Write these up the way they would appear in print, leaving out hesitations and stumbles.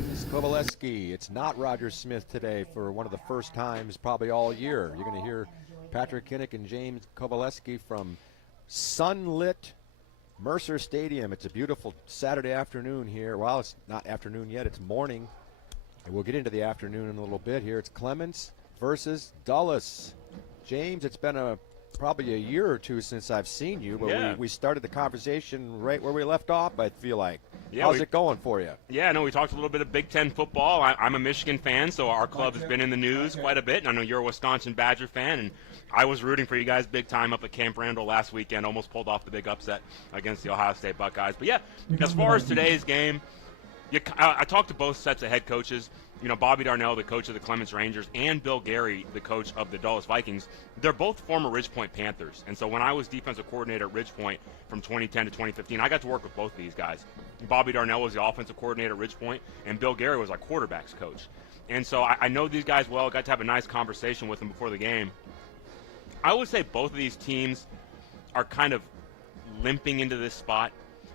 James Kovaleski. It's not Roger Smith today for one of the first times probably all year. You're going to hear Patrick Kinnick and James Kovaleski from sunlit Mercer Stadium. It's a beautiful Saturday afternoon here. Well, it's not afternoon yet, it's morning. And we'll get into the afternoon in a little bit here. It's Clements versus Dulles. James, it's been probably a year or two since I've seen you, but we started the conversation right where we left off, I feel like. Yeah, how's it going for you? Yeah, no, we talked a little bit of Big Ten football. I'm a Michigan fan, so our club has been in the news quite a bit. And I know you're a Wisconsin Badger fan, and I was rooting for you guys big time up at Camp Randall last weekend. Almost pulled off the big upset against the Ohio State Buckeyes. But, yeah, as far as today's game, I talked to both sets of head coaches. You know, Bobby Darnell, the coach of the Clements Rangers, and Bill Gary, the coach of the Dulles Vikings, they're both former Ridgepoint Panthers. And so when I was defensive coordinator at Ridgepoint from 2010 to 2015, I got to work with both of these guys. Bobby Darnell was the offensive coordinator at Ridgepoint, and Bill Gary was our quarterbacks coach. And so I know these guys well, got to have a nice conversation with them before the game. I would say both of these teams are kind of limping into this spot.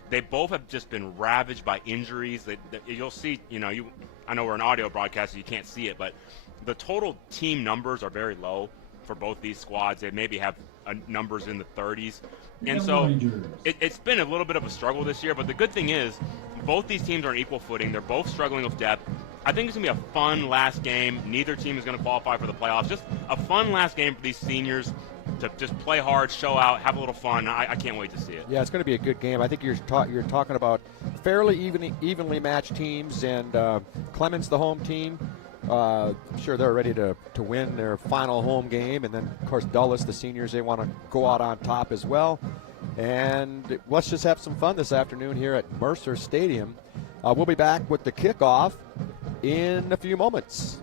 They both have just been ravaged by injuries. That you'll see, I know we're an audio broadcast, so you can't see it, but the total team numbers are very low for both these squads. They maybe have numbers in the 30s. And so it's been a little bit of a struggle this year, but the good thing is both these teams are on equal footing. They're both struggling with depth. I think it's going to be a fun last game. Neither team is going to qualify for the playoffs. Just a fun last game for these seniors to just play hard, show out, have a little fun. I can't wait to see it. Yeah, it's going to be a good game. I think you're talking about fairly evenly matched teams, and Clements, the home team, I'm sure they're ready to win their final home game. And then, of course, Dulles, the seniors, they want to go out on top as well. And let's just have some fun this afternoon here at Mercer Stadium. We'll be back with the kickoff in a few moments.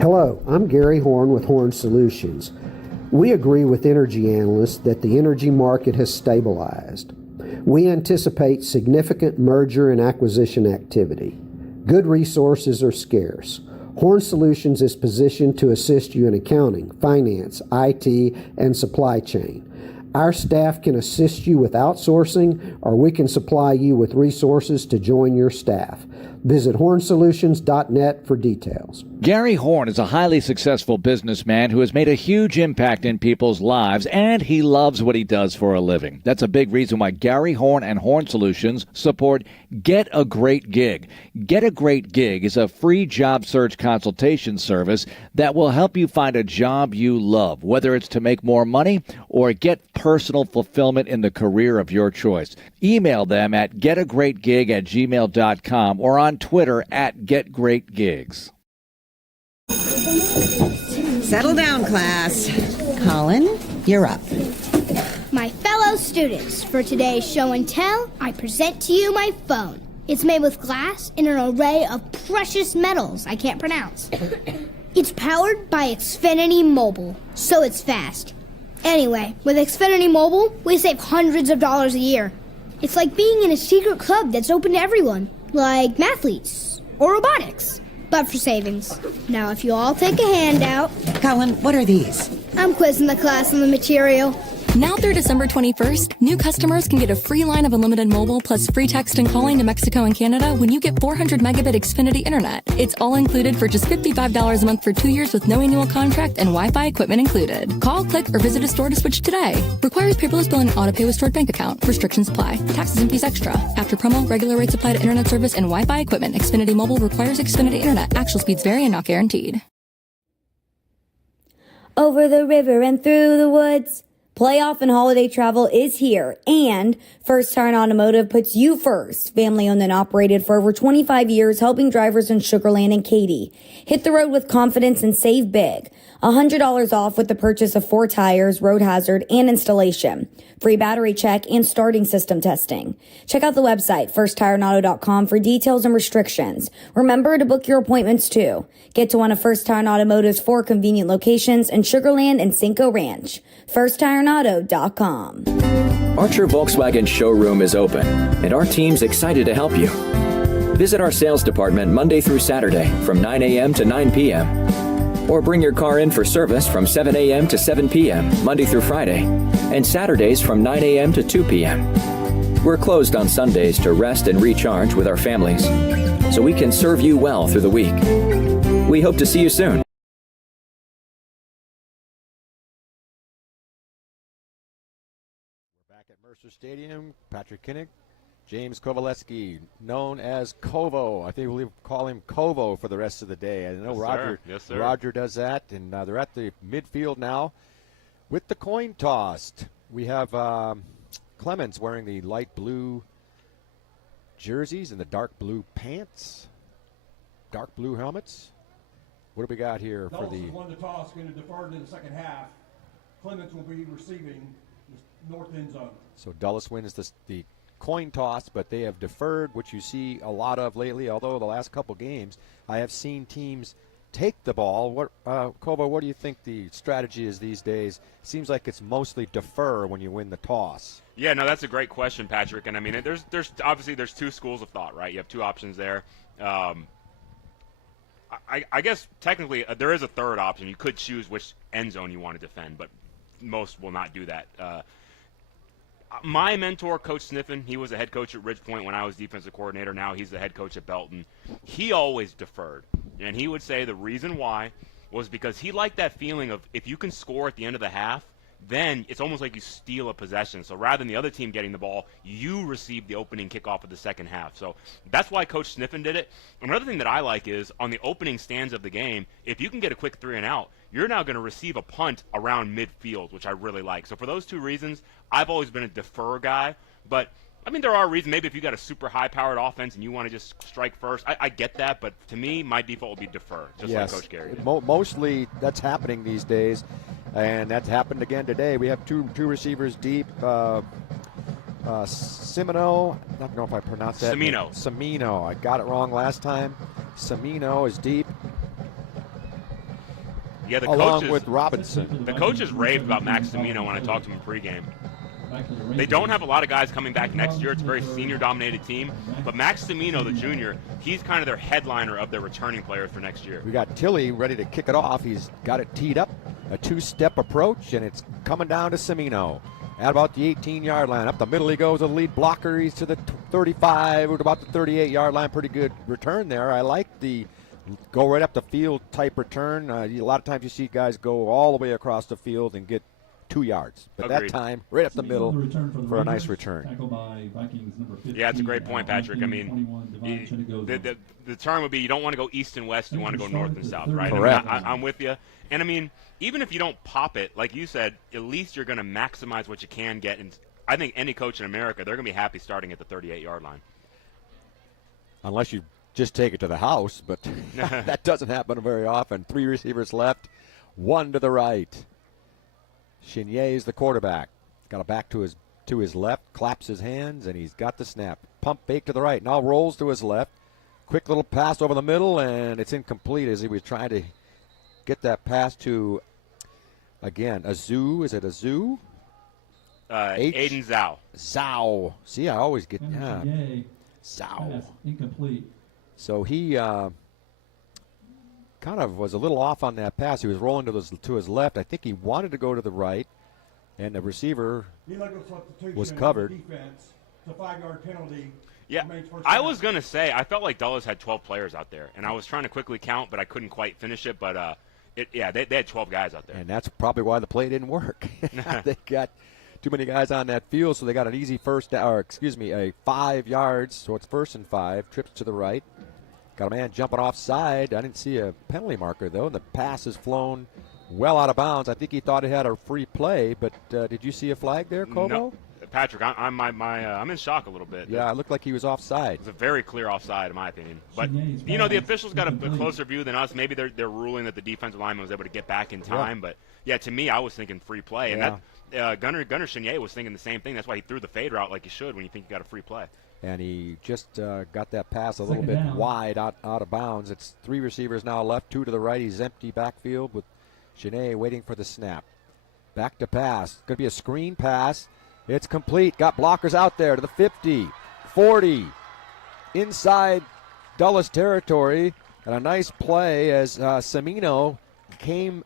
Hello, I'm Gary Horn with Horn Solutions. We agree with energy analysts that the energy market has stabilized. We anticipate significant merger and acquisition activity. Good resources are scarce. Horn Solutions is positioned to assist you in accounting, finance, IT, and supply chain. Our staff can assist you with outsourcing, or we can supply you with resources to join your staff. Visit hornsolutions.net for details. Gary Horn is a highly successful businessman who has made a huge impact in people's lives, and he loves what he does for a living. That's a big reason why Gary Horn and Horn Solutions support Get a Great Gig. Get a Great Gig is a free job search consultation service that will help you find a job you love, whether it's to make more money or get personal fulfillment in the career of your choice. Email them at getagreatgig@gmail.com or on Twitter at getgreatgigs. Settle down, class. Colin, you're up. My fellow students, for today's show and tell, I present to you my phone. It's made with glass and an array of precious metals I can't pronounce. It's powered by Xfinity Mobile, so it's fast. Anyway, with Xfinity Mobile, we save hundreds of dollars a year. It's like being in a secret club that's open to everyone, like mathletes or robotics, but for savings. Now, if you all take a handout... Colin, what are these? I'm quizzing the class on the material. Now through December 21st, new customers can get a free line of unlimited mobile plus free text and calling to Mexico and Canada when you get 400 megabit Xfinity Internet. It's all included for just $55 a month for 2 years with no annual contract and Wi-Fi equipment included. Call, click, or visit a store to switch today. Requires paperless billing and auto-pay with stored bank account. Restrictions apply. Taxes and fees extra. After promo, regular rates apply to Internet service and Wi-Fi equipment. Xfinity Mobile requires Xfinity Internet. Actual speeds vary and not guaranteed. Over the river and through the woods. Playoff and holiday travel is here, and First Tire Automotive puts you first. Family owned and operated for over 25 years, helping drivers in Sugar Land and Katy. Hit the road with confidence and save big. $100 off with the purchase of 4 tires, road hazard, and installation. Free battery check and starting system testing. Check out the website, firsttireauto.com, for details and restrictions. Remember to book your appointments, too. Get to one of First Tire Automotive's 4 convenient locations in Sugar Land and Cinco Ranch. firsttireauto.com. Archer Volkswagen showroom is open, and our team's excited to help you. Visit our sales department Monday through Saturday from 9 a.m. to 9 p.m. Or bring your car in for service from 7 a.m. to 7 p.m. Monday through Friday, and Saturdays from 9 a.m. to 2 p.m. We're closed on Sundays to rest and recharge with our families, so we can serve you well through the week. We hope to see you soon. We're back at Mercer Stadium. Patrick Kinnick, James Kovaleski, known as Kovo. I think we'll call him Kovo for the rest of the day. I know Yes, Roger. sir. Yes, sir. Roger does that, and they're at the midfield now with the coin tossed. We have Clements wearing the light blue jerseys and the dark blue pants, dark blue helmets. What do we got here for Dulles the? has won the toss, going to defer to the second half. Clements will be receiving the north end zone. So Dulles wins the coin toss, but they have deferred, which you see a lot of lately. Although the last couple games, I have seen teams take the ball. What, Kobo, what do you think the strategy is these days? Seems like it's mostly defer when you win the toss. Yeah, no, that's a great question, Patrick. And I mean, there's obviously there's two schools of thought, right? You have two options there. I guess technically there is a third option. You could choose which end zone you want to defend, but most will not do that. My mentor, Coach Sniffen, he was a head coach at Ridgepoint when I was defensive coordinator. Now he's the head coach at Belton. He always deferred, and he would say the reason why was because he liked that feeling of if you can score at the end of the half, then it's almost like you steal a possession. So rather than the other team getting the ball, you receive the opening kickoff of the second half. So that's why Coach Sniffen did it. Another thing that I like is on the opening stands of the game, if you can get a quick 3-and-out, you're now going to receive a punt around midfield, which I really like. So for those two reasons, I've always been a defer guy. But, I mean, there are reasons. Maybe if you got a super high-powered offense and you want to just strike first, I get that. But to me, my default would be defer, just like Coach Gary did. Mostly that's happening these days, and that's happened again today. We have two receivers deep. Semino, I don't know if I pronounced that. Semino. I got it wrong last time. Semino is deep. Yeah, along with Robinson. The coaches raved about Max Semino when I talked to him pregame. They don't have a lot of guys coming back next year. It's a very senior-dominated team. But Max Semino, the junior, he's kind of their headliner of their returning players for next year. We got Tilley ready to kick it off. He's got it teed up, a two-step approach, and it's coming down to Semino. At about the 18-yard line. Up the middle he goes, the lead blocker. He's to the 35, or about the 38-yard line. Pretty good return there. I like the go right up the field type return. A lot of times you see guys go all the way across the field and get 2 yards. But Agreed. that time, right up the middle for a nice return. Yeah, it's a great point, Patrick. I mean, the term would be you don't want to go east and west, you want to go north and south, right? Correct. I mean, I'm with you. And, I mean, even if you don't pop it, like you said, at least you're going to maximize what you can get. And I think any coach in America, they're going to be happy starting at the 38-yard line. Unless you just take it to the house, but that doesn't happen very often. 3 receivers left, 1 to the right. Chenier is the quarterback. Got a back to his left, claps his hands, and he's got the snap. Pump fake to the right. Now rolls to his left. Quick little pass over the middle, and it's incomplete as he was trying to get that pass to, again, Azu. Is it Azu? Aiden Zhao. Zhao. See, I always get Zhao. Incomplete. So he kind of was a little off on that pass. He was rolling to his left. I think he wanted to go to the right, and the receiver was covered. Defense. It's a 5-yard penalty. Yeah, I was going to say, I felt like Dulles had 12 players out there, and I was trying to quickly count, but I couldn't quite finish it. But, they had 12 guys out there. And that's probably why the play didn't work. They got too many guys on that field, so they got an easy a 5 yards, so it's 1st and 5, trips to the right. Got a man jumping offside. I didn't see a penalty marker, though, and the pass is flown well out of bounds. I think he thought he had a free play, but did you see a flag there, Kobo? No. Patrick, I'm in shock a little bit. Yeah, it looked like he was offside. It was a very clear offside, in my opinion. But, the officials got a closer view than us. Maybe they're ruling that the defensive lineman was able to get back in time. Yeah. But, to me, I was thinking free play. And that Gunnar Chenier was thinking the same thing. That's why he threw the fade route like you should when you think you got a free play. And he just got that pass a little bit wide out of bounds. It's 3 receivers now left, 2 to the right. He's empty backfield with Chenier waiting for the snap. Back to pass. Going to be a screen pass. It's complete. Got blockers out there to the 50, 40, inside Dulles territory. And a nice play as Semino came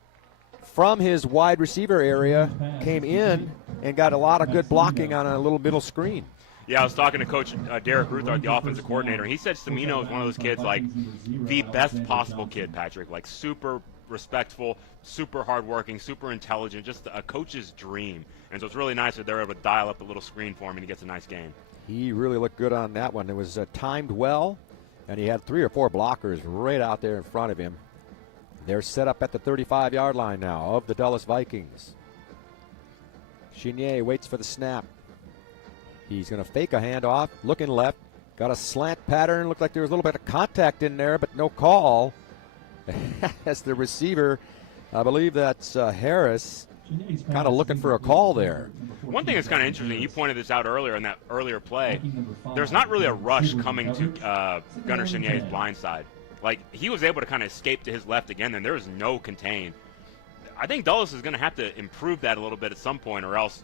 from his wide receiver area, came in, and got a lot of good blocking on a little middle screen. Yeah, I was talking to Coach Derek Ruthart, the offensive coordinator. He said Semino is one of those kids, like the best possible kid, Patrick. Like super respectful, super hardworking, super intelligent, just a coach's dream. And so it's really nice that they're able to dial up the little screen for him and he gets a nice game. He really looked good on that one. It was timed well, and he had 3 or 4 blockers right out there in front of him. They're set up at the 35-yard line now of the Dulles Vikings. Chenier waits for the snap. He's going to fake a handoff, looking left. Got a slant pattern. Looked like there was a little bit of contact in there, but no call. As the receiver, I believe that's Harris, kind of looking for a call there. One thing that's kind of interesting, you pointed this out earlier in that earlier play, there's not really a rush coming to Gunnar Chenier's blind side. Like, he was able to kind of escape to his left again, and there was no contain. I think Dulles is going to have to improve that a little bit at some point, or else,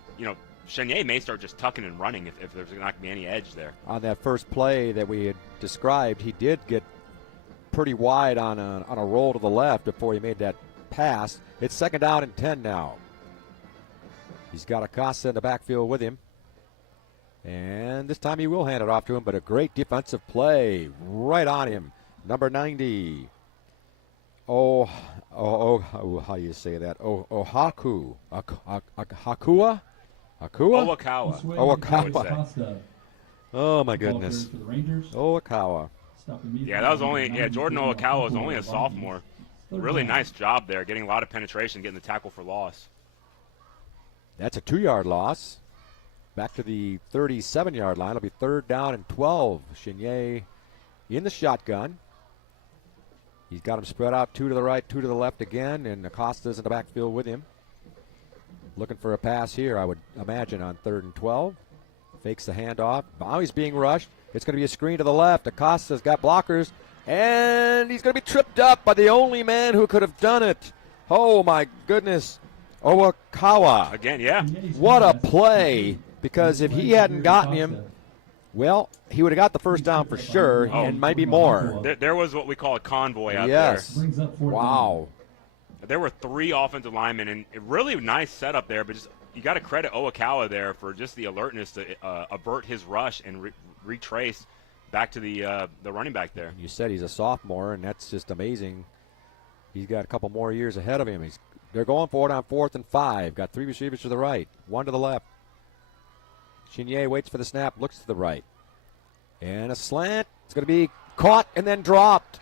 Chenier may start just tucking and running if there's not going to be any edge there. On that first play that we had described, he did get pretty wide on a roll to the left before he made that pass. It's 2nd down and 10 now. He's got Acosta in the backfield with him. And this time he will hand it off to him, but a great defensive play right on him. Number 90. How do you say that? Ohaku. Hakua? Owakawa. Oh, my goodness. Owakawa. Yeah, Jordan Owakawa was only a sophomore. Really nice job there, getting a lot of penetration, getting the tackle for loss. That's a 2-yard loss. Back to the 37-yard line. It'll be 3rd down and 12. Chenier in the shotgun. He's got him spread out, 2 to the right, 2 to the left again, and Acosta's in the backfield with him. Looking for a pass here, I would imagine, on 3rd and 12. Fakes the handoff. Now he's being rushed. It's going to be a screen to the left. Acosta's got blockers, and he's going to be tripped up by the only man who could have done it. Oh, my goodness. Owakawa. Again, yeah. What a play, because if he hadn't gotten him, well, he would have got the first down for sure, and maybe more. There was what we call a convoy out yes. there. Wow. There were 3 offensive linemen, and a really nice setup there, but just you got to credit Owakawa there for just the alertness to avert his rush and retrace back to the running back there. You said he's a sophomore, and that's just amazing. He's got a couple more years ahead of him. They're going for it on 4th and 5. Got 3 receivers to the right, 1 to the left. Chenier waits for the snap, looks to the right. And a slant. It's going to be caught and then dropped.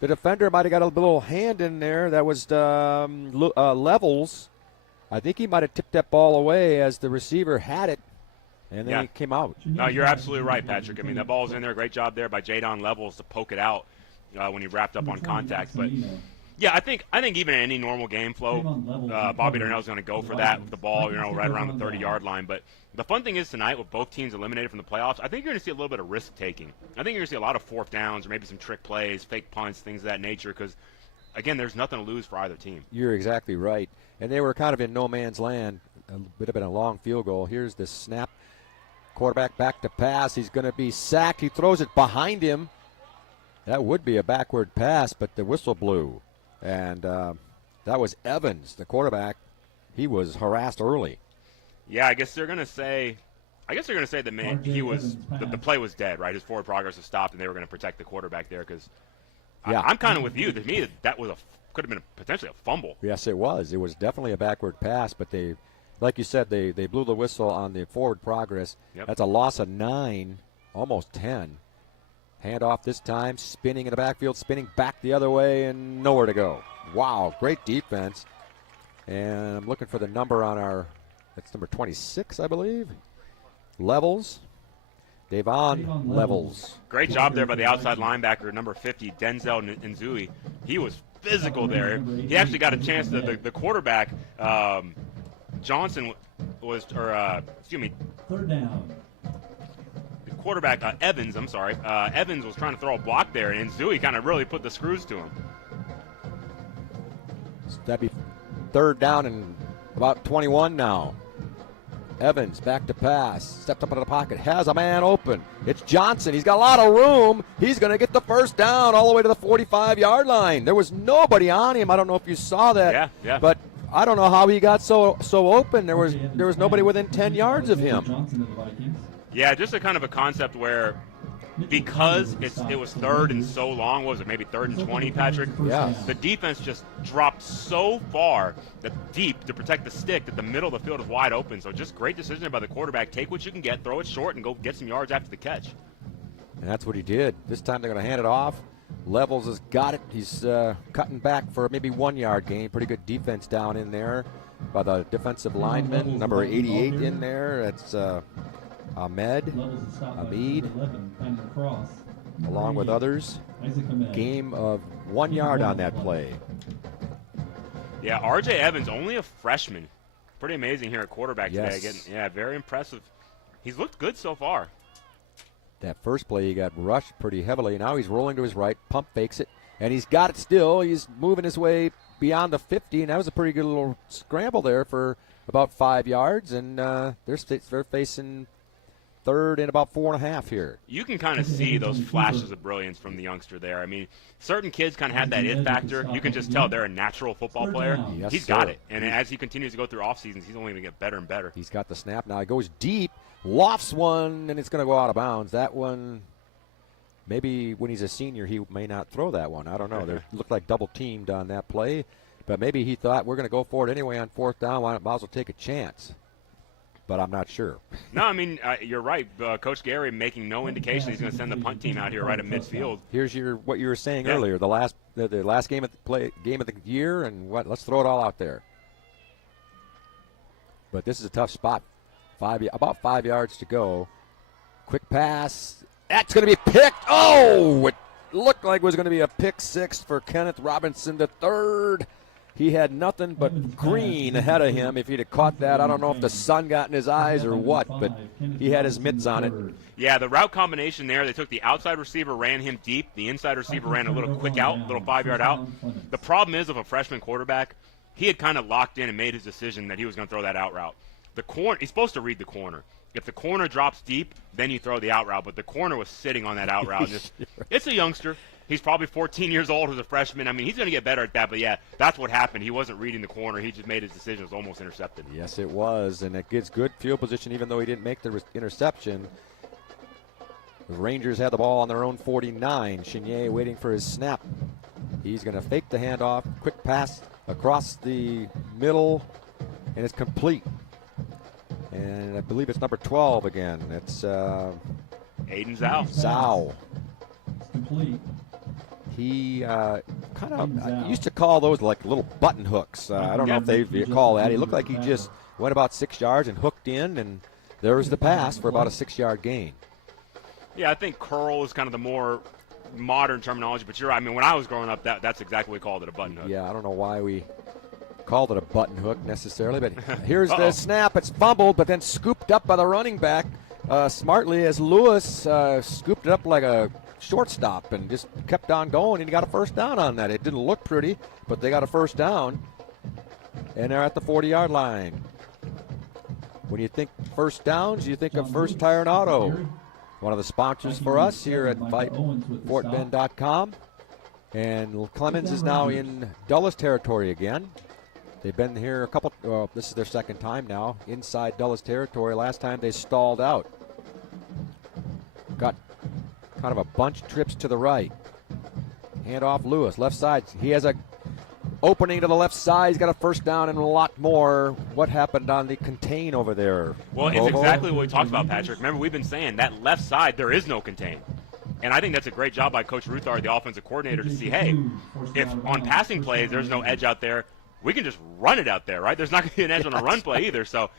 The defender might have got a little hand in there. That was Levels. I think he might have tipped that ball away as the receiver had it, and then he came out. No, you're absolutely right, Patrick. I mean, that ball was in there. Great job there by Jadon Levels to poke it out when he wrapped up on contact. But yeah, I think even in any normal game flow, Bobby Darnell's going to go for that with the ball, right around the 30-yard line. But the fun thing is tonight, with both teams eliminated from the playoffs, I think you're going to see a little bit of risk taking. I think you're going to see a lot of 4th downs or maybe some trick plays, fake punts, things of that nature. Because again, there's nothing to lose for either team. You're exactly right. And they were kind of in no man's land. A bit of a long field goal. Here's the snap. Quarterback back to pass. He's going to be sacked. He throws it behind him. That would be a backward pass, but the whistle blew. And that was Evans, the quarterback. He was harassed early. Yeah, I guess they're going to say that the play was dead, right? His forward progress was stopped, and they were going to protect the quarterback there because I'm kind of with you. To me, that could have been potentially a fumble. Yes, it was. It was definitely a backward pass, but they, like you said, they blew the whistle on the forward progress. Yep. That's a loss of 9, almost 10. Handoff this time, spinning in the backfield, spinning back the other way, and nowhere to go. Wow, great defense. And I'm looking for the number on that's number 26, I believe. Levels. Davon Levels. Great job there by the outside linebacker, number 50, Denzel Nzui. He was physical there. He actually got a chance. The quarterback, Johnson was, excuse me. 3rd down. The quarterback, Evans, Evans was trying to throw a block there, and Nzui kind of really put the screws to him. That'd be 3rd down and about 21 now. Evans back to pass, stepped up into the pocket, has a man open. It's Johnson. He's got a lot of room. He's going to get the first down all the way to the 45-yard line. There was nobody on him. I don't know if you saw that. Yeah. But I don't know how he got so open. There was nobody within 10 yards of him. Yeah, just a kind of a concept where because it was third and so long, what was it, maybe 3rd and 20, Patrick? Yeah. The defense just dropped so far deep to protect the stick that the middle of the field is wide open. So just great decision by the quarterback. Take what you can get, throw it short, and go get some yards after the catch. And that's what he did. This time they're going to hand it off. Levels has got it. He's cutting back for maybe 1 yard gain. Pretty good defense down in there by the defensive lineman. Number 88 in there. That's Ahmed, along with others. Game of 1 yard on that play. Yeah, R.J. Evans, only a freshman. Pretty amazing here at quarterback Yes. today. Very impressive. He's looked good so far. That first play, he got rushed pretty heavily. Now he's rolling to his right, pump fakes it, and he's got it still. He's moving his way beyond the 50, and that was a pretty good little scramble there for about 5 yards, and they're facing third and about 4.5 here. You can kind of see those flashes of brilliance from the youngster there. I mean, certain kids kind of have that it factor. You can just tell they're a natural football player. Yes, He's got sir. it. And as he continues to go through off seasons, he's only going to get better and better. He's got the snap now. He goes deep, lofts one, and it's going to go out of bounds. That one, maybe when he's a senior, he may not throw that one. I don't know. They looked like double teamed on that play, but maybe he thought we're going to go for it anyway on 4th down. Why not might as well take a chance? But I'm not sure. No, I mean, you're right. Coach Gary making no indication he's going to send the punt team out here right at midfield. Here's what you were saying earlier. The last game of the year, and let's throw it all out there. But this is a tough spot. About 5 yards to go. Quick pass. That's going to be picked. Oh, it looked like it was going to be a pick six for Kenneth Robinson III. He had nothing but green ahead of him. If he'd have caught that, I don't know if the sun got in his eyes or what, but he had his mitts on it. Yeah, the route combination there, they took the outside receiver, ran him deep. The inside receiver ran a little quick out, little 5-yard out. The problem is, of a freshman quarterback, he had kind of locked in and made his decision that he was going to throw that out route. The corner, he's supposed to read the corner. If the corner drops deep, then you throw the out route. But the corner was sitting on that out route. It's a youngster. He's probably 14 years old as a freshman. I mean, he's going to get better at that. But, yeah, that's what happened. He wasn't reading the corner. He just made his decision. It was almost intercepted. Yes, it was. And it gets good field position even though he didn't make the interception. The Rangers had the ball on their own 49. Chenier waiting for his snap. He's going to fake the handoff. Quick pass across the middle, and it's complete. And I believe it's number 12 again. It's Aiden Zhao. Zhao. Complete. He kind of used to call those like little button hooks. I don't know if they call that. He looked like he just went about 6 yards and hooked in, and there was the pass for about a 6-yard gain. Yeah, I think curl is kind of the more modern terminology, but you're right. I mean, when I was growing up, that's exactly what we called it, a button hook. Yeah, I don't know why we called it a button hook necessarily, but here's the snap. It's fumbled, but then scooped up by the running back smartly as Lewis scooped it up like a shortstop and just kept on going, and he got a first down on that. It didn't look pretty, but they got a first down, and they're at the 40-yard line. When you think first downs, you think of First Tire and Auto, one of the sponsors for us here at FortBend.com. And Clements is now in Dulles territory again. They've been here this is their second time now inside Dulles territory. Last time they stalled out. Got kind of a bunch of trips to the right. Hand off Lewis, left side. He has a opening to the left side. He's got a first down and a lot more. What happened on the contain over there? Well, it's exactly what we talked about, Patrick. Remember, we've been saying that left side, there is no contain. And I think that's a great job by Coach Ruthard, the offensive coordinator, to see, hey, if on passing plays there's no edge out there, we can just run it out there, right? There's not going to be an edge on a run play either. So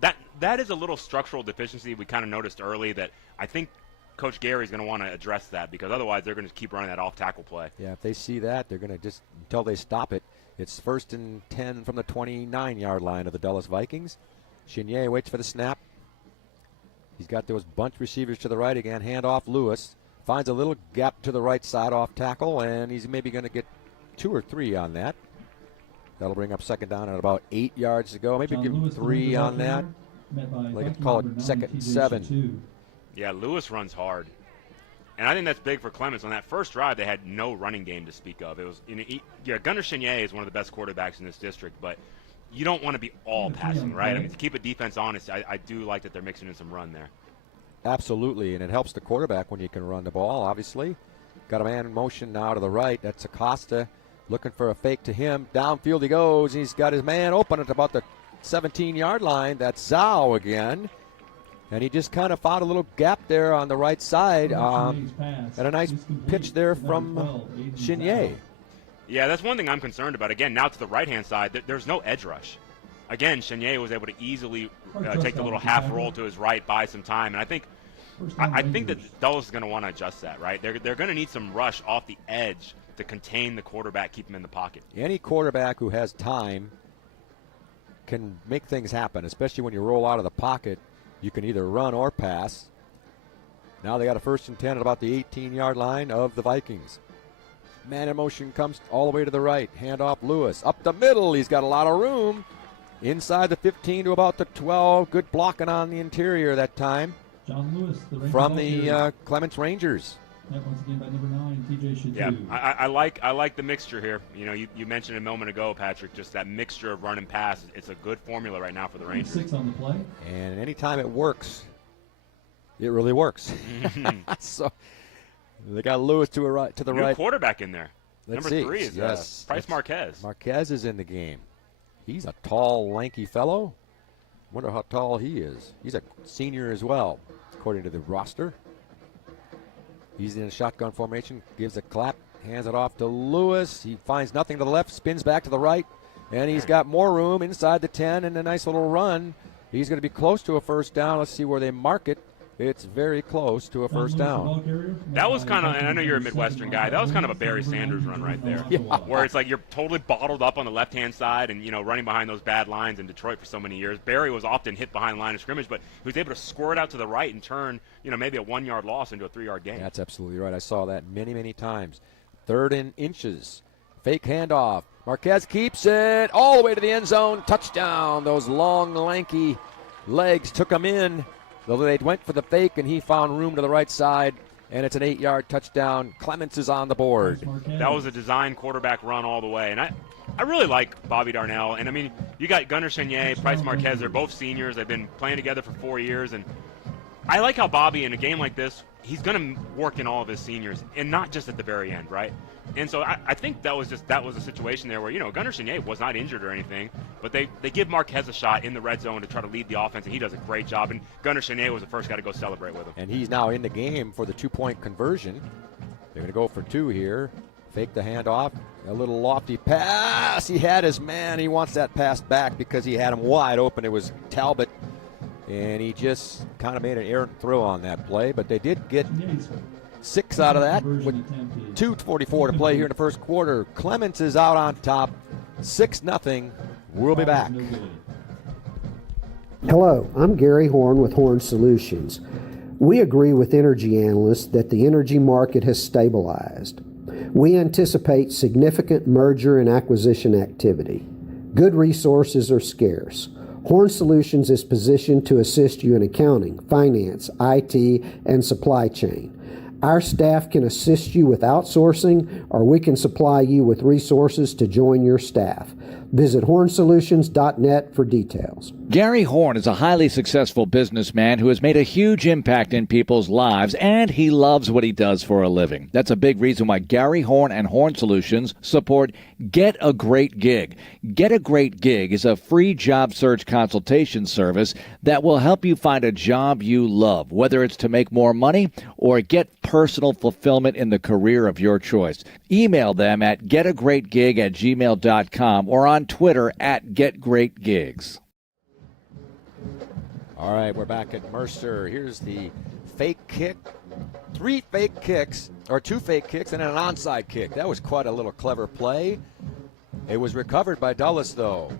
that is a little structural deficiency we kind of noticed early that I think Coach Gary's going to want to address that, because otherwise they're going to keep running that off-tackle play. Yeah, if they see that, they're going to just, until they stop it, it's 1st and 10 from the 29-yard line of the Dulles Vikings. Chenier waits for the snap. He's got those bunch receivers to the right again. Hand off Lewis. Finds a little gap to the right side off tackle, and he's maybe going to get 2 or 3 on that. That'll bring up second down at about 8 yards to go. Maybe give him 3 on that. Like call it 2nd and 7. Yeah, Lewis runs hard. And I think that's big for Clements. On that first drive, they had no running game to speak of. It was, Gunnar Chenier is one of the best quarterbacks in this district, but you don't want to be all passing, right? I mean, to keep a defense honest, I do like that they're mixing in some run there. Absolutely, and it helps the quarterback when you can run the ball, obviously. Got a man in motion now to the right. That's Acosta looking for a fake to him. Downfield he goes. He's got his man open at about the 17-yard line. That's Zhao again. And he just kind of found a little gap there on the right side. And a nice pitch there from Chenier. Yeah, that's one thing I'm concerned about. Again, now to the right-hand side, there's no edge rush. Again, Chenier was able to easily take the little half roll to his right, buy some time. And I think that Dulles is going to want to adjust that, right? They're going to need some rush off the edge to contain the quarterback, keep him in the pocket. Any quarterback who has time can make things happen, especially when you roll out of the pocket. You can either run or pass. Now they got a 1st and 10 at about the 18-yard line of the Vikings. Man in motion comes all the way to the right. Handoff Lewis. Up the middle. He's got a lot of room. Inside the 15 to about the 12. Good blocking on the interior that time. John Lewis, from the Clements Rangers. Once again by number 9, TJ Shadu. Yeah, I like the mixture here. You know, you mentioned a moment ago, Patrick, just that mixture of run and pass. It's a good formula right now for the Rangers. 6 on the play. And anytime it works, it really works. So they got Lewis to the New right. Quarterback in there. Let's Number see. 3 is Price Marquez. Marquez is in the game. He's a tall, lanky fellow. Wonder how tall he is. He's a senior as well, according to the roster. He's in a shotgun formation, gives a clap, hands it off to Lewis. He finds nothing to the left, spins back to the right, and he's got more room inside the 10 and a nice little run. He's going to be close to a first down. Let's see where they mark it. It's very close to a first down. That was kind of, and I know you're a Midwestern guy, that was kind of a Barry Sanders run right there. Yeah. Where it's like you're totally bottled up on the left-hand side and, you know, running behind those bad lines in Detroit for so many years. Barry was often hit behind the line of scrimmage, but he was able to squirt out to the right and turn, you know, maybe a 1-yard loss into a 3-yard gain. That's absolutely right. I saw that many, many times. 3rd and inches. Fake handoff. Marquez keeps it all the way to the end zone. Touchdown. Those long, lanky legs took him in. Though they went for the fake, and he found room to the right side, and it's an 8-yard touchdown. Clements is on the board. That was a design quarterback run all the way. And I really like Bobby Darnell. And, I mean, you got Gunnar Chenier, Price Marquez. They're both seniors. They've been playing together for 4 years. And I like how Bobby, in a game like this, he's going to work in all of his seniors, and not just at the very end, right? And so I think that was a situation there where, you know, Gunnar Chenier was not injured or anything, but they give Marquez a shot in the red zone to try to lead the offense, and he does a great job. And Gunnar Chenier was the first guy to go celebrate with him. And he's now in the game for the 2-point conversion. They're going to go for 2 here. Fake the handoff. A little lofty pass. He had his man. He wants that pass back because he had him wide open. It was Talbot. And he just kind of made an errant throw on that play. But they did get 6 out of that with 2:44 to play here in the first quarter. Clements is out on top, 6-0. We'll be back. Hello, I'm Gary Horn with Horn Solutions. We agree with energy analysts that the energy market has stabilized. We anticipate significant merger and acquisition activity. Good resources are scarce. Horn Solutions is positioned to assist you in accounting, finance, IT, and supply chain. Our staff can assist you with outsourcing, or we can supply you with resources to join your staff. Visit hornsolutions.net for details. Gary Horn is a highly successful businessman who has made a huge impact in people's lives, and he loves what he does for a living. That's a big reason why Gary Horn and Horn Solutions support Get a Great Gig. Get a Great Gig is a free job search consultation service that will help you find a job you love, whether it's to make more money or get personal fulfillment in the career of your choice. Email them at getagreatgig@gmail.com or on Twitter at getgreatgigs. All right, we're back at Mercer. Here's the fake kick. 3 fake kicks, or 2 fake kicks, and an onside kick. That was quite a little clever play. It was recovered by Dulles, though.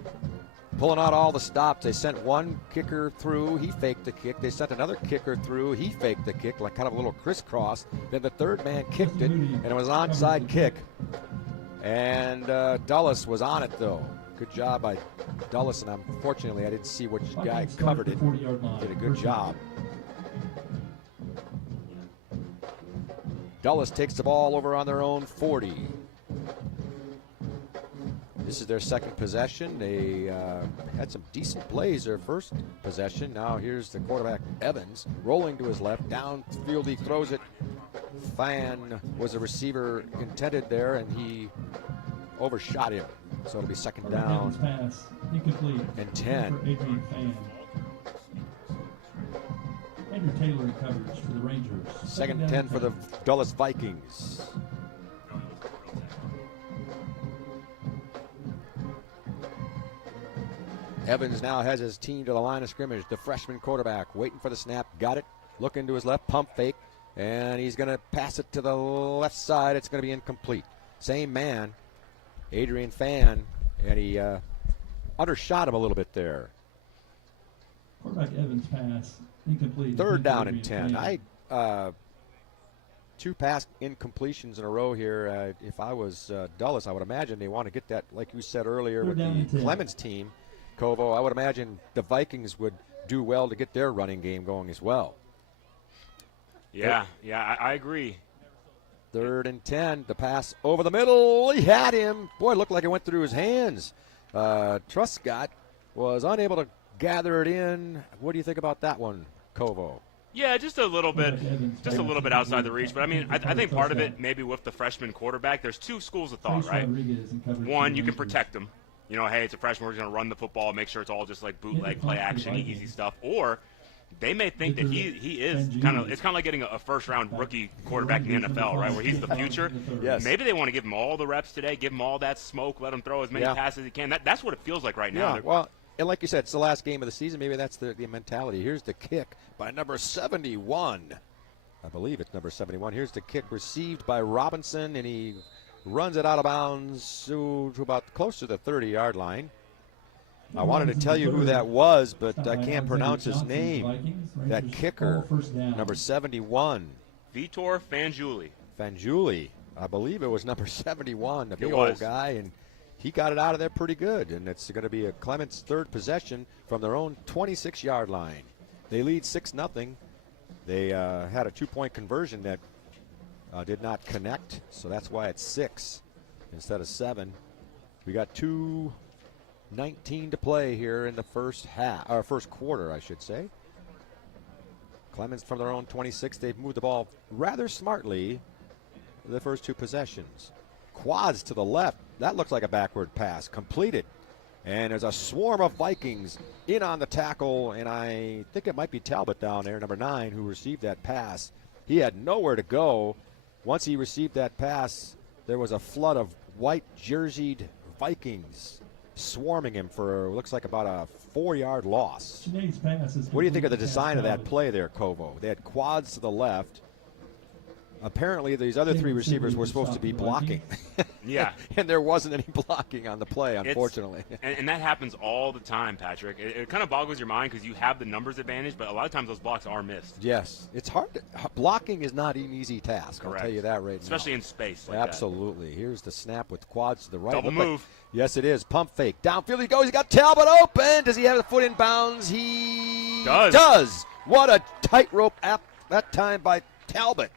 Pulling out all the stops. They sent one kicker through. He faked the kick. They sent another kicker through. He faked the kick, like kind of a little crisscross. Then the third man kicked it, and it was an onside kick. And Dulles was on it, though. Good job by Dulles, and unfortunately I didn't see which guy covered it. Did a good job. Dulles takes the ball over on their own 40. This is their second possession. They had some decent plays their first possession. Now here's the quarterback, Evans, rolling to his left. Downfield, he throws it. Fan was a receiver intended there, and he overshot him. So it'll be second down Pass, incomplete. and 10. For Adrian Fan. Andrew Taylor in coverage for the Rangers. Second down 10 for the Dulles Vikings. Evans now has his team to the line of scrimmage. The freshman quarterback waiting for the snap. Got it. Looking to his left. Pump fake. And he's going to pass it to the left side. It's going to be incomplete. Same man, Adrian Fan. And he undershot him a little bit there. Quarterback Evans pass, incomplete. Third down and Adrian 10. Fan. Two pass incompletions in a row here. If I was Dulles, I would imagine they want to get that, like you said earlier, Third with down and the 10. Clements team, Kovo. I would imagine the Vikings would do well to get their running game going as well. Yeah, I agree. Third and 10, the pass over the middle. He had him. Boy, it looked like it went through his hands. Truscott was unable to gather it in. What do you think about that one, Kovo? Yeah, just a little bit outside the reach. But I mean, I think part of it maybe with the freshman quarterback. There's two schools of thought, right? One, you can protect him. You know, hey, it's a freshman. We're going to run the football, make sure it's all just like bootleg, play action, easy stuff. Or they may think that he is kind of. It's kind of like getting a first-round rookie quarterback in the NFL, right? Where he's the future. Yes. Maybe they want to give him all the reps today, give him all that smoke, let him throw as many passes as he can. That's what it feels like right now. Yeah, well, and like you said, it's the last game of the season. Maybe that's the mentality. Here's the kick by number 71. I believe it's number 71. Here's the kick received by Robinson, and he runs it out of bounds to about close to the 30-yard line. I wanted to tell you who that was, but I can't pronounce his name. That kicker, number 71. Vitor Fanjuli. Fanjuli. I believe it was number 71, the big old guy, and he got it out of there pretty good. And it's going to be a Clements' third possession from their own 26-yard line. They lead 6-0. They had a 2-point conversion that did not connect, so that's why it's 6 instead of 7. We got 2:19 to play here in the first quarter, I should say. Clements from their own 26. They've moved the ball rather smartly the first two possessions. Quads to the left. That looks like a backward pass. Completed. And there's a swarm of Vikings in on the tackle, and I think it might be Talbot down there, number 9, who received that pass. He had nowhere to go. Once he received that pass, there was a flood of white jerseyed Vikings swarming him for looks like about a 4-yard loss. What do you think of the design of that play there, Kovo? They had quads to the left. Apparently, these other 3 receivers were supposed to be blocking. Yeah. And there wasn't any blocking on the play, unfortunately. And that happens all the time, Patrick. It kind of boggles your mind because you have the numbers advantage, but a lot of times those blocks are missed. Yes. It's hard. Blocking is not an easy task. Correct. I'll tell you that right now. Especially in space like Absolutely. Here's the snap with quads to the right. Double move. Yes, it is. Pump fake. Downfield he goes. He got Talbot open. Does he have the foot in bounds? He does. What a tightrope that time by Talbot.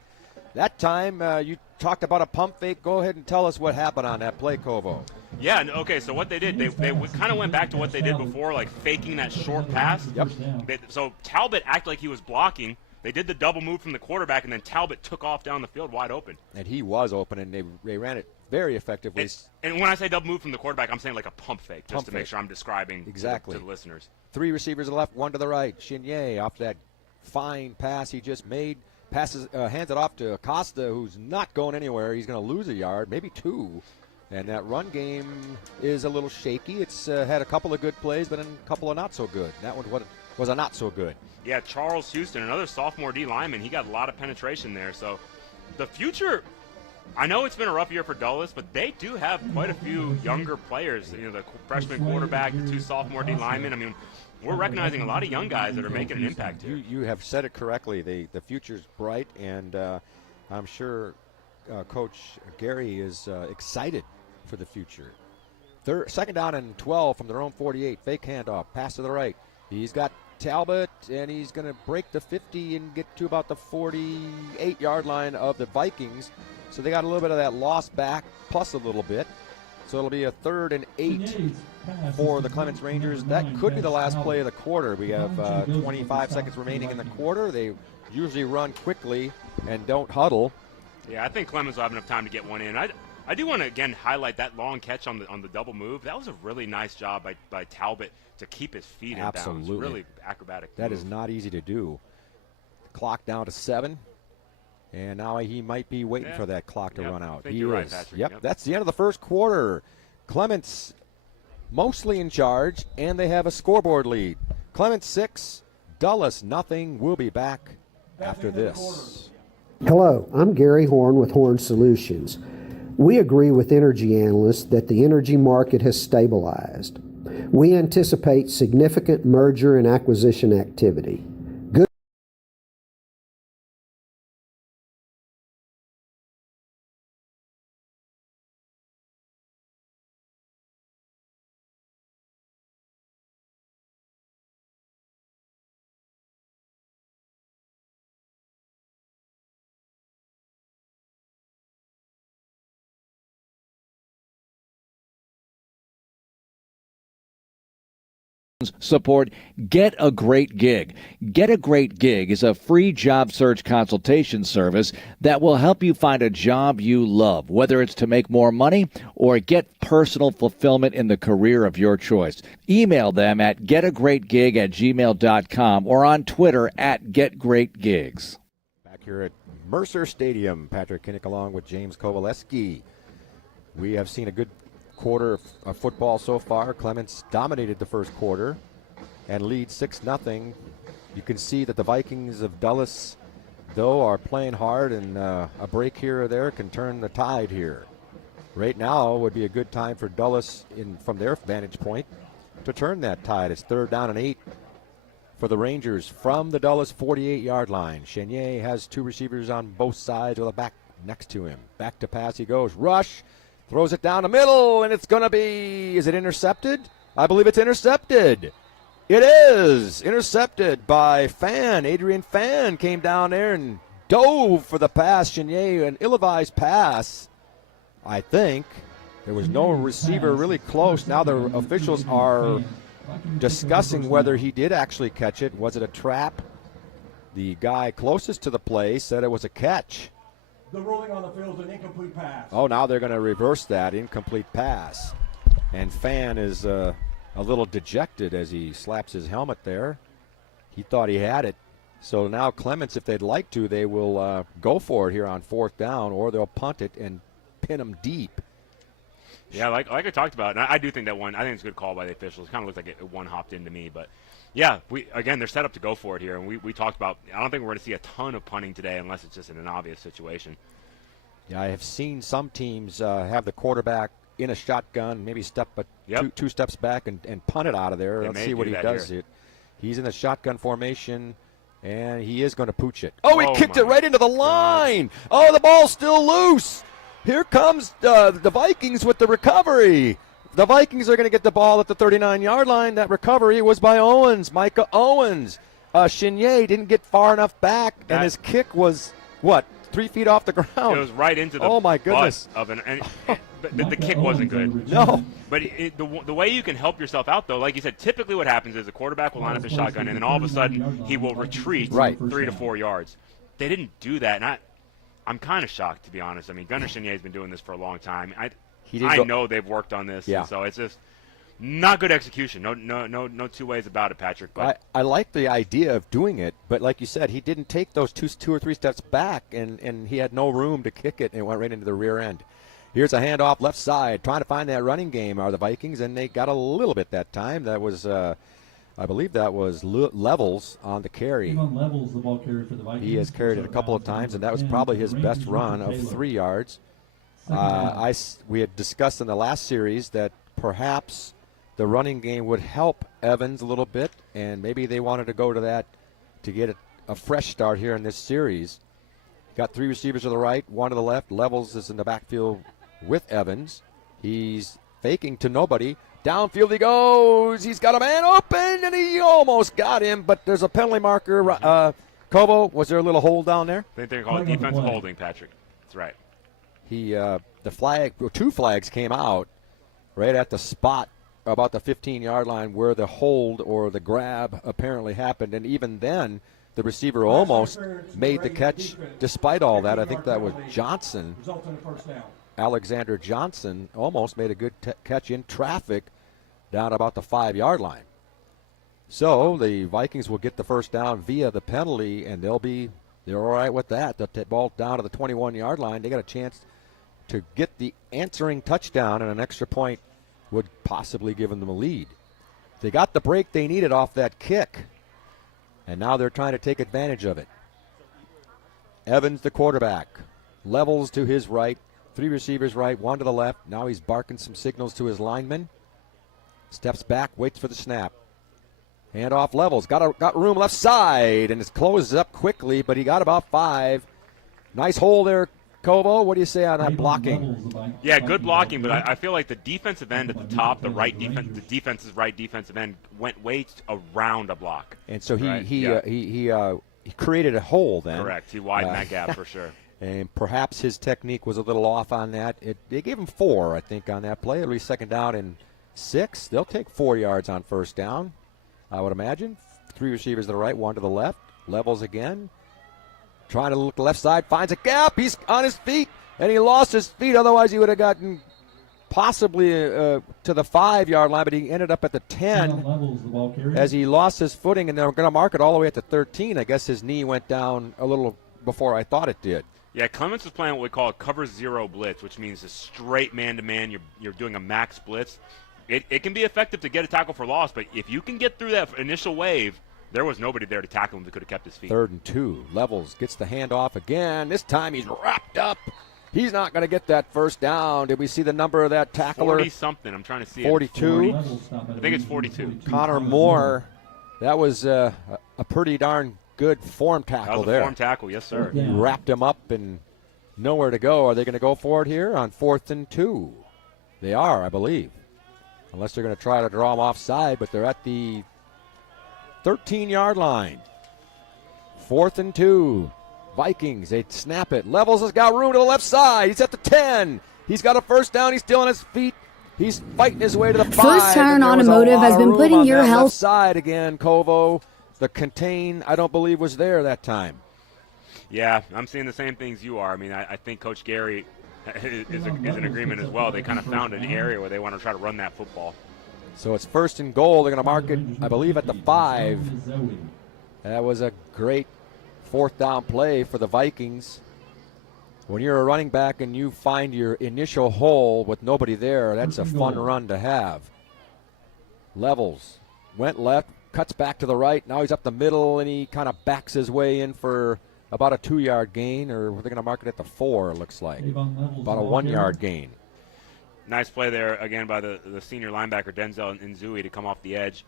That time, you talked about a pump fake. Go ahead and tell us what happened on that play, Kovo. Yeah, okay, so what they did, they kind of went back to what they did before, like faking that short pass. Yep. So Talbot acted like he was blocking. They did the double move from the quarterback, and then Talbot took off down the field wide open. And he was open, and they ran it very effectively. And when I say double move from the quarterback, I'm saying like a pump fake, just to make sure I'm describing exactly to the listeners. 3 receivers to the left, 1 to the right. Chenier off that fine pass he just made. Hands it off to Acosta, who's not going anywhere. He's going to lose a yard, maybe 2. And that run game is a little shaky. It's had a couple of good plays, but a couple of not so good. That one was a not so good. Yeah, Charles Houston, another sophomore D lineman. He got a lot of penetration there. So the future, I know it's been a rough year for Dulles, but they do have quite a few younger players. You know, the freshman quarterback, the 2 sophomore D linemen. I mean, we're recognizing a lot of young guys that are making an impact here. You have said it correctly. The future's bright, and I'm sure Coach Gary is excited for the future. Second down and 12 from their own 48. Fake handoff. Pass to the right. He's got Talbot, and he's going to break the 50 and get to about the 48-yard line of the Vikings. So they got a little bit of that loss back, plus a little bit. So it'll be a 3rd and 8 Cheney's pass for is the to Clements number Rangers. 9, That could be the last Albert. play of the quarter. We have Long two goes 25 for the seconds South remaining in the Vikings. quarter. They usually run quickly and don't huddle. Yeah, I think Clemens will have enough time to get one in. I do want to again highlight that long catch on the double move. That was a really nice job by Talbot to keep his feet in bounds. Absolutely. Really acrobatic. That move. is not easy to do. Clock down to 7. And now he might be waiting for that clock to run out. I think He you're right, is. Patrick. Yep, Yep. that's the end of the first quarter. Clements mostly in charge, and they have a scoreboard lead. Clements 6, Dulles nothing. We'll be back after this. Hello, I'm Gary Horn with Horn Solutions. We agree with energy analysts that the energy market has stabilized. We anticipate significant merger and acquisition activity. Good Support Get a Great Gig. Get a Great Gig is a free job search consultation service that will help you find a job you love, whether it's to make more money or get personal fulfillment in the career of your choice. Email them at getagreatgig@gmail.com or on Twitter at getgreatgigs. Back here at Mercer Stadium, Patrick Kinnick along with James Kovaleski. We have seen a good quarter of football so far. Clements dominated the first quarter and leads 6-0. You can see that the Vikings of Dulles, though, are playing hard, and a break here or there can turn the tide here. Right now would be a good time for Dulles, from their vantage point, to turn that tide. It's 3rd down and 8 for the Rangers from the Dulles 48-yard line. Chenier has 2 receivers on both sides with a back next to him. Back to pass he goes. Rush. Throws it down the middle, and it's going to be, is it intercepted? I believe it's intercepted. It is intercepted by Fan. Adrian Fan came down there and dove for the pass. Chenier, an ill-advised pass, I think. There was no receiver really close. Now the officials are discussing whether he did actually catch it. Was it a trap? The guy closest to the play said it was a catch. The ruling on the field is an incomplete pass. Oh, now they're going to reverse that incomplete pass. And Fan is a little dejected as he slaps his helmet there. He thought he had it. So now Clements, if they'd like to, they will go for it here on 4th down, or they'll punt it and pin him deep. Yeah, like I talked about, and I do think that one, I think it's a good call by the officials. It kind of looked like it one hopped into me, but yeah, they're set up to go for it here, and we talked about, I don't think we're going to see a ton of punting today unless it's just in an obvious situation. Yeah, I have seen some teams have the quarterback in a shotgun, maybe two steps back and punt it out of there. Let's see what he does. He's in the shotgun formation, and he is going to pooch it. Oh, he kicked it right into the line. Oh, the ball's still loose. Here comes the Vikings with the recovery. The Vikings are going to get the ball at the 39-yard line. That recovery was by Owens, Micah Owens. Chenier didn't get far enough back, and his kick was, 3 feet off the ground? It was right into the my goodness. butt of but the kick wasn't good. No. But the way you can help yourself out, though, like you said, typically what happens is the quarterback will line up his shotgun, and then all of a sudden he will retreat 3 to 4 yards. They didn't do that, and I'm kind of shocked, to be honest. I mean, Gunnar Chenier has been doing this for a long time. I know they've worked on this, and so it's just not good execution. No two ways about it, Patrick. But I like the idea of doing it, but like you said, he didn't take those two or three steps back, and he had no room to kick it, and it went right into the rear end. Here's a handoff left side, trying to find that running game are the Vikings, and they got a little bit that time. That was, I believe that was Levels on the carry. On Levels, the ball carrier for the Vikings. He has carried it a couple of times, and that was probably his best run of 3 yards. We had discussed in the last series that perhaps the running game would help Evans a little bit, and maybe they wanted to go to that to get a fresh start here in this series. Got 3 receivers to the right, 1 to the left. Levels is in the backfield with Evans. He's faking to nobody. Downfield he goes. He's got a man open, and he almost got him, but there's a penalty marker. Kobo, was there a little hole down there? I think they're called defensive holding, Patrick. That's right. The flag, 2 flags came out, right at the spot about the 15-yard line where the hold or the grab apparently happened. And even then, the receiver almost made the catch despite all that. I think that was Johnson. Alexander Johnson almost made a good catch in traffic down about the 5-yard line. So the Vikings will get the first down via the penalty, and they're all right with that. The ball down to the 21-yard line. They got a chance to get the answering touchdown, and an extra point would possibly give them a lead. They got the break they needed off that kick, and now they're trying to take advantage of it. Evans, the quarterback, levels to his right. 3 receivers right, 1 to the left. Now he's barking some signals to his linemen. Steps back, waits for the snap. Handoff levels. Got room left side, and it closes up quickly, but he got about 5. Nice hole there, Kovo. What do you say on that blocking? Yeah, good blocking, but I feel like the defensive end at the top, the defense's right defensive end went way around a block. And so he created a hole then. Correct. He widened that gap for sure. And perhaps his technique was a little off on that. They gave him 4, I think, on that play. At least 2nd down and 6. They'll take 4 yards on 1st down, I would imagine. 3 receivers to the right, 1 to the left. Levels again. Trying to look left side. Finds a gap. He's on his feet. And he lost his feet. Otherwise, he would have gotten possibly to the 5-yard line. But he ended up at the 10 as he lost his footing. And they're going to mark it all the way at the 13. I guess his knee went down a little before I thought it did. Yeah, Clements was playing what we call a cover 0 blitz, which means a straight man-to-man. You're doing a max blitz. It can be effective to get a tackle for loss, but if you can get through that initial wave, there was nobody there to tackle him that could have kept his feet. 3rd and 2. Levels gets the handoff again. This time he's wrapped up. He's not going to get that 1st down. Did we see the number of that tackler? 40-something. I'm trying to see 42. I think it's 42. Connor Moore. That was a pretty darn good form tackle that was there. Form tackle, yes, sir. He wrapped him up and nowhere to go. Are they going to go for it here on 4th and 2? They are, I believe. Unless they're going to try to draw him offside, but they're at the 13-yard line. 4th and 2. Vikings, they snap it. Levels has got room to the left side. He's at the 10. He's got a 1st down. He's still on his feet. He's fighting his way to the 5. First Tire Automotive has been putting your health left side again, Kovo. The contain, I don't believe, was there that time. Yeah, I'm seeing the same things you are. I mean, I think Coach Gary is in agreement as well. They kind of found an area where they want to try to run that football. So it's 1st and goal. They're going to mark it, I believe, at the 5. That was a great 4th down play for the Vikings. When you're a running back and you find your initial hole with nobody there, that's a fun run to have. Levels went left, cuts back to the right. Now he's up the middle, and he kind of backs his way in for about a 2-yard gain, or they're going to mark it at the 4, it looks like. About a 1-yard gain. Nice play there, again, by the senior linebacker, Denzel Nzui, to come off the edge,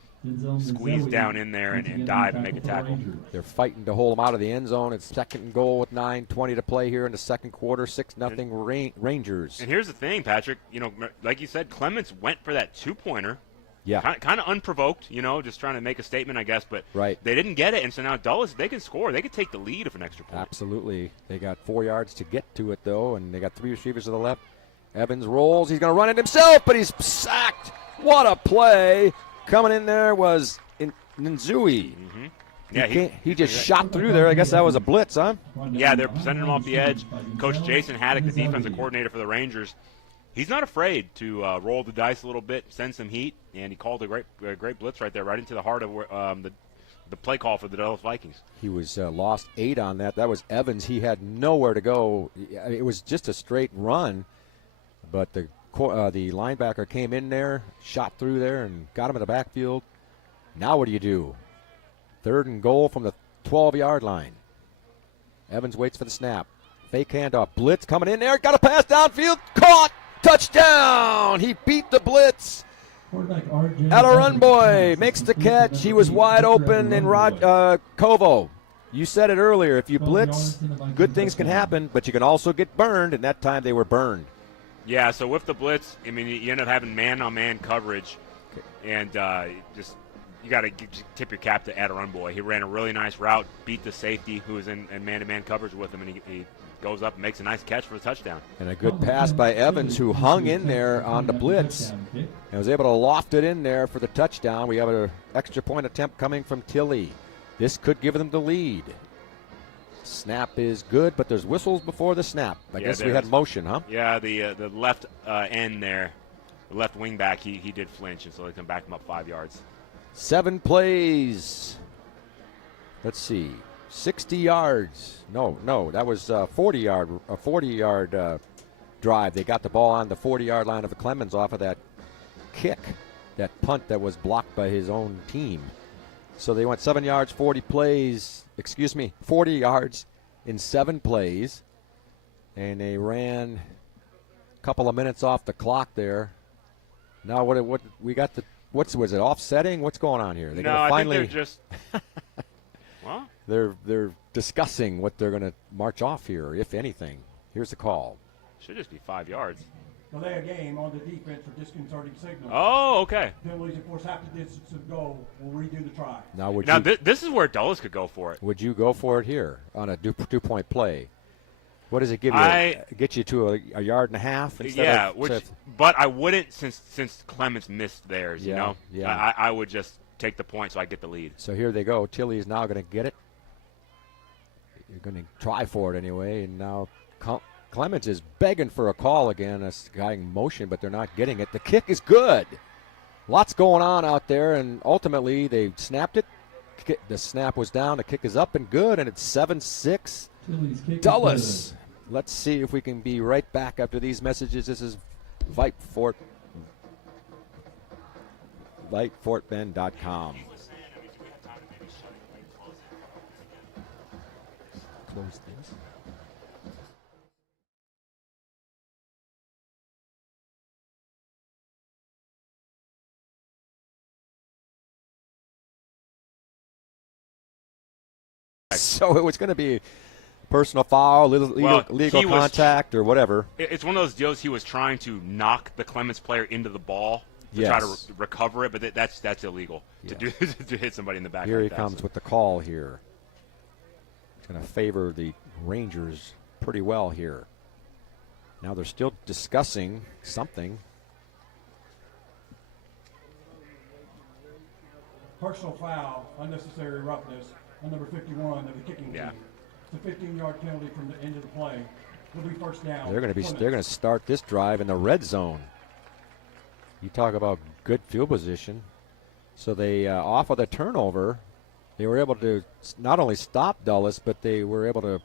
squeeze down in there and dive and make a tackle. They're fighting to hold him out of the end zone. It's 2nd and goal with 9:20 to play here in the 2nd quarter. 6-0 Rangers. And here's the thing, Patrick. You know, like you said, Clements went for that 2-pointer. Yeah. Kind of unprovoked, just trying to make a statement, I guess. But right. They didn't get it, and so now Dulles, they can score. They could take the lead of an extra point. Absolutely. They got 4 yards to get to it, though, and they got 3 receivers to the left. Evans rolls. He's going to run it himself, but he's sacked. What a play. Coming in there was Nzui. Mm-hmm. Yeah, he just shot through there. I guess that was a blitz, huh? Yeah, they're sending him off the edge. Coach Jason Haddock, the defensive coordinator for the Rangers, he's not afraid to roll the dice a little bit, send some heat, and he called a great blitz right there, right into the heart of the play call for the Dallas Vikings. He was lost 8 on that. That was Evans. He had nowhere to go. It was just a straight run, but the linebacker came in there, shot through there, and got him in the backfield. Now what do you do? 3rd and goal from the 12-yard line. Evans waits for the snap. Fake handoff. Blitz coming in there. Got a pass downfield. Caught. Touchdown. He beat the blitz. Alarunboy makes the catch. He was wide open. And Kovo, you said it earlier. If you blitz, good things can happen, but you can also get burned, and that time they were burned. Yeah, so with the blitz, I mean, you end up having man-on-man coverage, and you got to tip your cap to Adarunboy. He ran a really nice route, beat the safety who was in man-to-man coverage with him, and he goes up and makes a nice catch for a touchdown. And a good pass by Evans, who hung in there on the blitz and was able to loft it in there for the touchdown. We have an extra point attempt coming from Tilley. This could give them the lead. Snap is good, but there's whistles before the snap. I guess we had motion, huh? Yeah, the left end there, the left wing back, he did flinch, and so they can back him up 5 yards. 7 plays. Let's see. 60 yards. No, that was a 40-yard drive. They got the ball on the 40-yard line of the Clements off of that kick, that punt that was blocked by his own team. So they went 7 yards, 40 yards in 7 plays, and they ran a couple of minutes off the clock there. Now what we got was it offsetting? What's going on here? I think they're just well, they're discussing what they're going to march off here, if anything. Here's the call. Should just be 5 yards. Delay a game on the defense for disconcerting signals. Oh, okay. Penalties, of course, half the distance of goal. We'll redo the try. Now, this is where Dulles could go for it. Would you go for it here on a two-point play? What does it give you? Get you to a yard and a half? But I wouldn't since Clements missed theirs. Yeah, I would just take the point so I get the lead. So here they go. Tilley is now going to get it. You're going to try for it anyway, and now Clements is begging for a call again. This guy in motion, but they're not getting it. The kick is good. Lots going on out there, and ultimately they snapped it. The snap was down. The kick is up and good, and it's 7-6. Dulles. Let's see if we can be right back after these messages. This is VypeFortBend.com. Close this. So it was going to be personal foul, legal contact, or whatever. It's one of those deals. He was trying to knock the Clements player into the ball to try to recover it, but that's illegal to hit somebody in the back. Here like he comes with the call here. It's going to favor the Rangers pretty well here. Now they're still discussing something. Personal foul, unnecessary roughness on number 51 of the kicking team. It's a 15-yard penalty from the end of the play. It'll be first down. They're going to start this drive in the red zone. You talk about good field position. So they off of the turnover, they were able to not only stop Dulles, but they were able to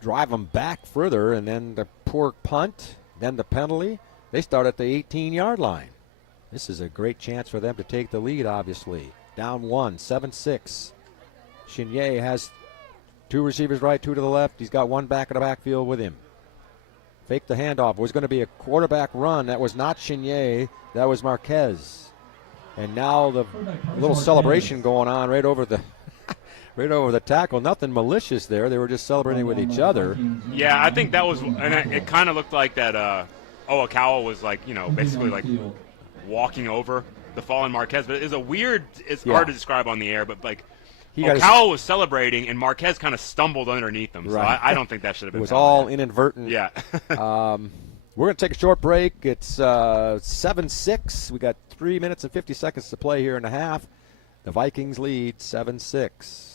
drive them back further, and then the poor punt, then the penalty. They start at the 18-yard line. This is a great chance for them to take the lead, obviously. Down 1, 7-6. Chenier has 2 receivers right, 2 to the left. He's got 1 back in the backfield with him. Fake the handoff. It was going to be a quarterback run. That was not Chenier. That was Marquez. And now the little celebration going on right over the right over the tackle. Nothing malicious there. They were just celebrating with each other. Yeah, I think that was, and it kind of looked like that Oikawa was basically like walking over the fallen Marquez. But it's hard to describe on the air, but like Oikawa was celebrating and Marquez kind of stumbled underneath him. So I don't think that should have been. It was all inadvertent. Yeah. We're going to take a short break. It's 7-6. We got 3 minutes and 50 seconds to play here in the half. The Vikings lead 7-6.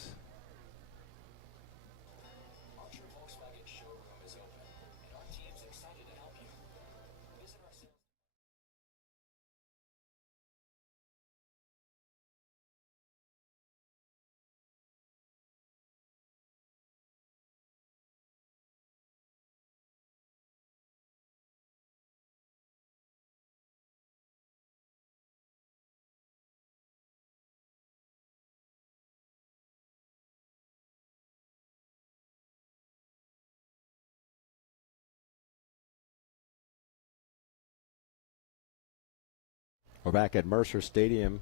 We're back at Mercer Stadium.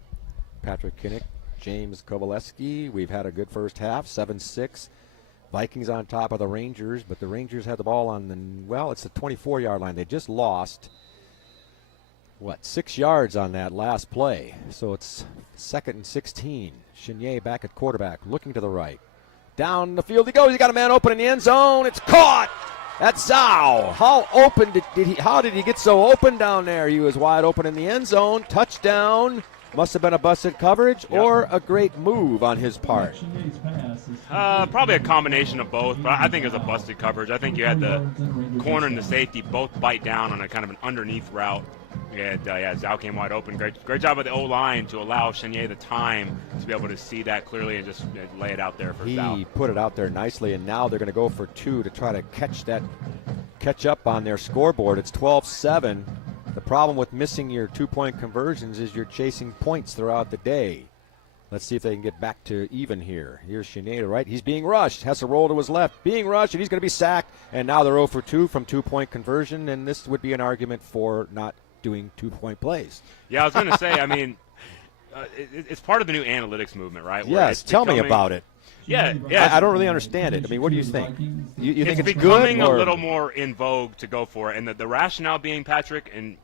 Patrick Kinnick, James Kovaleski. We've had a good first half, 7-6. Vikings on top of the Rangers, but the Rangers had the ball on it's the 24-yard line. They just lost, 6 yards on that last play. So it's 2nd and 16. Chenier back at quarterback, looking to the right. Down the field he goes. He got a man open in the end zone. It's caught. That's Zhao. How open did he? How did he get so open down there? He was wide open in the end zone. Touchdown. Must have been a busted coverage or a great move on his part. Probably a combination of both, but I think it was a busted coverage. I think you had the corner and the safety both bite down on a kind of an underneath route. Zhao came wide open. Great job by the O-line to allow Chenier the time to be able to see that clearly and just lay it out there for Zhao. He put it out there nicely, and now they're going to go for 2 to try to catch up on their scoreboard. It's 12-7. The problem with missing your 2-point conversions is you're chasing points throughout the day. Let's see if they can get back to even here. Here's Chenier, right? He's being rushed. Has to roll to his left. Being rushed, and he's going to be sacked. And now they're 0 for 2 from 2-point conversion, and this would be an argument for not doing 2-point plays. Yeah, I was going to say, I mean, it's part of the new analytics movement, right? Where Yes, tell me about it. Yeah. I don't really understand it. I mean, what do you think? You think it's good? It's becoming a little more in vogue to go for it, and the rationale being, Patrick, and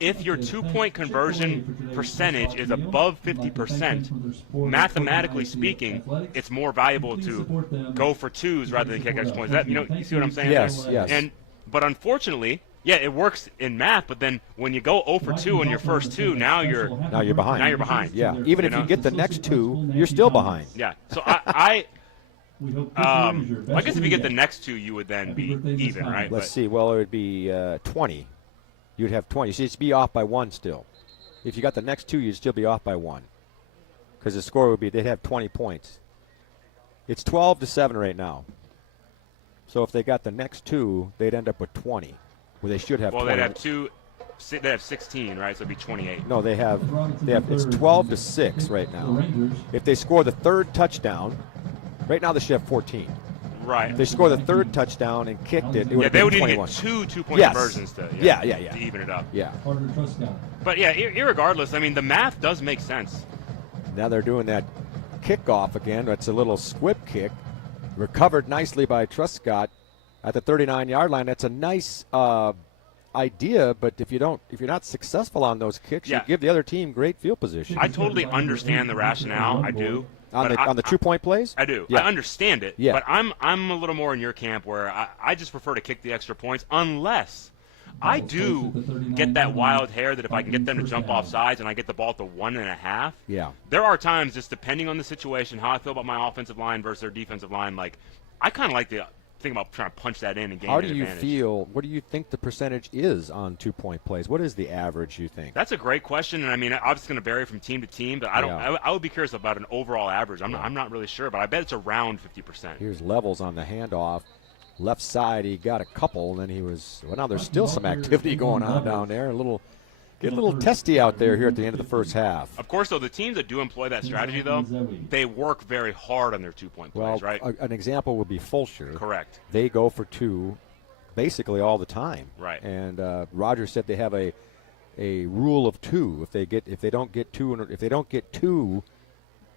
if your 2-point conversion percentage is above 50%, mathematically speaking, it's more valuable to go for 2s rather than kick extra points. You see what I'm saying? Yes, yes. But unfortunately, yeah, it works in math, but then when you go 0 for 2 on your first 2, now you're behind. Now you're behind. Yeah, even if you get the next 2, you're still behind. Yeah. So I guess if you get the next 2, you would then be even, right? Let's see. Well, it would be 20. You'd have 20. So you'd be off by 1 still. If you got the next 2, you'd still be off by 1. Because the score would be they'd have 20 points. It's 12-7 right now. So if they got the next 2, they'd end up with 20. Well, they should have 20. Well, they'd have 16, right? So it'd be 28. No, they have it's 12-6 right now. If they score the 3rd touchdown, right now they should have 14. Right. If they score the 3rd touchdown and kicked it, it would have they been would need 21. to get 2 2-point conversions to even it up. Yeah. But yeah, irregardless, I mean, the math does make sense. Now they're doing that kickoff again. It's a little squib kick, recovered nicely by Truscott at the 39-yard line. That's a nice idea, but if you're not successful on those kicks, you give the other team great field position. I totally understand the rationale. I do. On the 2-point plays? I do. Yeah. I understand it. Yeah. But I'm a little more in your camp where I just prefer to kick the extra points unless I do get that wild hair that if I can get them to jump off sides and I get the ball at the 1.5. Yeah. There are times, just depending on the situation, how I feel about my offensive line versus their defensive line, like I kind of like the think about trying to punch that in and gain an advantage. How do you feel? What do you think the percentage is on 2-point plays? What is the average, you think? That's a great question, and I mean, obviously it's going to vary from team to team, but I would be curious about an overall average. I'm not really sure, but I bet it's around 50%. Here's Levels on the handoff. Left side, he got a couple, and now there's still some activity going on down there. Get a little testy out there here at the end of the first half. Of course, though, the teams that do employ that strategy, though, they work very hard on their 2-point plays, right? An example would be Fulcher. Correct. They go for 2 basically all the time. Right. And Roger said they have a rule of 2. If they don't get 2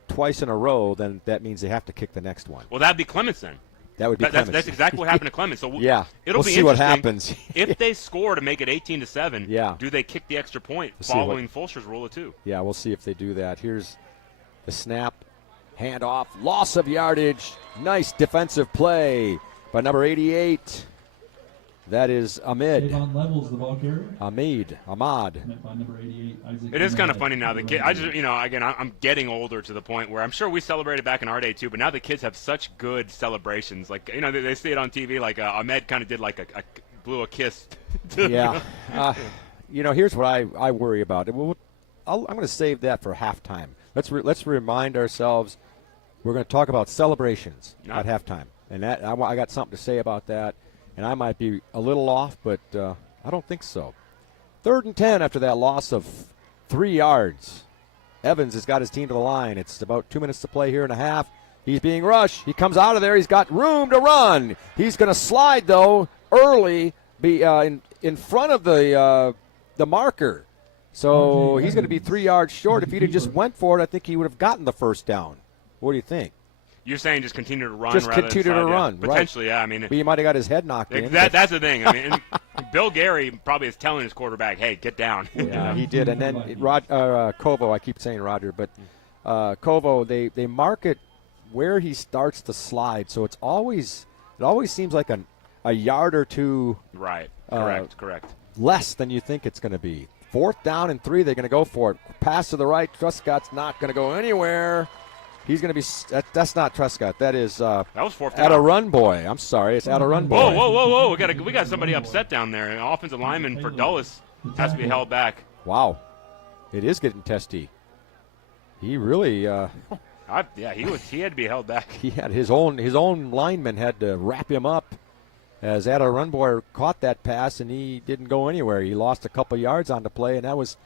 twice in a row, then that means they have to kick the next one. Well, that'd be Clements then. That would be Clements. That's exactly what happened to Clements. So we'll be see what happens. If they score to make it 18-7, do they kick the extra point following Fulcher's rule of 2? Yeah, we'll see if they do that. Here's the snap, handoff, loss of yardage. Nice defensive play by number 88. That is Ahmad. It is kind of funny now. The kid, again, I'm getting older to the point where I'm sure we celebrated back in our day too, but now the kids have such good celebrations. Like, they see it on TV. Like Ahmed kind of did like a blew a kiss. Yeah. Here's what I worry about. I'm going to save that for halftime. Let's remind ourselves we're going to talk about celebrations at halftime, and that I got something to say about that. And I might be a little off, but I don't think so. 3rd and 10 after that loss of 3 yards. Evans has got his team to the line. It's about 2 minutes to play here and a half. He's being rushed. He comes out of there. He's got room to run. He's going to slide, though, early, be in front of the marker. So he's going to be 3 yards short. If he'd have just went for it, I think he would have gotten the first down. What do you think? You're saying just continue to run just rather continue than to run. Potentially, right. Yeah. I mean, but he might have got his head knocked in. That's the thing. I mean, Bill Gary probably is telling his quarterback, hey, get down. Yeah, he did. And then Kovo, I keep saying Roger, but Kovo, they mark it where he starts to slide. So it always seems like a yard or two. Right. Correct. Less than you think it's going to be. 4th down and 3, they're going to go for it. Pass to the right. Truscott's not going to go anywhere. He's going to be – that's not Truscott. That is that was 4th down. At a run boy. I'm sorry. It's at a run boy. Whoa. We got somebody upset down there. An offensive lineman for Dulles has to be held back. Wow. It is getting testy. He really he had to be held back. He had his own lineman had to wrap him up as Ada Runboy caught that pass, and he didn't go anywhere. He lost a couple yards on the play, and that was,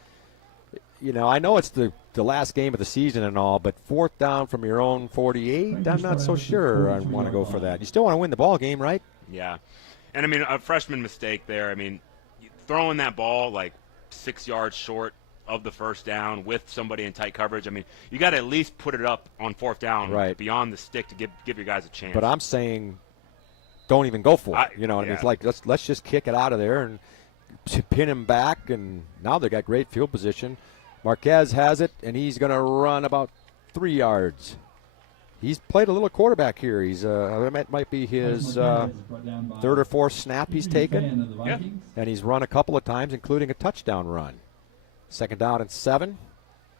I know it's the last game of the season and all, but 4th down from your own 48, I'm not so sure I want to go for that. You still want to win the ball game, right? Yeah. And, a freshman mistake there. Throwing that ball like 6 yards short of the 1st down with somebody in tight coverage, you got to at least put it up on 4th down beyond the stick to give your guys a chance. But I'm saying don't even go for it. It's like let's just kick it out of there and pin him back, and now they got great field position. Marquez has it, and he's going to run about 3 yards. He's played a little quarterback here. He's that might be his 3rd or 4th snap he's taken, and he's run a couple of times, including a touchdown run. 2nd down and 7.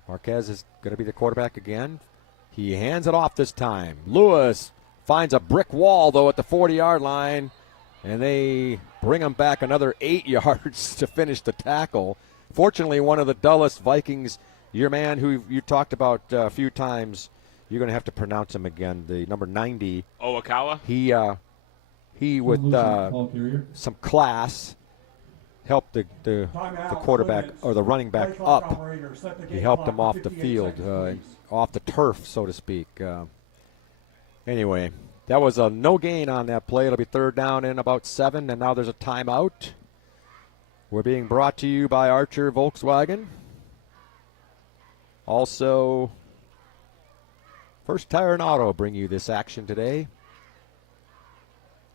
Marquez is going to be the quarterback again. He hands it off this time. Lewis finds a brick wall, though, at the 40-yard line, and they bring him back another 8 yards to finish the tackle. Fortunately, one of the Dulles Vikings, your man who you talked about a few times, you're going to have to pronounce him again, the number 90. Owakawa? He with some class, helped the quarterback or the running back up. He helped him off the field, off the turf, so to speak. Anyway, that was a no gain on that play. It'll be 3rd down and about 7, and now there's a timeout. We're being brought to you by Archer Volkswagen. Also, First Tire and Auto bring you this action today.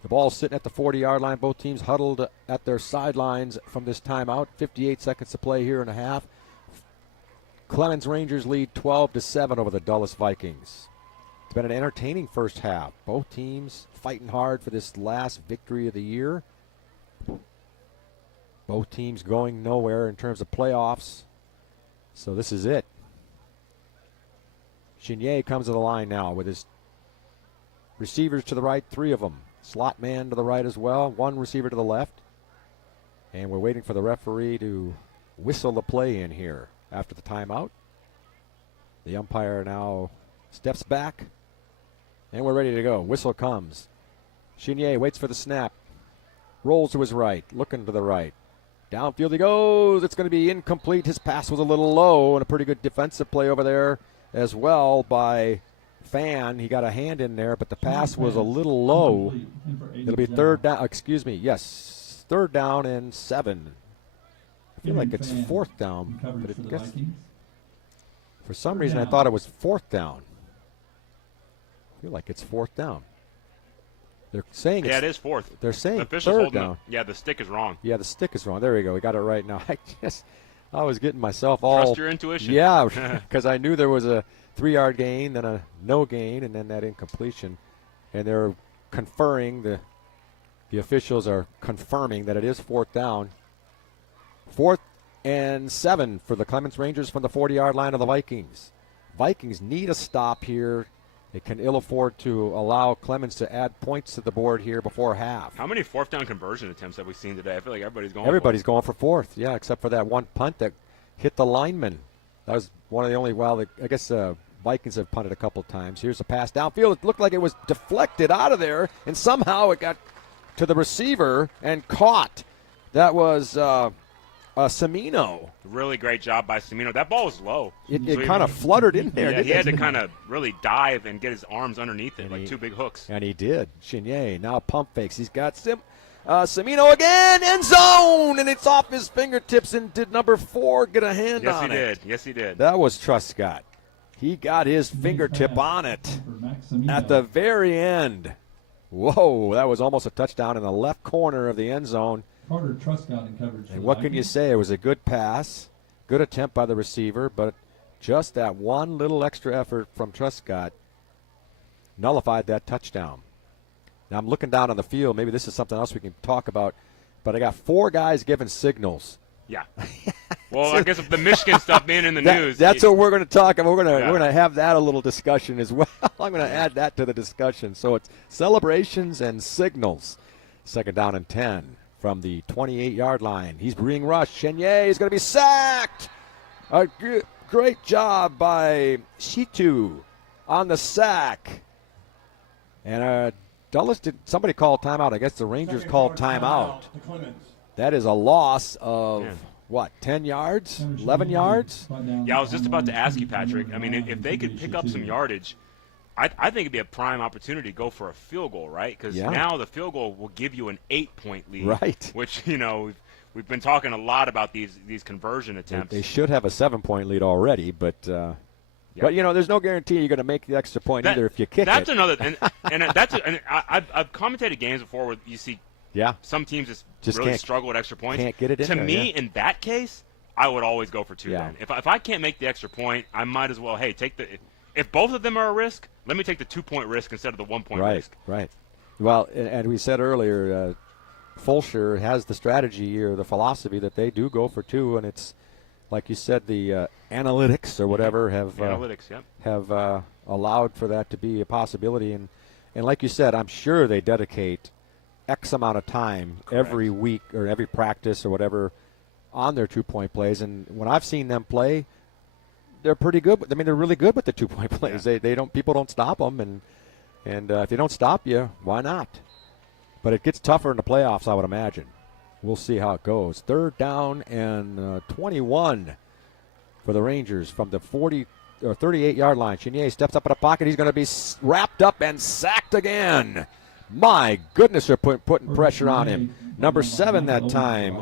The ball's sitting at the 40-yard line. Both teams huddled at their sidelines from this timeout. 58 seconds to play here in a half. Clements Rangers lead 12-7 over the Dulles Vikings. It's been an entertaining first half. Both teams fighting hard for this last victory of the year. Both teams going nowhere in terms of playoffs. So this is it. Chenier comes to the line now with his receivers to the right, 3 of them. Slot man to the right as well, 1 receiver to the left. And we're waiting for the referee to whistle the play in here after the timeout. The umpire now steps back, and we're ready to go. Whistle comes. Chenier waits for the snap. Rolls to his right, looking to the right. Downfield he goes. It's going to be incomplete. His pass was a little low, and a pretty good defensive play over there as well by Fan. He got a hand in there, but the pass was a little low. It'll be 3rd down. 3rd down and 7. I feel like it's 4th down, but it gets, for some reason I thought it was 4th down. I feel like it's 4th down. They're saying it is 4th. They're saying the official's 3rd down. Yeah, the stick is wrong. Yeah, the stick is wrong. There we go. We got it right now. I was getting myself all. Trust your intuition. Yeah, because I knew there was a 3-yard gain, then a no gain, and then that incompletion. And they're conferring, the officials are confirming that it is 4th down. 4th and 7 for the Clements Rangers from the 40-yard line of the Vikings. Vikings need a stop here. They can ill afford to allow Clements to add points to the board here before half. How many 4th down conversion attempts have we seen today? I feel like everybody's going for 4th, yeah, except for that one punt that hit the lineman. That was one of the only, I guess Vikings have punted a couple times. Here's a pass downfield. It looked like it was deflected out of there, and somehow it got to the receiver and caught. That was Semino. Really great job by Semino. That ball was low. It kind of fluttered in there. Yeah, he had to kind of really dive and get his arms underneath it, like 2 big hooks. And he did. Chenier now pump fakes. He's got Semino again, end zone, and it's off his fingertips. And did number 4 get a hand on it? Yes, he did. That was Truscott. He got his fingertip on it at the very end. Whoa, that was almost a touchdown in the left corner of the end zone. Carter Truscott in coverage. And what can you say? It was a good pass, good attempt by the receiver, but just that one little extra effort from Truscott. nullified that touchdown. Now I'm looking down on the field. Maybe this is something else we can talk about, but I got 4 guys giving signals. Yeah. Well, I guess the Michigan stuff being in the news. That's what we're going to talk about. We're going to have that a little discussion as well. I'm going to add that to the discussion. So it's celebrations and signals. 2nd down and 10 from the 28-yard line. He's being rushed. Chenier is going to be sacked. A great job by Shitu on the sack. And Dulles, did somebody call timeout? I guess the Rangers called timeout. That is a loss of, 10 yards? 11 yards? Yeah, I was just about to ask you, Patrick. I mean, if they could pick up some yardage, I think it'd be a prime opportunity to go for a field goal, right? Because now the field goal will give you an 8-point lead. Right. Which, we've been talking a lot about these conversion attempts. They should have a 7-point lead already, but there's no guarantee you're going to make the extra point either if you kick that's it. Another, and I've commentated games before where you see some teams just really struggle at extra points. Can't get it in to there, me, in that case, I would always go for 2 then. If I can't make the extra point, I might as well, if both of them are a risk, let me take the 2-point risk instead of the 1-point risk. Right. Well, and we said earlier, Fulsher has the strategy or the philosophy that they do go for 2, and it's like you said, the analytics or whatever have allowed for that to be a possibility. And like you said, I'm sure they dedicate X amount of time every week or every practice or whatever on their 2-point plays. And when I've seen them play, they're pretty good. I mean, they're really good with the 2-point plays. Yeah. People don't stop them, and if they don't stop you, why not? But it gets tougher in the playoffs, I would imagine. We'll see how it goes. 3rd down and 21 for the Rangers from the 38-yard line. Chenier steps up in the pocket. He's going to be wrapped up and sacked again. My goodness, they're putting pressure on him. Number 7 that time.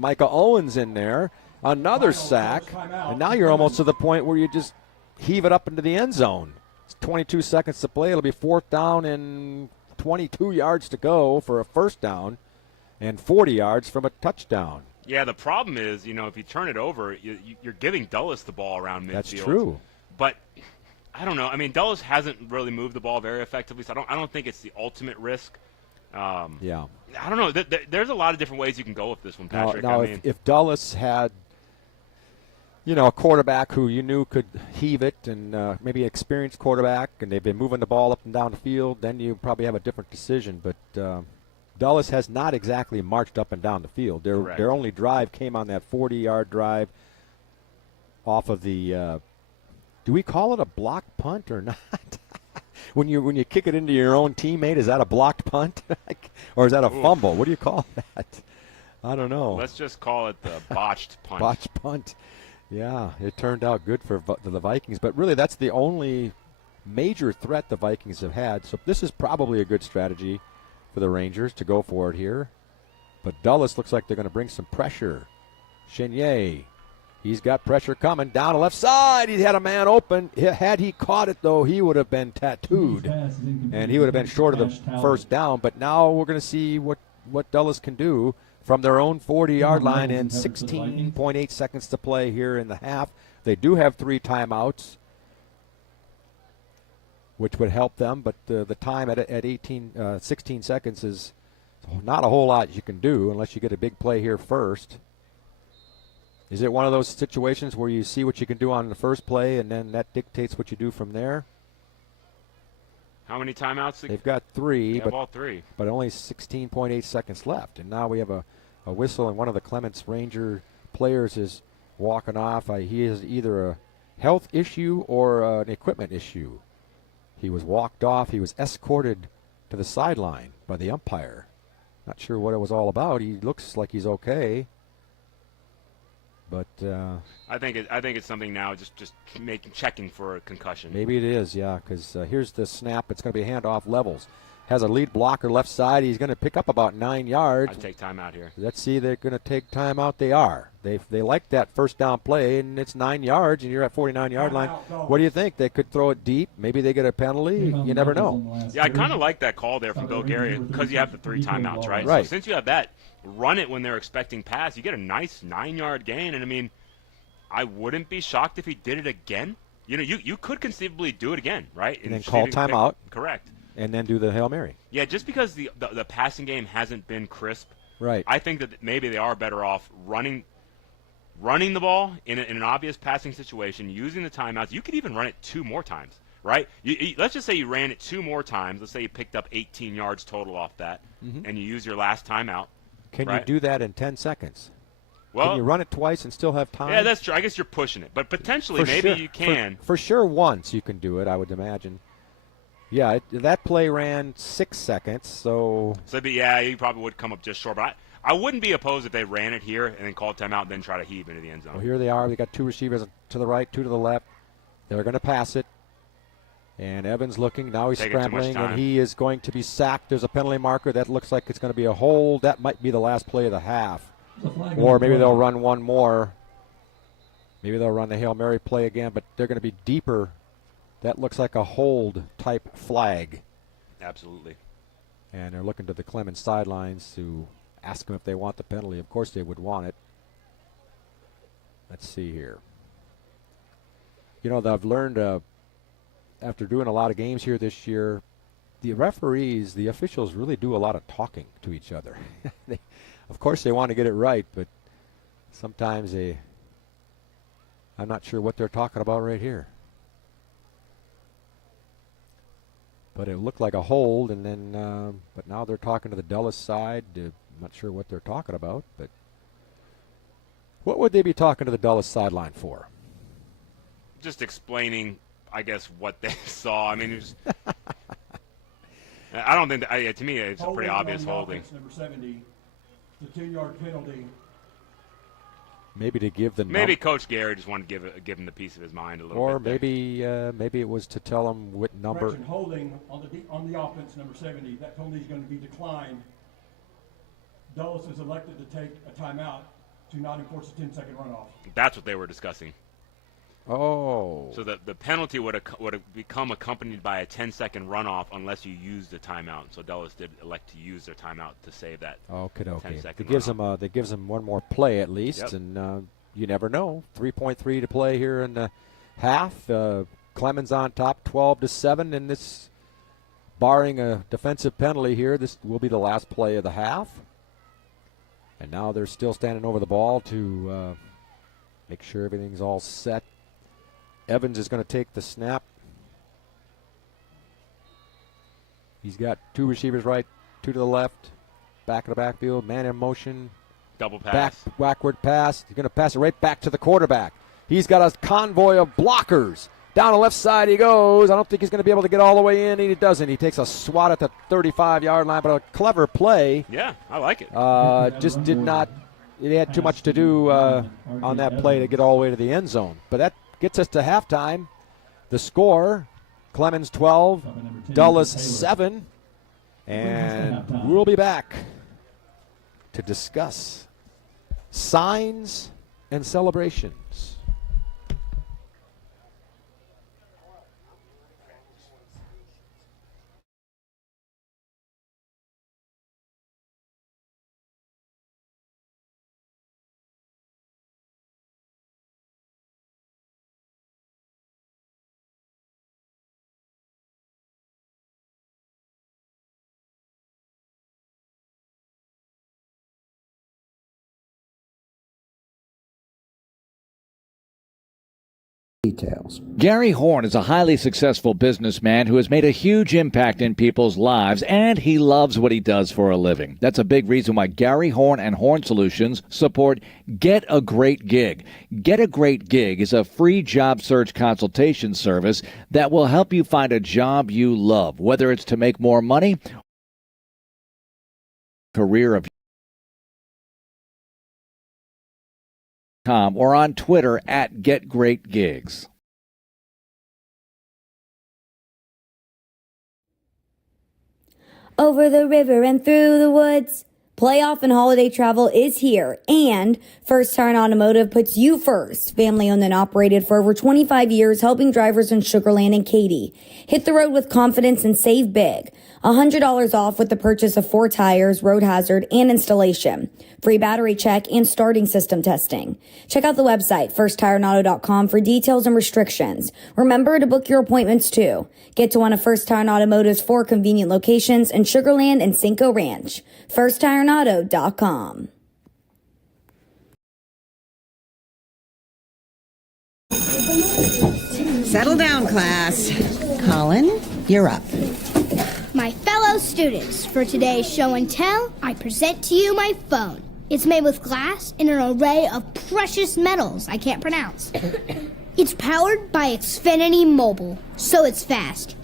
Micah Owens in there. Another sack. And now you're almost to the point where you just heave it up into the end zone. It's 22 seconds to play. It'll be 4th down and 22 yards to go for a 1st down and 40 yards from a touchdown. Yeah, the problem is, if you turn it over, you're giving Dulles the ball around midfield. That's true. But I don't know. I mean, Dulles hasn't really moved the ball very effectively, so I don't think it's the ultimate risk. I don't know. There's a lot of different ways you can go with this one, Patrick. Now if Dulles had, a quarterback who you knew could heave it and maybe an experienced quarterback, and they've been moving the ball up and down the field, then you probably have a different decision. But Dulles has not exactly marched up and down the field. Their only drive came on that 40-yard drive off of the do we call it a blocked punt or not? when you kick it into your own teammate, is that a blocked punt? Or is that a fumble? What do you call that? I don't know. Let's just call it the botched punt. Botched punt. Yeah, it turned out good for the Vikings. But really, that's the only major threat the Vikings have had. So this is probably a good strategy for the Rangers to go for it here. But Dulles looks like they're going to bring some pressure. Chenier, he's got pressure coming down the left side. He had a man open. Had he caught it, though, he would have been tattooed. And he would have been short of the 1st down. But now we're going to see what Dulles can do from their own 40-yard line in 16.8 seconds to play here in the half. They do have 3 timeouts, which would help them, but the time at 16 seconds is not a whole lot you can do unless you get a big play here first. Is it one of those situations where you see what you can do on the first play and then that dictates what you do from there? How many timeouts? They've got 3, but all 3. But only 16.8 seconds left. And now we have a whistle, and one of the Clements Ranger players is walking off. He has either a health issue or an equipment issue. He was walked off. He was escorted to the sideline by the umpire. Not sure what it was all about. He looks like he's okay. But I think it's something now just checking for a concussion. Maybe it is, yeah, because here's the snap. It's going to be handoff levels. Has a lead blocker left side. He's going to pick up about 9 yards. I'd take time out here. Let's see. They're going to take time out. They are. They like that 1st down play, and it's 9 yards, and you're at 49-yard line. What do you think? They could throw it deep. Maybe they get a penalty. You never know. Yeah, I kind of like that call there from Bill Gary because you have the 3 timeouts, right? Right. So since you have that, run it when they're expecting pass. You get a nice 9-yard gain, and I mean, I wouldn't be shocked if he did it again. you could conceivably do it again, right? And then call timeout. Correct. And then do the Hail Mary. Yeah, just because the passing game hasn't been crisp, right? I think that maybe they are better off running the ball in an obvious passing situation, using the timeouts. You could even run it 2 more times, right? Let's just say you ran it 2 more times. Let's say you picked up 18 yards total off that, and you use your last timeout. Can right? you do that in 10 seconds? Well, can you run it twice and still have time? Yeah, that's true. I guess you're pushing it, but potentially maybe you can. For sure, once you can do it, I would imagine. Yeah, that play ran 6 seconds, so. Yeah, you probably would come up just short, but I wouldn't be opposed if they ran it here and then called timeout and then try to heave into the end zone. Well, here they are. They got 2 receivers to the right, 2 to the left. They're going to pass it. And Evans looking. Now he's scrambling, and he is going to be sacked. There's a penalty marker. That looks like it's going to be a hold. That might be the last play of the half. Or maybe they'll run one more. Maybe they'll run the Hail Mary play again, but they're going to be deeper. That looks like a hold-type flag. Absolutely. And they're looking to the Clements sidelines to ask them if they want the penalty. Of course they would want it. Let's see here. You know, I've learned after doing a lot of games here this year, the referees, the officials really do a lot of talking to each other. Of course they want to get it right, but sometimes I'm not sure what they're talking about right here. But it looked like a hold, and then, but now they're talking to the Dulles side. I'm not sure what they're talking about, but what would they be talking to the Dulles sideline for? Just explaining, I guess, what they saw. I mean, it was, I don't think that, to me, it's a pretty obvious holding. Number 70, the 2-yard penalty. Maybe to give the maybe Coach Gary just wanted to give him the piece of his mind a little or bit. Or maybe it was to tell him what number. Correction, holding on the offense, number 70. That penalty is going to be declined. Dulles is elected to take a timeout to not enforce a 10-second runoff. That's what they were discussing. Oh. So the penalty would have become accompanied by a 10-second runoff unless you used the timeout. So Dulles did elect to use their timeout to save that. Okay. 10-second That gives them one more play at least, yep. And you never know. 3.3 to play here in the half. Clements on top, 12-7, and this, barring a defensive penalty here, this will be the last play of the half. And now they're still standing over the ball to make sure everything's all set. Evans is going to take the snap. He's got 2 receivers right, 2 to the left, back of the backfield, man in motion. Double pass. Backward pass. He's going to pass it right back to the quarterback. He's got a convoy of blockers. Down the left side he goes. I don't think he's going to be able to get all the way in. He doesn't. He takes a swat at the 35-yard line, but a clever play. Yeah, I like it. Just did not. It had too much to do on that play to get all the way to the end zone. But that gets us to halftime. The score, Clements 12, Dulles 7. And we'll be back to discuss signs and celebrations. Details. Gary Horn is a highly successful businessman who has made a huge impact in people's lives, and he loves what he does for a living. That's a big reason why Gary Horn and Horn Solutions support Get a Great Gig. Get a Great Gig is a free job search consultation service that will help you find a job you love, whether it's to make more money, career of or on Twitter at GetGreatGigs. Over the river and through the woods, playoff and holiday travel is here, and First Turn Automotive puts you first. Family owned and operated for over 25 years, helping drivers in Sugar Land and Katy. Hit the road with confidence and save big $100 off with the purchase of 4 tires, road hazard, and installation. Free battery check and starting system testing. Check out the website, firsttireandauto.com, for details and restrictions. Remember to book your appointments too. Get to one of First Tire and Automotive's 4 convenient locations in Sugar Land and Cinco Ranch. firsttireandauto.com. Settle down, class. Colin, you're up. My fellow students, for today's show and tell, I present to you my phone. It's made with glass and an array of precious metals I can't pronounce. It's powered by Xfinity Mobile, so it's fast.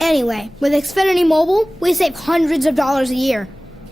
Anyway, with Xfinity Mobile, we save hundreds of dollars a year.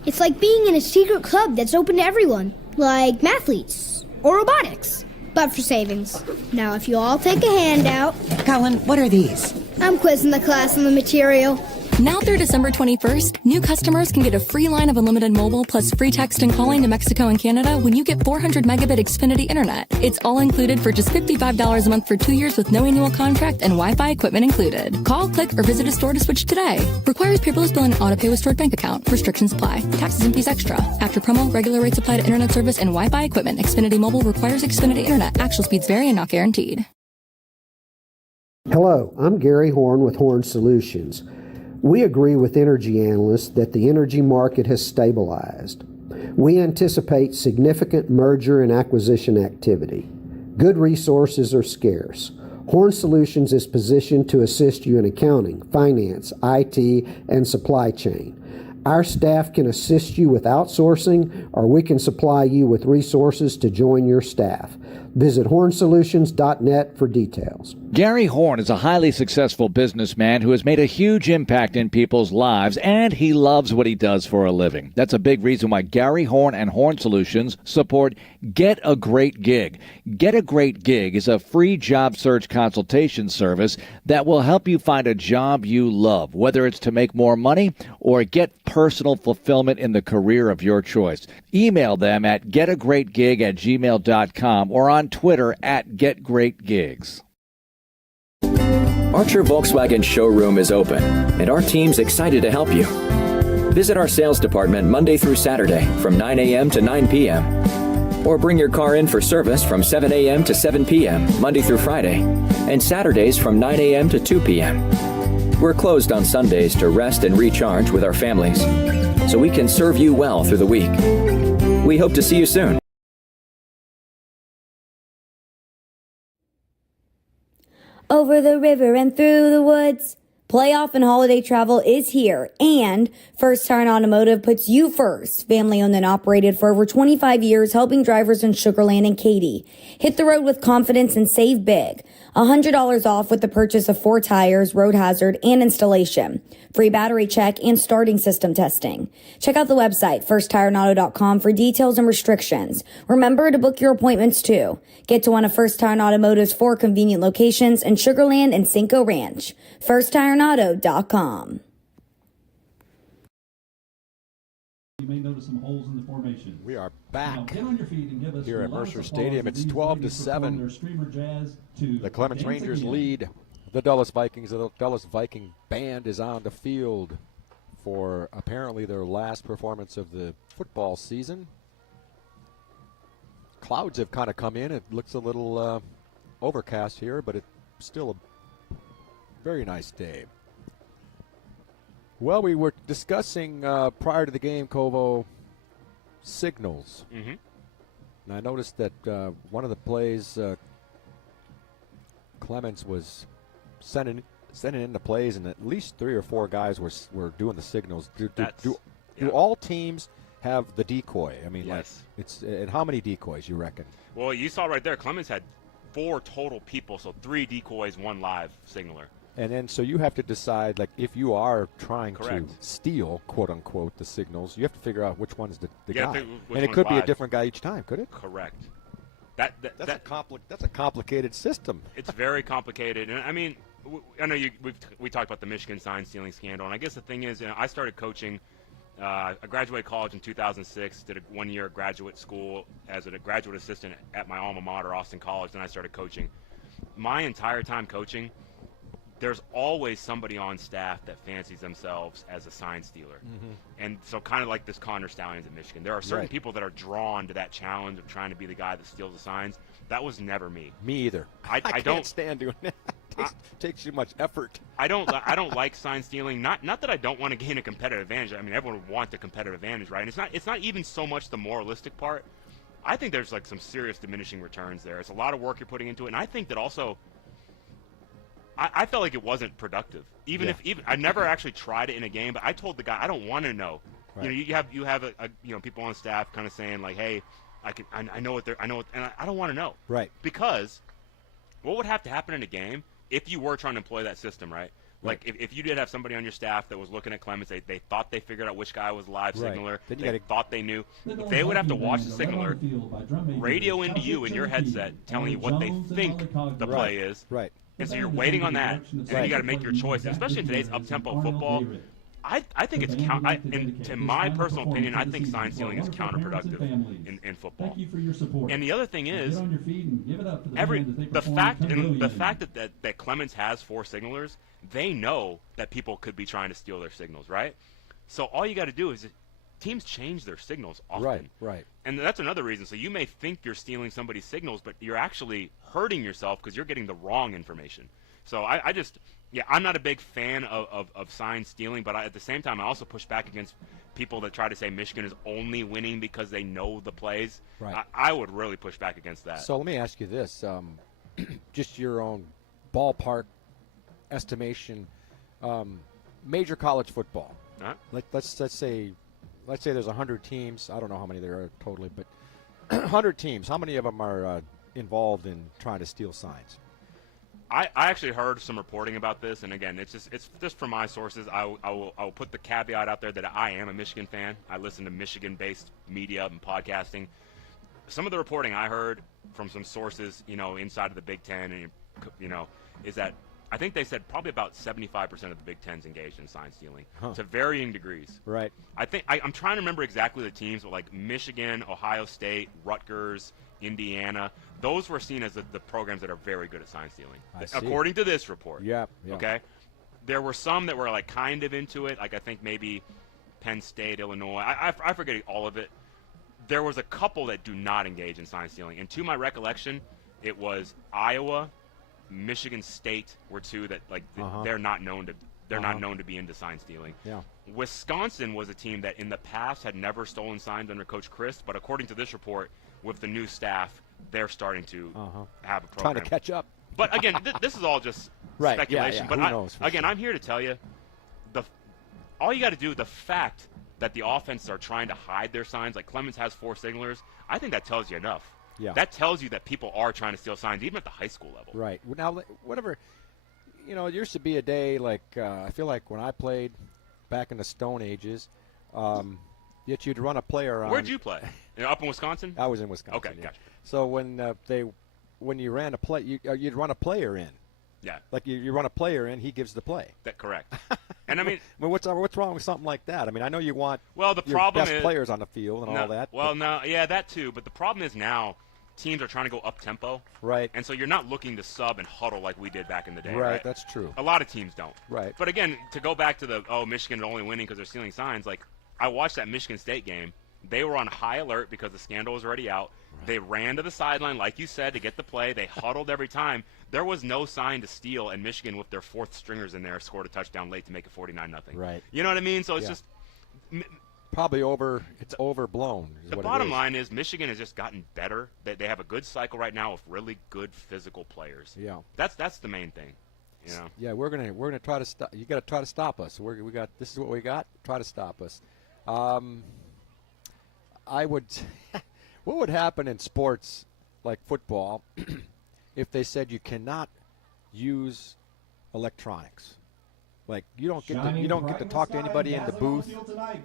It's like being in a secret club that's open to everyone, like mathletes or robotics, but for savings. Now, if you all take a handout. Colin, what are these? I'm quizzing the class on the material. Now through December 21st, new customers can get a free line of unlimited mobile plus free text and calling to Mexico and Canada when you get 400 megabit Xfinity internet. It's all included for just $55 a month for 2 years with no annual contract and Wi-Fi equipment included. Call, click, or visit a store to switch today. Requires paperless bill and auto-pay with stored bank account. Restrictions apply. Taxes and fees extra. After promo, regular rates apply to internet service and Wi-Fi equipment. Xfinity Mobile requires Xfinity internet. Actual speeds vary and not guaranteed. Hello, I'm Gary Horn with Horn Solutions. We agree with energy analysts that the energy market has stabilized. We anticipate significant merger and acquisition activity. Good resources are scarce. Horn Solutions is positioned to assist you in accounting, finance, IT, and supply chain. Our staff can assist you with outsourcing, or we can supply you with resources to join your staff. Visit hornsolutions.net for details. Gary Horn is a highly successful businessman who has made a huge impact in people's lives, and he loves what he does for a living. That's a big reason why Gary Horn and Horn Solutions support Get a Great Gig. Get a Great Gig is a free job search consultation service that will help you find a job you love, whether it's to make more money or get personal fulfillment in the career of your choice. Email them at getagreatgig@gmail.com or on Twitter at getgreatgigs. Archer Volkswagen showroom is open, and our team's excited to help you. Visit our sales department Monday through Saturday from 9 a.m. to 9 p.m. Or bring your car in for service from 7 a.m. to 7 p.m. Monday through Friday, and Saturdays from 9 a.m. to 2 p.m. We're closed on Sundays to rest and recharge with our families, so we can serve you well through the week. We hope to see you soon. Over the river and through the woods, playoff and holiday travel is here, and First Tire and Automotive puts you first. Family owned and operated for over 25 years, helping drivers in Sugar Land and Katy. Hit the road with confidence and save big. $100 off with the purchase of 4 tires, road hazard, and installation. Free battery check and starting system testing. Check out the website, firsttireandauto.com, for details and restrictions. Remember to book your appointments too. Get to one of First Tire and Automotive's 4 convenient locations in Sugar Land and Cinco Ranch. firsttireandauto.com. You may notice some holes in the formation. We are Now, back get on your feet and give us here at some loudest Mercer applause Stadium. as It's these 12 to ladies perform 7. their Screamer Jazz to The Clements Dance Rangers Again. lead the Dulles Vikings. The Dulles Viking band is on the field for apparently their last performance of the football season. Clouds have kind of come in. It looks a little overcast here, but it's still a very nice day. Well, we were discussing prior to the game, Kovo, signals. Mm-hmm. And I noticed that one of the plays, Clements was sending in the plays, and at least 3 or 4 guys were doing the signals. Do all teams have the decoy? I mean, Yes. like, it's and how many decoys you reckon? Well, you saw right there, Clements had 4 total people, so 3 decoys, 1 live signaler. And then so you have to decide, like, if you are trying Correct. to steal, quote unquote, the signals, you have to figure out which one's the You gotta guy. figure which And it one's could be a live. different guy each time, could it? Correct. That's a complicated system. It's very complicated, and I mean, I know we talked about the Michigan sign stealing scandal, and I guess the thing is, I started coaching. I graduated college in 2006. Did a 1-year graduate school as a graduate assistant at my alma mater, Austin College. Then I started coaching. My entire time coaching, there's always somebody on staff that fancies themselves as a sign stealer. And so kind of like this Connor Stallions in Michigan. There are certain people that are drawn to that challenge of trying to be the guy that steals the signs. That was never me. Me either. I can't don't stand doing that. Takes too much effort. I don't like sign stealing. Not that I don't want to gain a competitive advantage. I mean, everyone would want the competitive advantage, right? And it's not even so much the moralistic part. I think there's like some serious diminishing returns there. It's a lot of work you're putting into it, and I think that also I felt like it wasn't productive. Even if I never actually tried it in a game, but I told the guy I don't want to know. Right. You have a people on staff kind of saying like, hey, I know what and I don't want to know. Right. Because what would have to happen in a game if you were trying to employ that system, right? Like if you did have somebody on your staff that was looking at Clements, they thought they figured out which guy was a live signaler. They thought they knew. They would have to watch the signaler, radio into you in your headset, telling you what they think the play is. Right. And so you're waiting on that, and then you got to make your choice. Especially in today's up-tempo football, I think it's in my personal opinion, I think sign stealing is counterproductive in football. Thank you for your support. And the other thing is, Get on your feet and give it up to the fans that they the fact that Clements has 4 signalers, they know that people could be trying to steal their signals, right? So all you got to do is teams change their signals often. Right. And that's another reason. So you may think you're stealing somebody's signals, but you're actually hurting yourself because you're getting the wrong information. So I'm not a big fan of sign stealing, but at the same time, I also push back against people that try to say Michigan is only winning because they know the plays. Right. I would really push back against that. So let me ask you this, just your own ballpark estimation, major college football. Let's say there's 100 teams. I don't know how many there are totally, but 100 teams. How many of them are involved in trying to steal signs? I actually heard some reporting about this, and again, it's just from my sources. I will put the caveat out there that I am a Michigan fan. I listen to Michigan-based media and podcasting. Some of the reporting I heard from some sources, inside of the Big Ten, and is that I think they said probably about 75% of the Big Ten's engaged in sign stealing to varying degrees. Right. I think I'm trying to remember exactly the teams, but like Michigan, Ohio State, Rutgers, Indiana, those were seen as the programs that are very good at sign stealing, according to this report. Yeah. Okay. There were some that were like kind of into it, like I think maybe Penn State, Illinois. I forget all of it. There was a couple that do not engage in sign stealing, and to my recollection, it was Iowa, Michigan State were 2 that they're not known to be into sign stealing. Yeah. Wisconsin was a team that in the past had never stolen signs under Coach Christ, but according to this report, with the new staff, they're starting to have a program. Trying to catch up. But again, this is all just speculation. Yeah. But Who knows? I'm here to tell you, all you got to do, the fact that the offenses are trying to hide their signs, like Clements has 4 signalers, I think that tells you enough. Yeah. That tells you that people are trying to steal signs, even at the high school level. Right. Now, whatever, it used to be a day like I feel like when I played back in the Stone Ages, yet you'd run a player on. Where'd you play? Up in Wisconsin? I was in Wisconsin. Okay, gotcha. So when you ran a play, you'd run a player in. Yeah. Like you run a player in, he gives the play. That correct. And I mean, what's wrong with something like that? I mean, I know you want the your problem best players on the field and all that. Well, no, yeah, that too. But the problem is now teams are trying to go up tempo. Right. And so you're not looking to sub and huddle like we did back in the day. Right. That's true. A lot of teams don't. Right. But again, to go back to Michigan only winning because they're stealing signs. Like I watched that Michigan State game. They were on high alert because the scandal was already out. Right. They ran to the sideline, like you said, to get the play. They huddled every time. There was no sign to steal, and Michigan, with their 4th stringers in there, scored a touchdown late to make it 49-0. Right. You know what I mean? So it's just probably it's overblown. The bottom line is Michigan has just gotten better. They have a good cycle right now of really good physical players. Yeah. That's the main thing. Yeah, we're gonna try to stop. You got to try to stop us. This is what we got. Try to stop us. What would happen in sports like football if they said you cannot use electronics? Like you don't get to talk to anybody in the booth.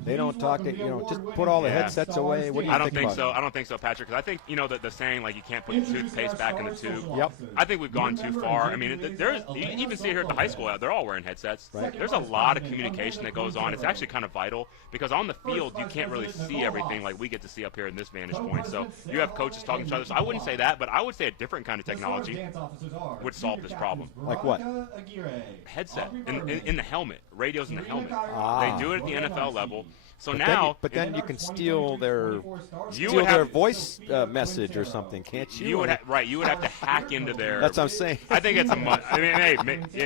They don't talk to just put all the headsets away. What do you think about it? I don't think so, Patrick. Because I think the saying like you can't put toothpaste back in the tube. Yep. I think we've gone too far. I mean, you even see it here at the high school. They're all wearing headsets. Right. There's a lot of communication that goes on. It's actually kind of vital because on the field you can't really see everything like we get to see up here in this vantage point. So you have coaches talking to each other. So I wouldn't say that, but I would say a different kind of technology would solve this problem. Like what? Headset in the helmet. Radios in the helmet. They do it at the NFL level. So but then you can steal their voice message or something, can't you? You would have to hack into their. That's what I'm saying. I think it's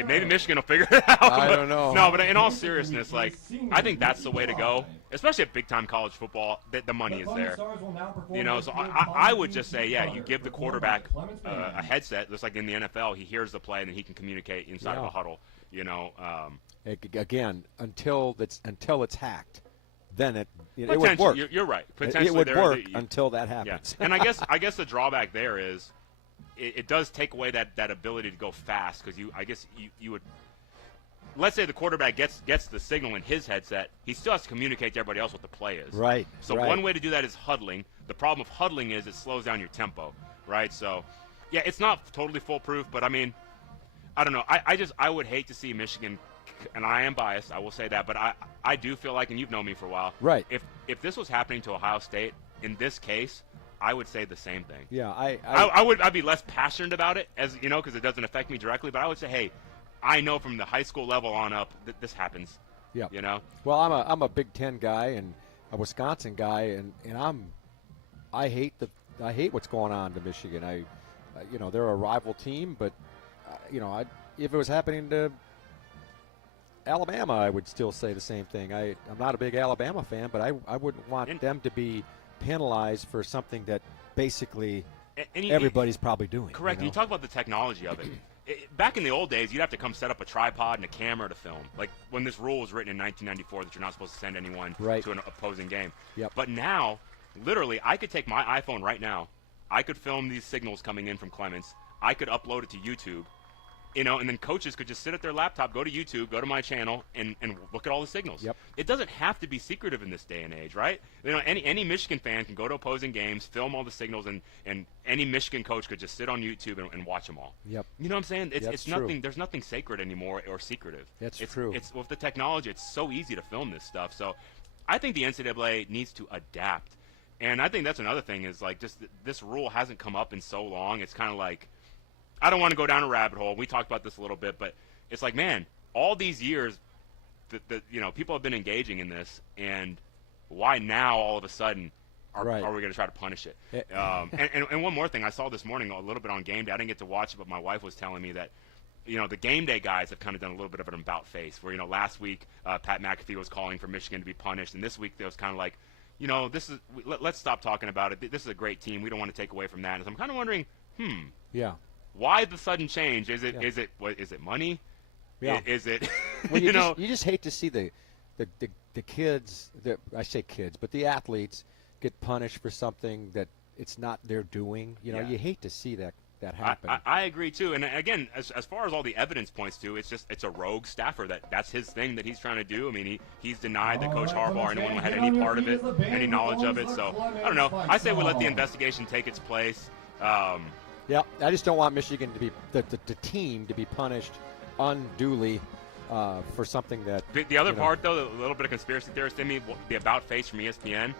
maybe Michigan will figure it out. I don't know. No, but in all seriousness, like I think that's the way to go, especially at big time college football. The money is there. So I would just say, you give the quarterback a headset, just like in the NFL. He hears the play and then he can communicate inside of a huddle. Again, until it's hacked. Then it would work. You're right. It would work until that happens. Yeah. And I guess the drawback there is it does take away that ability to go fast because you would. Let's say the quarterback gets the signal in his headset. He still has to communicate to everybody else what the play is. Right. So one way to do that is huddling. The problem with huddling is it slows down your tempo. Right. So, it's not totally foolproof, but I mean, I don't know. I would hate to see Michigan. And I am biased, I will say that, but I do feel like, and you've known me for a while, right? If this was happening to Ohio State, in this case, I would say the same thing. Yeah, I'd be less passionate about it, as you know, because it doesn't affect me directly. But I would say, hey, I know from the high school level on up that this happens. Yeah. Well, I'm a Big Ten guy and a Wisconsin guy, and I hate what's going on to Michigan. They're a rival team, but if it was happening to Alabama, I would still say the same thing. I'm not a big Alabama fan, but I wouldn't want them to be penalized for something that basically everybody's probably doing. Correct. You talk about the technology of it. Back in the old days, you'd have to come set up a tripod and a camera to film. Like when this rule was written in 1994 that you're not supposed to send anyone to an opposing game. Yep. But now, literally, I could take my iPhone right now. I could film these signals coming in from Clements. I could upload it to YouTube. And then coaches could just sit at their laptop, go to YouTube, go to my channel, and look at all the signals. Yep. It doesn't have to be secretive in this day and age, right? Any Michigan fan can go to opposing games, film all the signals, and any Michigan coach could just sit on YouTube and watch them all. Yep. You know what I'm saying? It's nothing. True. There's nothing sacred anymore or secretive. That's true. It's with the technology, it's so easy to film this stuff. So I think the NCAA needs to adapt, and I think that's another thing is like just this rule hasn't come up in so long. It's kind of like. I don't want to go down a rabbit hole. We talked about this a little bit, but it's like, man, all these years, people have been engaging in this, and why now all of a sudden are we going to try to punish it? And one more thing, I saw this morning a little bit on Game Day. I didn't get to watch it, but my wife was telling me that, the Game Day guys have kind of done a little bit of an about face, where last week Pat McAfee was calling for Michigan to be punished, and this week it was kind of like, let's stop talking about it. This is a great team. We don't want to take away from that. And so I'm kind of wondering, yeah. Why the sudden change? Is it money? Yeah. Is it well, you just hate to see the kids, I say kids, but the athletes get punished for something that it's not their doing. You hate to see that happen. I agree too. And again, as far as all the evidence points to, it's a rogue staffer that's his thing that he's trying to do. I mean, he's denied that Coach Harbaugh or anyone had any part of it, any knowledge of it. So I don't know. I say we let the investigation take its place. Yeah, I just don't want Michigan to be the team to be punished unduly for something that. The other part, though, a little bit of conspiracy theorist in me, the about face from ESPN,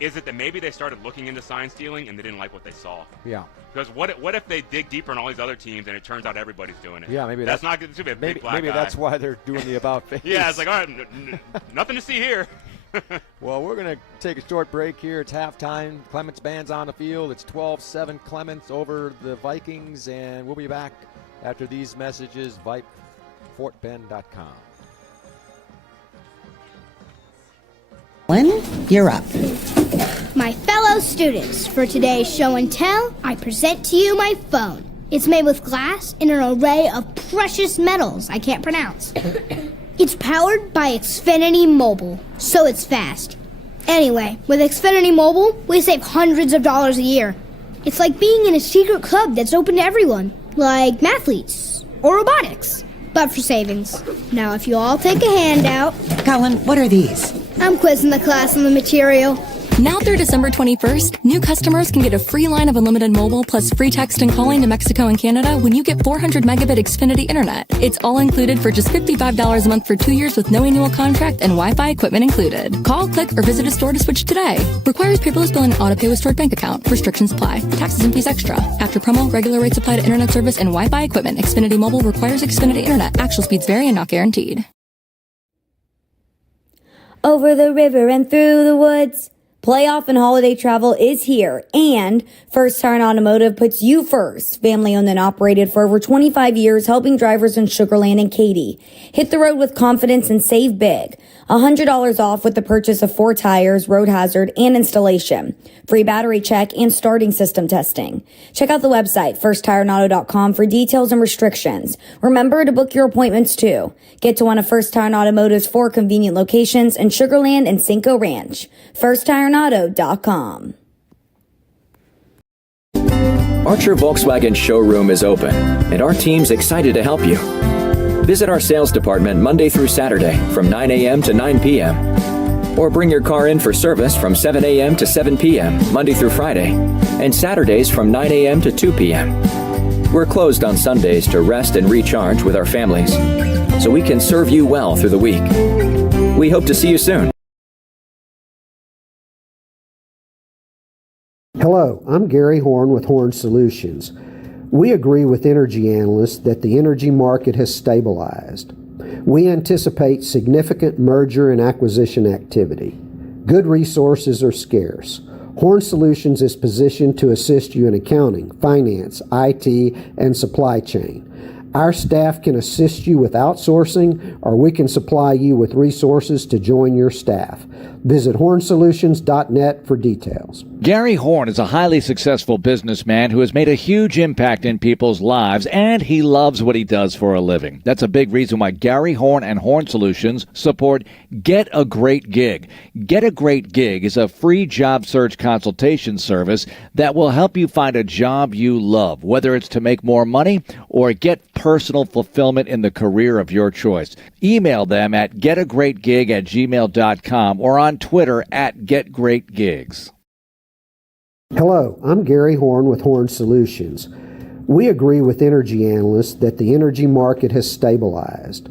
is it that maybe they started looking into sign stealing and they didn't like what they saw? Yeah. Because what if they dig deeper in all these other teams and it turns out everybody's doing it? Yeah, maybe that's not going to be a big black maybe guy. that's why they're doing the about face. Yeah, it's like, all right, nothing to see here. Well, we're going to take a short break here. It's halftime. Clements band's on the field. It's 12-7 Clements over the Vikings, and we'll be back after these messages. Vype, FortBend.com. You're up. My fellow students, for today's show and tell, I present to you my phone. It's made with glass and an array of precious metals I can't pronounce. It's powered by Xfinity Mobile, so it's fast. Anyway, with Xfinity Mobile, we save hundreds of dollars a year. It's like being in a secret club that's open to everyone, like mathletes or robotics. but for savings. Now, if you all take a handout. Colin, what are these? I'm quizzing the class on the material. Now through December 21st, new customers can get a free line of unlimited mobile plus free text and calling to Mexico and Canada when you get 400 megabit Xfinity internet. It's all included for just $55 a month for 2 years with no annual contract and Wi-Fi equipment included. Call, click, or visit a store to switch today. Requires paperless bill and auto pay with stored bank account. Restrictions apply. Taxes and fees extra. After promo, regular rates apply to internet service and Wi-Fi equipment. Xfinity Mobile requires Xfinity internet. Actual speeds vary and not guaranteed. Over the river and through the woods. Playoff and holiday travel is here, and First Tire Automotive puts you first. Family owned and operated for over 25 years, helping drivers in Sugar Land and Katy. Hit the road with confidence and save big. $100 off with the purchase of 4 tires, road hazard, and installation. Free battery check and starting system testing. Check out the website, firsttireauto.com, for details and restrictions. Remember to book your appointments too. Get to one of First Tire Automotive's 4 convenient locations in Sugar Land and Cinco Ranch. firsttireauto.com. Archer Volkswagen showroom is open, and our team's excited to help you. Visit our sales department Monday through Saturday from 9 a.m. to 9 p.m. Or bring your car in for service from 7 a.m. to 7 p.m. Monday through Friday, and Saturdays from 9 a.m. to 2 p.m. We're closed on Sundays to rest and recharge with our families, so we can serve you well through the week. We hope to see you soon. Hello, I'm Gary Horn with Horn Solutions. We agree with energy analysts that the energy market has stabilized. We anticipate significant merger and acquisition activity. Good resources are scarce. Horn Solutions is positioned to assist you in accounting, finance, IT, and supply chain. Our staff can assist you with outsourcing, or we can supply you with resources to join your staff. Visit hornsolutions.net for details. Gary Horn is a highly successful businessman who has made a huge impact in people's lives, and he loves what he does for a living. That's a big reason why Gary Horn and Horn Solutions support Get a Great Gig. Get a Great Gig is a free job search consultation service that will help you find a job you love, whether it's to make more money or get personal fulfillment in the career of your choice. Email them at getagreatgig@gmail.com or on Twitter at getgreatgigs. Hello, I'm Gary Horn with Horn Solutions. We agree with energy analysts that the energy market has stabilized.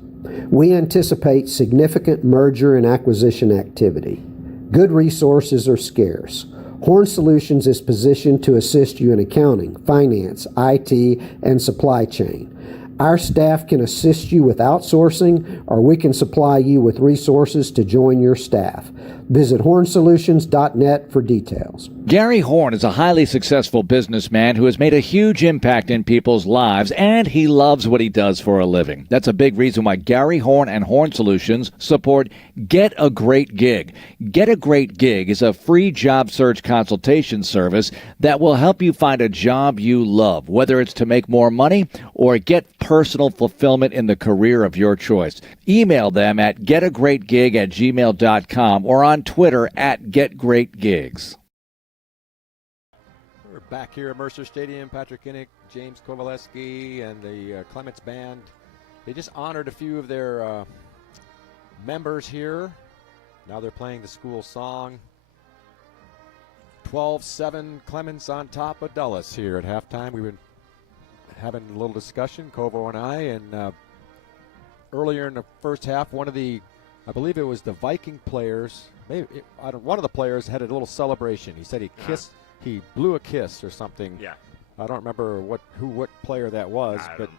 We anticipate significant merger and acquisition activity. Good resources are scarce. Horn Solutions is positioned to assist you in accounting, finance, IT, and supply chain. Our staff can assist you with outsourcing, or we can supply you with resources to join your staff. Visit hornsolutions.net for details. Gary Horn is a highly successful businessman who has made a huge impact in people's lives, and he loves what he does for a living. That's a big reason why Gary Horn and Horn Solutions support Get a Great Gig. Get a Great Gig is a free job search consultation service that will help you find a job you love, whether it's to make more money or get personal fulfillment in the career of your choice. Email them at getagreatgig@gmail.com or on Twitter at getgreatgigs. We're back here at Mercer Stadium. Patrick Kinnick, James Kovaleski, and the Clements Band. They just honored a few of their members here. Now they're playing the school song. 12-7 Clements on top of Dulles here at halftime. We've been having a little discussion, Kovo and I, and earlier in the first half, one of the, I believe it was the Viking players, one of the players had a little celebration. He said he kissed, he blew a kiss or something. Yeah. I don't remember what player that was, but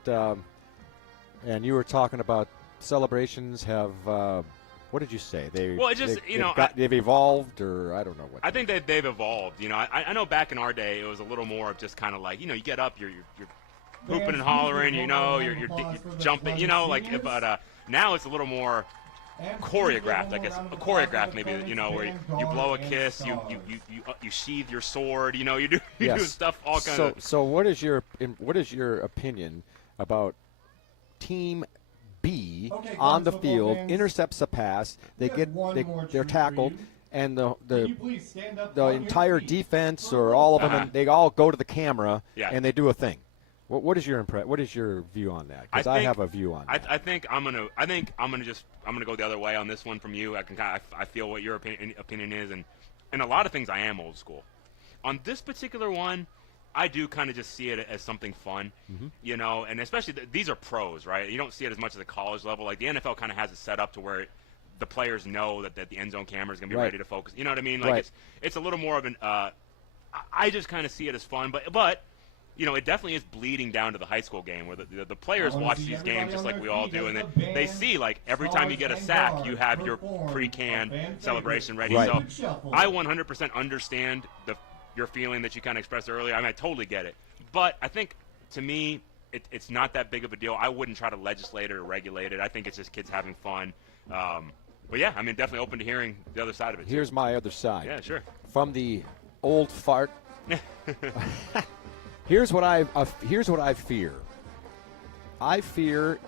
and you were talking about celebrations have. What did you say? They've evolved, or I don't know what. I think that they've evolved. You know, I know back in our day it was a little more of just kind of like, you get up, you're hooping and hollering, you're jumping, but now it's a little more choreographed, I guess. A choreographed maybe, where you blow a kiss, you sheathe your sword, you do stuff all kind of. So what is your opinion about Team B on the field, intercepts a pass, they're tackled, and the entire defense or all of them, and they all go to the camera and they do a thing. What is your view on that? Because I have a view on that. I think I'm gonna go the other way on this one from you. I feel what your opinion is, and a lot of things I am old school. On this particular one, I do kind of just see it as something fun, and especially these are pros, right? You don't see it as much at the college level. Like the NFL kind of has it set up to where the players know that the end zone camera is going to be ready to focus. You know what I mean? Like it's a little more of an. I just kind of see it as fun, but it definitely is bleeding down to the high school game where the players watch these games just like we all do, and they see like every time you get a sack, you have your pre-can celebration ready. Right. So I 100% understand your feeling that you kind of expressed earlier. I mean, I totally get it, but I think to me it's not that big of a deal. I wouldn't try to legislate it or regulate it. I think it's just kids having fun. But yeah, I mean, definitely open to hearing the other side of it. Here's my other side. Yeah, sure. From the old fart. Here's what I fear. I fear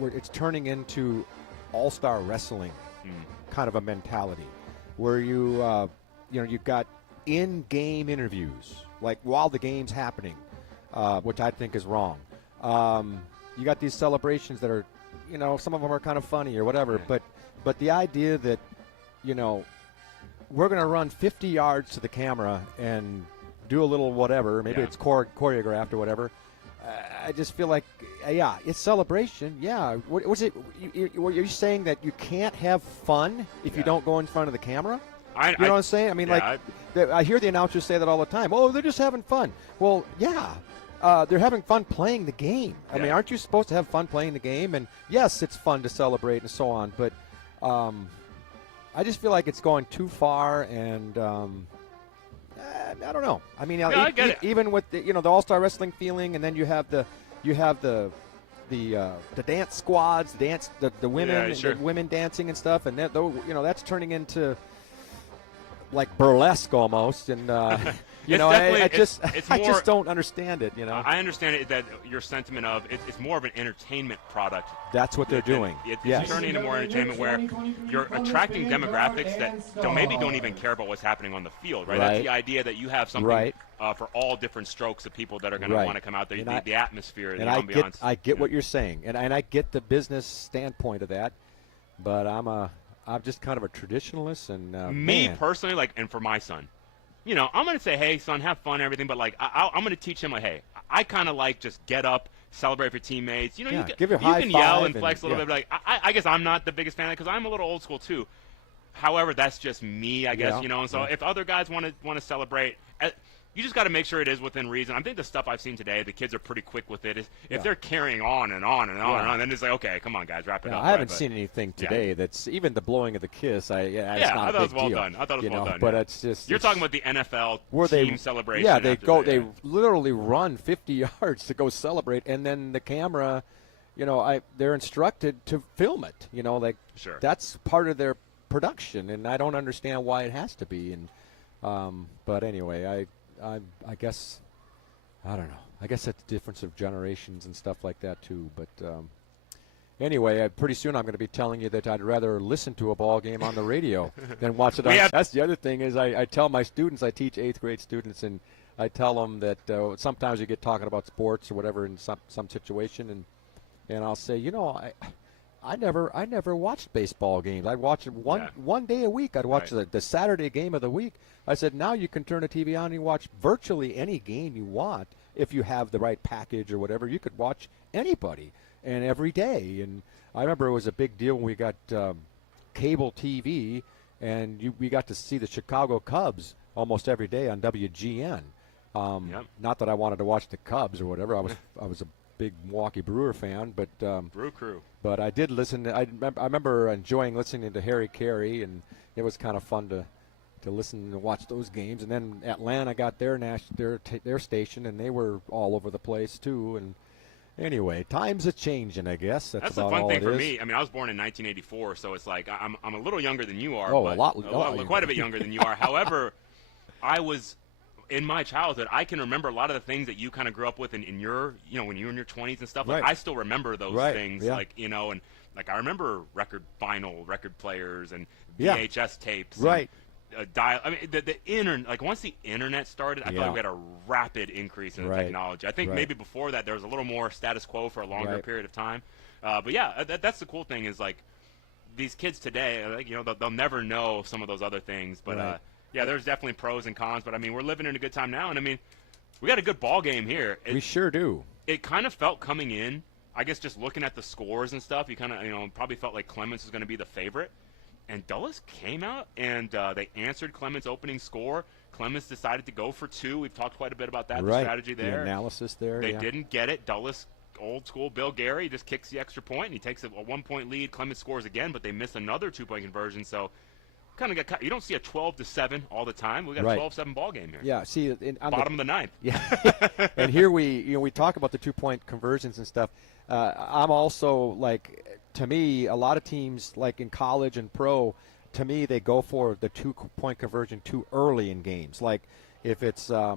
it's turning into all-star wrestling kind of a mentality, where you've got in-game interviews like while the game's happening, which I think is wrong. You got these celebrations that are, some of them are kind of funny or whatever, but the idea that, we're going to run 50 yards to the camera and do a little whatever, maybe it's choreographed or whatever. I just feel like, it's celebration. Yeah. Was it? Were you saying that you can't have fun if you don't go in front of the camera? You know what I'm saying? I mean, I hear the announcers say that all the time. Oh, they're just having fun. Well, they're having fun playing the game. I mean, aren't you supposed to have fun playing the game? And yes, it's fun to celebrate and so on, but I just feel like it's going too far, and I don't know. I mean, I get it. Even with the all-star wrestling feeling, and then you have the dance squads, the women, the women dancing and stuff, and that's turning into like burlesque almost, and I just don't understand it. I understand it, that your sentiment of it's more of an entertainment product. That's what they're doing. It's turning into more entertainment where you're attracting demographics that don't even care about what's happening on the field, right? That's the idea that you have something for all different strokes of people that are going to want to come out there, the atmosphere, the ambiance. I get what you're saying, and I get the business standpoint of that, but I'm just kind of a traditionalist, and me personally, and for my son, I'm going to say, hey, son, have fun and everything, but I'm going to teach him, hey, I kind of just get up, celebrate for teammates. You can yell and flex a little bit, but I guess I'm not the biggest fan of it because I'm a little old school too. However, that's just me, I guess, and so if other guys want to celebrate, you just got to make sure it is within reason. I think the stuff I've seen today, the kids are pretty quick with it. If they're carrying on and on and on and on, then it's like, okay, come on, guys, wrap it up. I haven't seen anything today that's even the blowing of the kiss. It's not I thought a it was big well deal, done. I thought it was well done. But it's just you're talking about the NFL team celebration. Yeah, they literally run 50 yards to go celebrate, and then the camera, they're instructed to film it. That's part of their production, and I don't understand why it has to be. And but anyway, I guess, I don't know. I guess that's the difference of generations and stuff like that too. But anyway, pretty soon I'm going to be telling you that I'd rather listen to a ball game on the radio than watch it on. That's the other thing is I tell my students, I teach 8th grade students, and I tell them that sometimes you get talking about sports or whatever in some situation, and I'll say, I never watched baseball games. I'd watch it one day a week. I'd watch the Saturday game of the week. I said, now you can turn a TV on and you watch virtually any game you want if you have the right package or whatever. You could watch anybody and every day. And I remember it was a big deal when we got cable TV, and we got to see the Chicago Cubs almost every day on WGN. Not that I wanted to watch the Cubs or whatever. I was a big Milwaukee Brewer fan, but Brew Crew. But I did listen. I remember enjoying listening to Harry Carey, and it was kind of fun to listen and watch those games. And then Atlanta got their station, and they were all over the place too. And anyway, times are changing, I guess. That's the about fun all thing it for is. me. I mean, I was born in 1984, so it's like I'm a little younger than you are. Oh, but quite a bit younger than you are. However, I was. In my childhood, I can remember a lot of the things that you kind of grew up with in your, when you were in your 20s and stuff. Like, I still remember those things, and I remember record players and VHS tapes. Right. I mean, the internet. Like once the internet started, I felt like we had a rapid increase in the technology. I think maybe before that there was a little more status quo for a longer period of time. But yeah, that's the cool thing is like these kids today, like, you know, they'll never know some of those other things. But yeah, there's definitely pros and cons. But I mean, we're living in a good time now, and I mean, we got a good ball game here. We sure do. It kind of felt coming in, I guess, just looking at the scores and stuff, you kind of, you know, probably felt like Clements was going to be the favorite. And Dulles came out, and they answered Clements' opening score. Clements decided to go for 2. We've talked quite a bit about that, the strategy there. The analysis there, They didn't get it. Dulles, old school Bill Gary, just kicks the extra point, and he takes a 1-point lead. Clements scores again, but they miss another 2-point conversion. So kind of got, you don't see a 12-7 all the time. We got a 12-7 ball game here. Yeah, see, bottom of the ninth. Yeah, and here we talk about the 2-point conversions and stuff. I'm also like, to me, a lot of teams like in college and pro, to me they go for the 2-point conversion too early in games. Like if it's I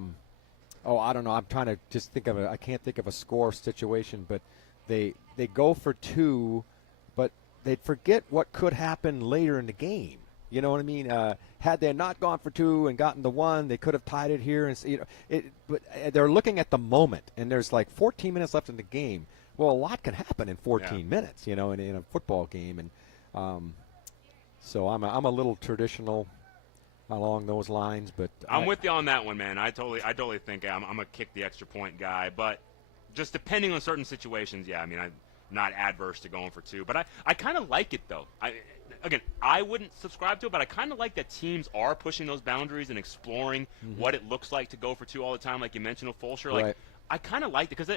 don't know. I'm trying to just think of I can't think of a score situation, but they go for 2, but they forget what could happen later in the game. You know what I mean? Had they not gone for 2 and gotten the 1, they could have tied it here. And you know, but they're looking at the moment, and there's like 14 minutes left in the game. Well, a lot can happen in 14 minutes, you know, in a football game, and so I'm a little traditional along those lines. But I'm with you on that one, man. I totally think I'm a kick the extra point guy, but just depending on certain situations, yeah. I mean, I'm not adverse to going for 2, but I kind of like it though. Again, I wouldn't subscribe to it, but I kind of like that teams are pushing those boundaries and exploring what it looks like to go for 2 all the time, like you mentioned with Fulcher. Like, I kind of like it because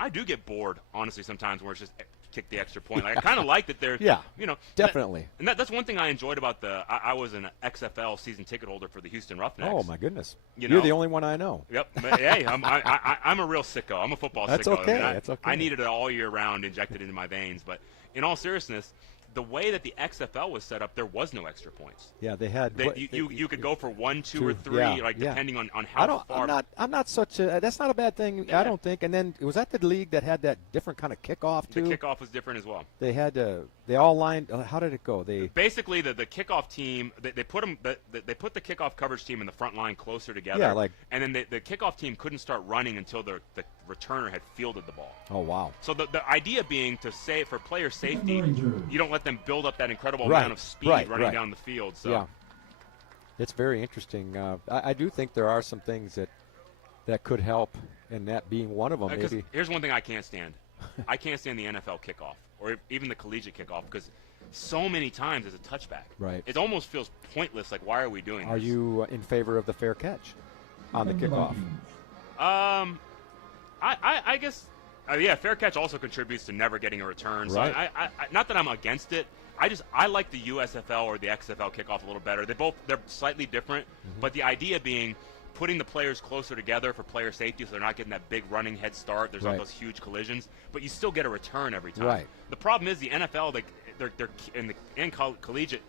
I do get bored, honestly, sometimes where it's just kick the extra point. Like, I kind of like that they're, you know. Definitely. That's one thing I enjoyed about I was an XFL season ticket holder for the Houston Roughnecks. Oh, my goodness. You're the only one I know. Yep. But, hey, I'm a real sicko. I'm a football That's sicko. Okay. I mean, That's okay. I needed it all year round injected into my veins. But in all seriousness, the way that the XFL was set up, there was no extra points. Yeah, they had. You could go for 1, 2, or 3, depending on how far. I'm not such a. That's not a bad thing. I don't think. And then was that the league that had that different kind of kickoff too? The kickoff was different as well. They had they all lined. How did it go? They basically the kickoff team. They put them. They put the kickoff coverage team in the front line closer together. Yeah, like. And then the kickoff team couldn't start running until the returner had fielded the ball. Oh wow. So the idea being to say for player safety, you don't let them build up that incredible amount of speed running down the field. So yeah, it's very interesting. I do think there are some things that could help, and that being one of them. Maybe here's one thing I can't stand. I can't stand the NFL kickoff or even the collegiate kickoff because so many times it's a touchback. Right. It almost feels pointless. Like, why are we doing this? Are you in favor of the fair catch on the kickoff? I guess, yeah, fair catch also contributes to never getting a return. So I not that I'm against it. I like the USFL or the XFL kickoff a little better. They're slightly different, but the idea being putting the players closer together for player safety so they're not getting that big running head start. There's not those huge collisions, but you still get a return every time. Right. The problem is the NFL, they're in collegiate,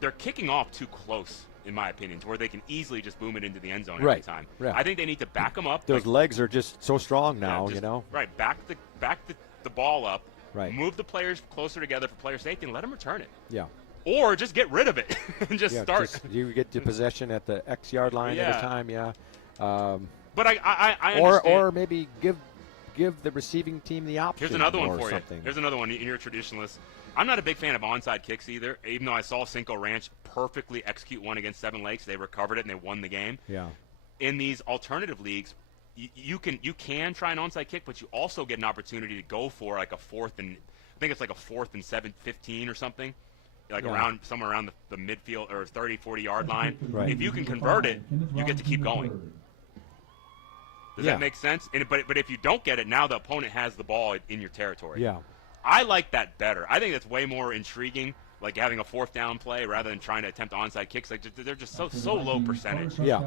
they're kicking off too close, in my opinion, to where they can easily just boom it into the end zone every time. Right. I think they need to back them up. Those legs are just so strong now, you know. Right. Back the ball up. Right. Move the players closer together for player safety and let them return it. Yeah. Or just get rid of it and just start. You get the possession at the X yard line every time. Yeah. But I understand. Or maybe give the receiving team the option. Here's another one for something. you. Here's another one. You're a traditionalist. I'm not a big fan of onside kicks either, even though I saw Cinco Ranch perfectly execute one against Seven Lakes. They recovered it and they won the game. Yeah. In these alternative leagues, you can try an onside kick, but you also get an opportunity to go for like a 4th and I think it's like a 4th and 15 or something, like somewhere around the midfield or 30-40 yard line. Right. If you can convert it, you get to keep going. Does that make sense? But if you don't get it, now the opponent has the ball in your territory. Yeah. I like that better. I think that's way more intriguing, like having a 4th down play rather than trying to attempt onside kicks. Like they're just so low percentage. Yeah.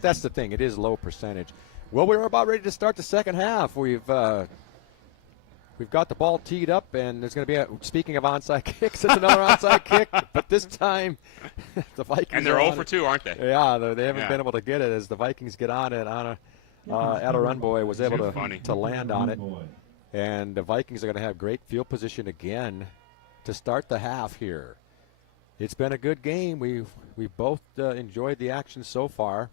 That's the thing. It is low percentage. Well, we're about ready to start the second half. We've got the ball teed up, and there's going to be speaking of onside kicks, it's another onside kick, but this time the Vikings. And they're 0 for 2, aren't they? Yeah, they haven't been able to get it as the Vikings get on it. Adarunboy was able to land on it. And the Vikings are going to have great field position again to start the half here. It's been a good game. We've both enjoyed the action so far.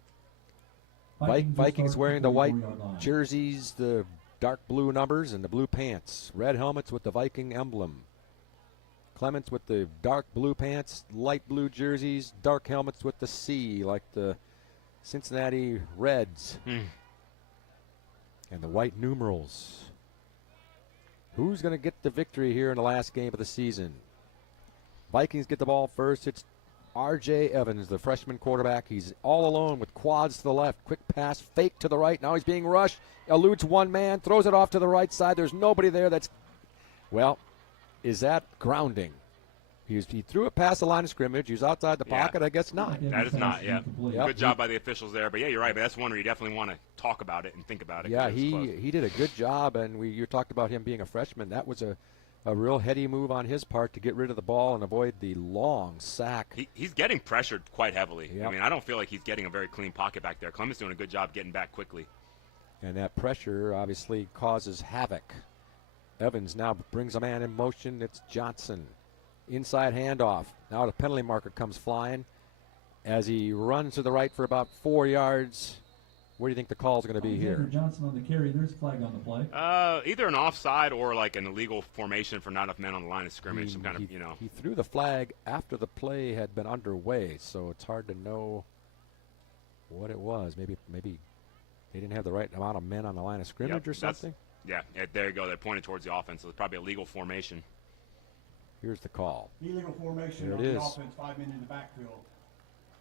Vikings wearing the white jerseys, the dark blue numbers, and the blue pants. Red helmets with the Viking emblem. Clements with the dark blue pants, light blue jerseys, dark helmets with the C, like the Cincinnati Reds. And the white numerals. Who's going to get the victory here in the last game of the season? Vikings get the ball first. It's R.J. Evans, the freshman quarterback. He's all alone with quads to the left. Quick pass, fake to the right. Now he's being rushed. Eludes one man, throws it off to the right side. There's nobody there. Is that grounding? He threw it past the line of scrimmage. He was outside the pocket. I guess not. That is not, Yep. Good job by the officials there. But, yeah, you're right. But that's one where you definitely want to talk about it and think about it. Yeah, he did a good job. And you talked about him being a freshman. That was a real heady move on his part to get rid of the ball and avoid the long sack. He's getting pressured quite heavily. Yep. I mean, I don't feel like he's getting a very clean pocket back there. Clements doing a good job getting back quickly. And that pressure obviously causes havoc. Evans now brings a man in motion. It's Johnson. Inside handoff. Now the penalty marker comes flying as he runs to the right for about 4 yards. What do you think the call is going to be here? Johnson on the carry. There's a flag on the play. Either an offside or like an illegal formation for not enough men on the line of scrimmage. He threw the flag after the play had been underway, so it's hard to know what it was. Maybe they didn't have the right amount of men on the line of scrimmage or something. Yeah, there you go. They're pointed towards the offense, so it's probably a legal formation. Here's the call. Illegal formation there on it the is. offense, 5 men in the backfield.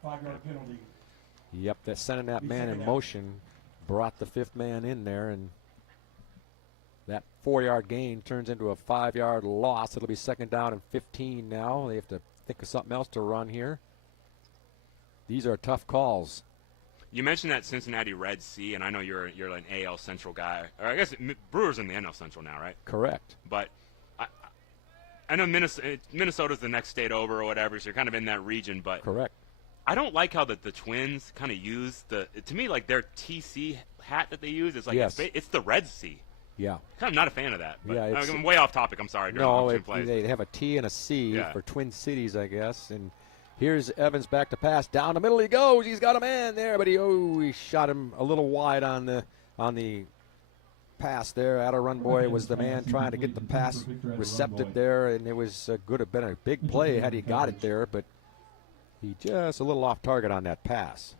5-yard penalty. Yep, that sending that man in motion brought the 5th man in there, and that 4-yard gain turns into a 5-yard loss. It'll be 2nd down and 15 now. They have to think of something else to run here. These are tough calls. You mentioned that Cincinnati Red C, and I know you're an AL Central guy. Or I guess Brewers in the NL Central now, right? Correct. But I know Minnesota's the next state over or whatever, so you're kind of in that region. But correct. I don't like how the Twins kind of use to me, like their TC hat that they use is like it's the Red C. Yeah. Kind of not a fan of that. But yeah, I'm way off topic. I'm sorry. They have a T and a C for Twin Cities, I guess. And here's Evans back to pass. Down the middle he goes. He's got a man there, but he shot him a little wide on the pass there. Run Boy was the man trying to get the pass recepted there, and it was could have been a big play had he got it there, but he just a little off target on that pass.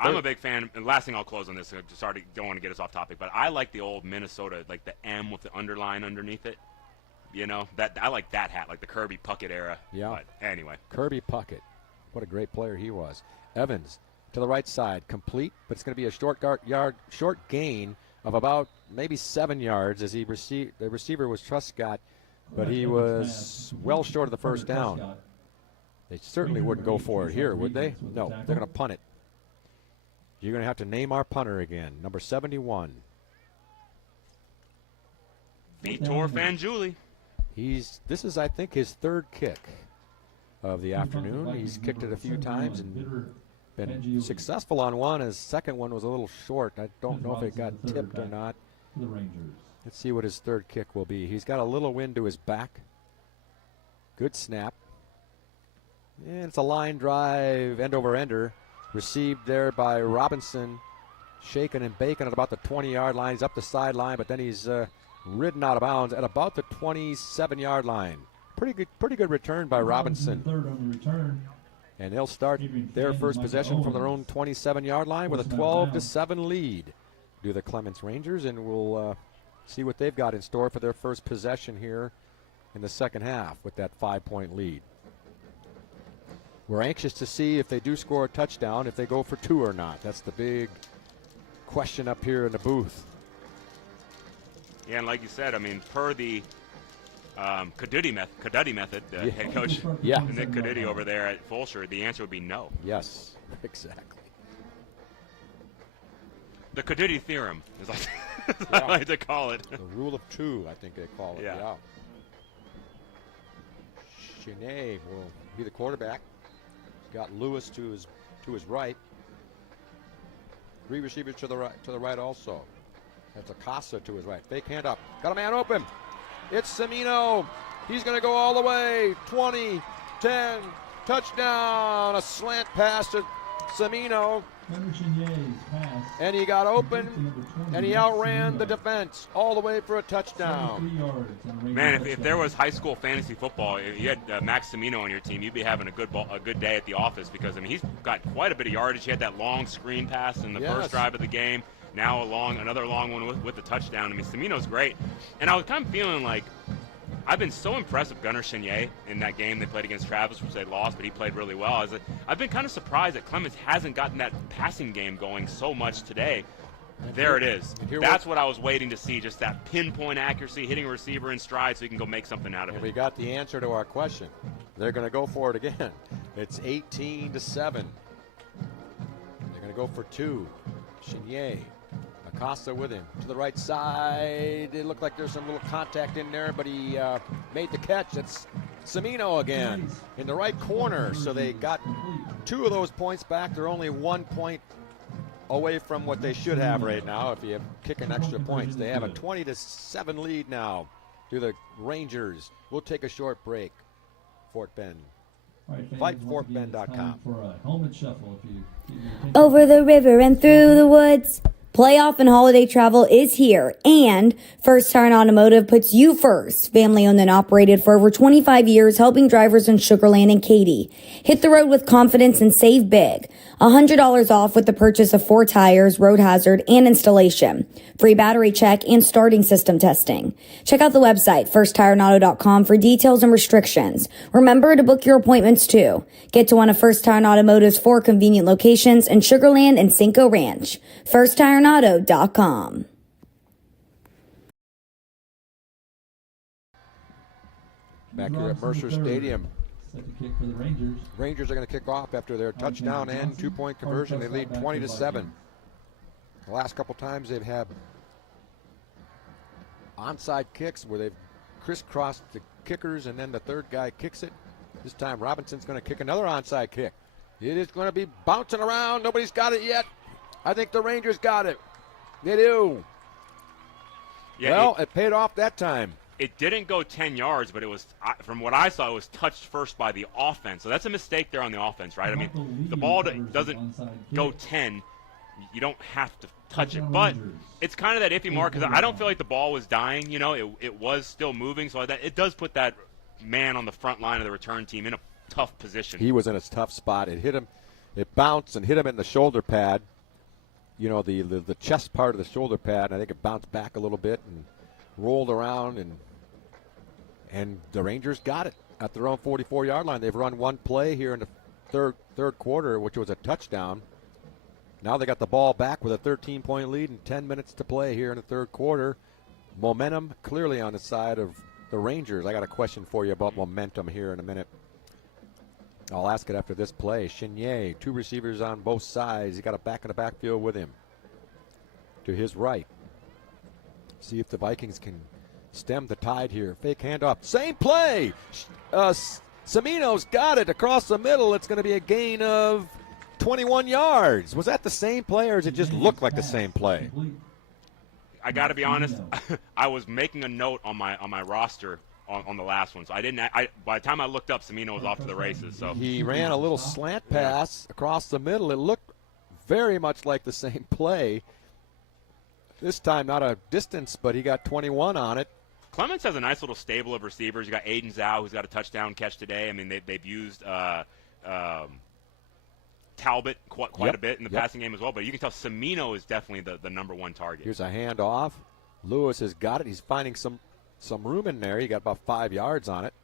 I'm a big fan. And last thing I'll close on this. Sorry, don't want to get us off topic, but I like the old Minnesota, like the M with the underline underneath it. You know, that I like that hat, like the Kirby Puckett era. Yeah. But anyway. Kirby Puckett. What a great player he was. Evans to the right side, complete, but it's going to be a short gain of about maybe 7 yards as the receiver was Truscott, but he was well short of the first down. They certainly wouldn't go for it here, would they? No, they're going to punt it. You're going to have to name our punter again, number 71. Vitor Fanjuli. This is, I think, his 3rd kick of the afternoon. He's kicked it a few times and been successful on one. His second one was a little short. I don't know if it got tipped or not. Let's see what his 3rd kick will be. He's got a little wind to his back. Good snap. And it's a line drive, end over ender. Received there by Robinson. Shaken and baking at about the 20-yard line. He's up the sideline, but then he's ridden out of bounds at about the 27-yard line. Pretty good return by Robinson. And they'll start their first possession from their own 27-yard line with a 12-7 lead. Do the Clements Rangers, and we'll see what they've got in store for their first possession here in the second half with that 5-point lead. We're anxious to see if they do score a touchdown, if they go for 2 or not. That's the big question up here in the booth. Yeah, and like you said, I mean, per the Cadutti method, head coach Nick Cadutti over there at Fulsher, the answer would be no. Yes, exactly. The Cadutti theorem is like I like to call it. The rule of 2, I think they call it. Yeah. Cheney will be the quarterback. He's got Lewis to his right. 3 receivers to the right also. That's Acosta to his right. Fake hand up. Got a man open. It's Semino. He's going to go all the way. 20, 10. Touchdown. A slant pass to Semino. And he got open, and he outran the defense all the way for a touchdown. Man, if there was high school fantasy football, if you had Max Semino on your team, you'd be having a good day at the office, because I mean he's got quite a bit of yardage. He had that long screen pass in the first drive of the game. Now another long one with the touchdown. I mean, Semino's great, and I was kind of feeling like I've been so impressed with Gunnar Chenier in that game they played against Travis, which they lost, but he played really well. I've been kind of surprised that Clements hasn't gotten that passing game going so much today. There it is. That's what I was waiting to see, just that pinpoint accuracy, hitting a receiver in stride so he can go make something out of it. We got the answer to our question. They're going to go for it again. It's 18-7. They're going to go for 2. Chenier. Acosta with him to the right side. It looked like there's some little contact in there, but he made the catch. That's Semino again in the right corner. So they got 2 of those points back. They're only 1 point away from what they should have right now if you kick an extra points. They have a 20-7 lead now to the Rangers. We'll take a short break. Fort Bend. VypeFortBend.com. Over the river and through the woods. Playoff and holiday travel is here, and First Tire Automotive puts you first. Family owned and operated for over 25 years, helping drivers in Sugar Land and Katy. Hit the road with confidence and save big. $100 off with the purchase of 4 tires, road hazard, and installation. Free battery check and starting system testing. Check out the website, firsttireauto.com, for details and restrictions. Remember to book your appointments too. Get to one of First Tire Automotive's 4 convenient locations in Sugar Land and Cinco Ranch. firsttireauto.com. Back here at Mercer Stadium. Second kick for the Rangers. Rangers are going to kick off after their touchdown and 2-point conversion. They lead 20-7. The last couple times they've had onside kicks where they've crisscrossed the kickers and then the third guy kicks it. This time Robinson's going to kick another onside kick. It is going to be bouncing around. Nobody's got it yet. I think the Rangers got it. They do. Yeah, well, it paid off that time. It didn't go 10 yards, but it was, from what I saw, it was touched first by the offense. So that's a mistake there on the offense, right? I mean, the ball doesn't go 10. You don't have to touch it. But it's kind of that iffy mark because I don't feel like the ball was dying. You know, it was still moving. So it does put that man on the front line of the return team in a tough position. He was in a tough spot. It hit him. It bounced and hit him in the shoulder pad. You know, the chest part of the shoulder pad. I think it bounced back a little bit and rolled around, and the Rangers got it at their own 44-yard line. They've run one play here in the third quarter, which was a touchdown. Now they got the ball back with a 13-point lead and 10 minutes to play here in the third quarter. Momentum clearly on the side of the Rangers. I got a question for you about momentum here in a minute. I'll ask it after this play. Chenier, 2 receivers on both sides. He got a back in the backfield with him. To his right. See if the Vikings can stem the tide here. Fake handoff. Same play. Semino's got it across the middle. It's going to be a gain of 21 yards. Was that the same play, or does it just look like the same play? I got to be honest. I was making a note on my roster on the last one, so I didn't. By the time I looked up, Semino was off to the races. So he ran a little slant pass across the middle. It looked very much like the same play. This time not a distance, but he got 21 on it. Clements has a nice little stable of receivers. You got Aiden Zhao, who's got a touchdown catch today. I mean, they've used Talbot quite a bit in the passing game as well. But you can tell Semino is definitely the number one target. Here's a handoff. Lewis has got it. He's finding some room in there. He got about 5 yards on it.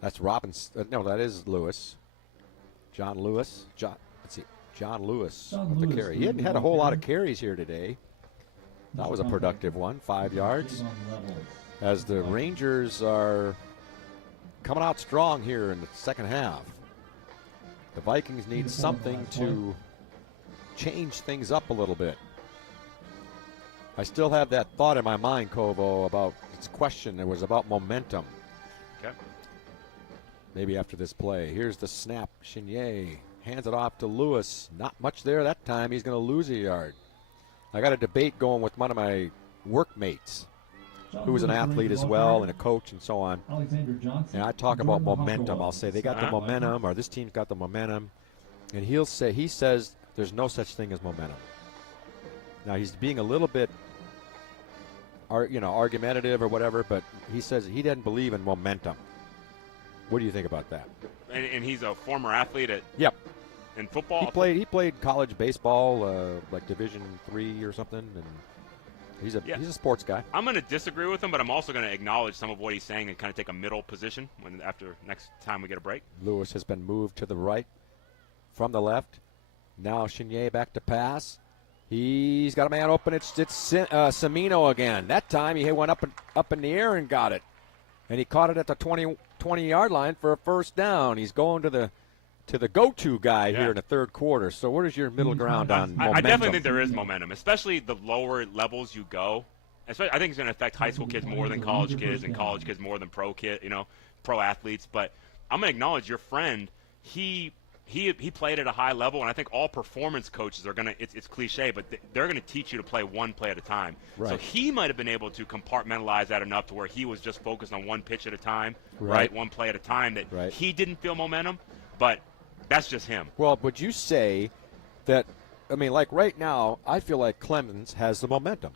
That's Robinson. No, that is Lewis. John Lewis. Let's see. John Lewis with the carry. He hadn't had a whole lot of carries here today. That was a productive one, 5 yards. As the Rangers are coming out strong here in the second half. The Vikings need something to change things up a little bit. I still have that thought in my mind, Kovo, about its question. It was about momentum. Okay. Maybe after this play. Here's the snap. Chenier hands it off to Lewis. Not much there that time. He's going to lose a yard. I got a debate going with one of my workmates. who was an athlete as well and a coach and so on. Alexander Johnson. And I talk about momentum. I'll say they got the Uh-huh. momentum, or this team's got the momentum. And he says there's no such thing as momentum. Now he's being a little bit, argumentative or whatever, but he says he doesn't believe in momentum. What do you think about that? And he's a former athlete Yep. in football. He played college baseball, like Division III or something, and he's a sports guy. I'm going to disagree with him, but I'm also going to acknowledge some of what he's saying and kind of take a middle position after next time we get a break. Lewis has been moved to the right from the left. Now Chenier back to pass. He's got a man open. It's Semino again. That time he went up in the air and got it, and he caught it at the 20-yard line for a first down. He's going to the go-to guy here in the third quarter. So what is your middle ground on momentum? I definitely think there is momentum, especially the lower levels you go. I think it's going to affect high school kids more than college kids, and college kids more than pro athletes. But I'm going to acknowledge your friend. He played at a high level, and I think all performance coaches are going to, it's cliche, but they're going to teach you to play one play at a time. Right. So he might have been able to compartmentalize that enough to where he was just focused on one pitch at a time, Right. one play at a time, that Right. he didn't feel momentum, but that's just him. Well, would you say that, like right now, I feel like Clements has the momentum.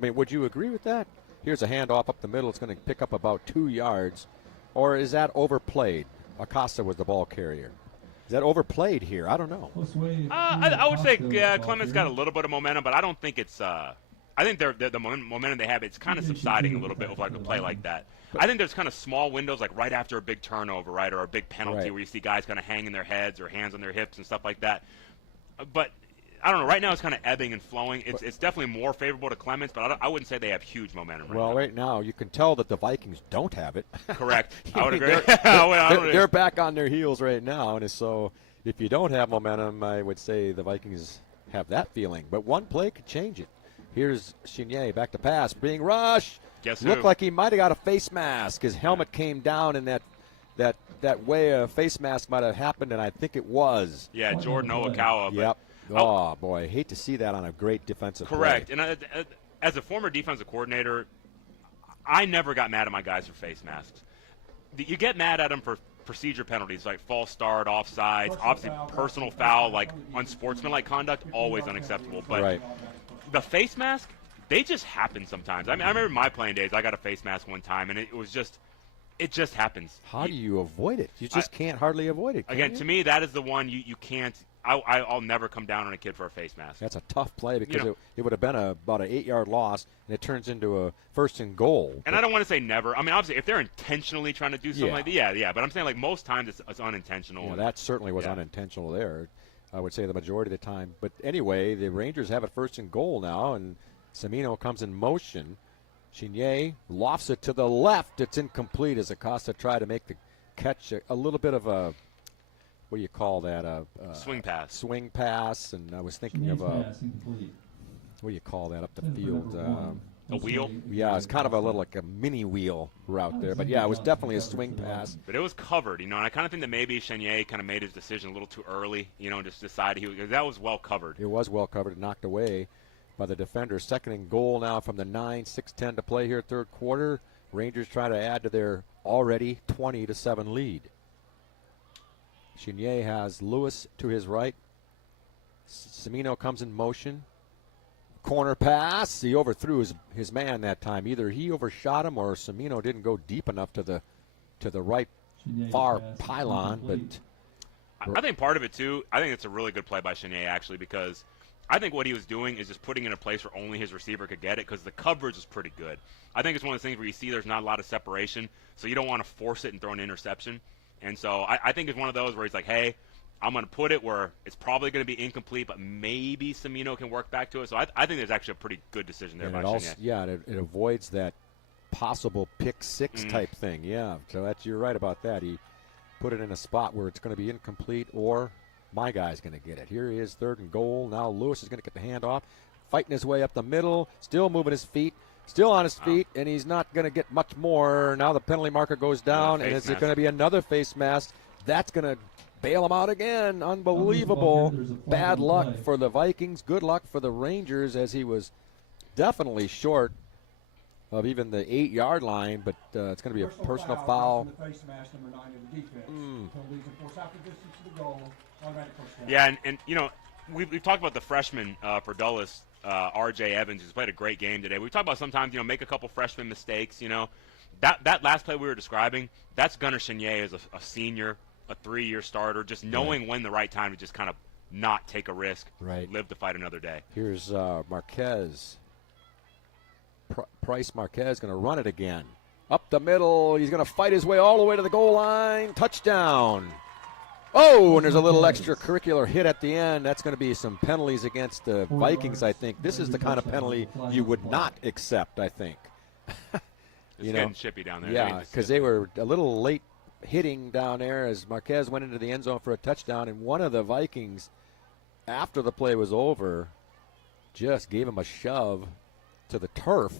Would you agree with that? Here's a handoff up the middle. It's going to pick up about 2 yards. Or is that overplayed? Acosta was the ball carrier. Is that overplayed here? I don't know. I would say Clements got a little bit of momentum, but I don't think it's. I think the momentum they have, it's kind of subsiding a little bit with like a play like that. I think there's kind of small windows, like right after a big turnover, right, or a big penalty, Right. where you see guys kind of hanging their heads or hands on their hips and stuff like that. But I don't know. Right now, it's kind of ebbing and flowing. It's definitely more favorable to Clements, but I wouldn't say they have huge momentum right now. Right now you can tell that the Vikings don't have it. Correct. I would agree. They're back on their heels right now, and so if you don't have momentum, I would say the Vikings have that feeling. But one play could change it. Here's Chenier back to pass, being rushed. Guess who? Looked like he might have got a face mask. His helmet came down, and that way a face mask might have happened, and I think it was. Yeah, Jordan Owakawa. Yep. Oh, boy, I hate to see that on a great defensive Correct. play. And as a former defensive coordinator, I never got mad at my guys for face masks. You get mad at them for procedure penalties like false start, offsides, obviously personal foul, like unsportsmanlike conduct, always unacceptable. But the face mask, they just happen sometimes. I remember my playing days, I got a face mask one time, and it just happens. How do you avoid it? You just can't hardly avoid it. Again, to me, that is the one you can't. I'll never come down on a kid for a face mask. That's a tough play because it would have been about an 8-yard loss, and it turns into a first and goal. And I don't want to say never. Obviously, if they're intentionally trying to do something like that, yeah. But I'm saying, like, most times it's unintentional. Yeah, that certainly was unintentional there. I would say the majority of the time. But anyway, the Rangers have it first and goal now, and Semino comes in motion. Chenier lofts it to the left. It's incomplete as Acosta tried to make the catch. A little bit of a, what do you call that? A swing pass. Swing pass, and I was thinking of a, what do you call that up the field? A wheel? Yeah, it's kind of a little like a mini wheel route there. But, yeah, it was definitely a swing pass. But it was covered, and I kind of think that maybe Chenier kind of made his decision a little too early, and just decided that was well covered. It was well covered and knocked away by the defender. Second and goal now from the 9, 6:10 to play here, third quarter. Rangers try to add to their already 20-7 lead. Chenier has Lewis to his right. Semino comes in motion. Corner pass. He overthrew his man that time. Either he overshot him or Semino didn't go deep enough to the right far pylon. But I think part of it, too, I think it's a really good play by Chenier, actually, because I think what he was doing is just putting it in a place where only his receiver could get it because the coverage is pretty good. I think it's one of those things where you see there's not a lot of separation, so you don't want to force it and throw an interception. And so I think it's one of those where he's like, hey, I'm going to put it where it's probably going to be incomplete, but maybe Semino can work back to it. So I think there's actually a pretty good decision there by Chenier. Yeah, it avoids that possible pick six type thing. Yeah, so you're right about that. He put it in a spot where it's going to be incomplete or my guy's going to get it. Here he is, third and goal. Now Lewis is going to get the handoff, fighting his way up the middle, still moving his feet. Still on his feet, and he's not going to get much more. Now the penalty marker goes down, and is it going to be another face mask? That's going to bail him out again. Unbelievable. Bad luck for the Vikings. Good luck for the Rangers, as he was definitely short of even the 8-yard line, but it's going to be a personal foul. The face mask, number 9 of the defense. Penalties enforced after distance to the goal. Automatic first down. Yeah, and you know, we've talked about the freshman for Dulles, R.J. Evans, who's played a great game today. We've talked about sometimes, you know, make a couple freshman mistakes, you know. That last play we were describing, that's Gunnar Chenier as a senior, a 3-year starter, just knowing when the right time to just kind of not take a risk, live to fight another day. Here's Marquez. Price Marquez going to run it again. Up the middle. He's going to fight his way all the way to the goal line. Touchdown. Oh, and there's a little extracurricular hit at the end. That's going to be some penalties against the Vikings, I think. This is the kind of penalty you would not accept, I think. It's getting chippy down there. Yeah, because they were a little late hitting down there as Marquez went into the end zone for a touchdown, and one of the Vikings, after the play was over, just gave him a shove to the turf,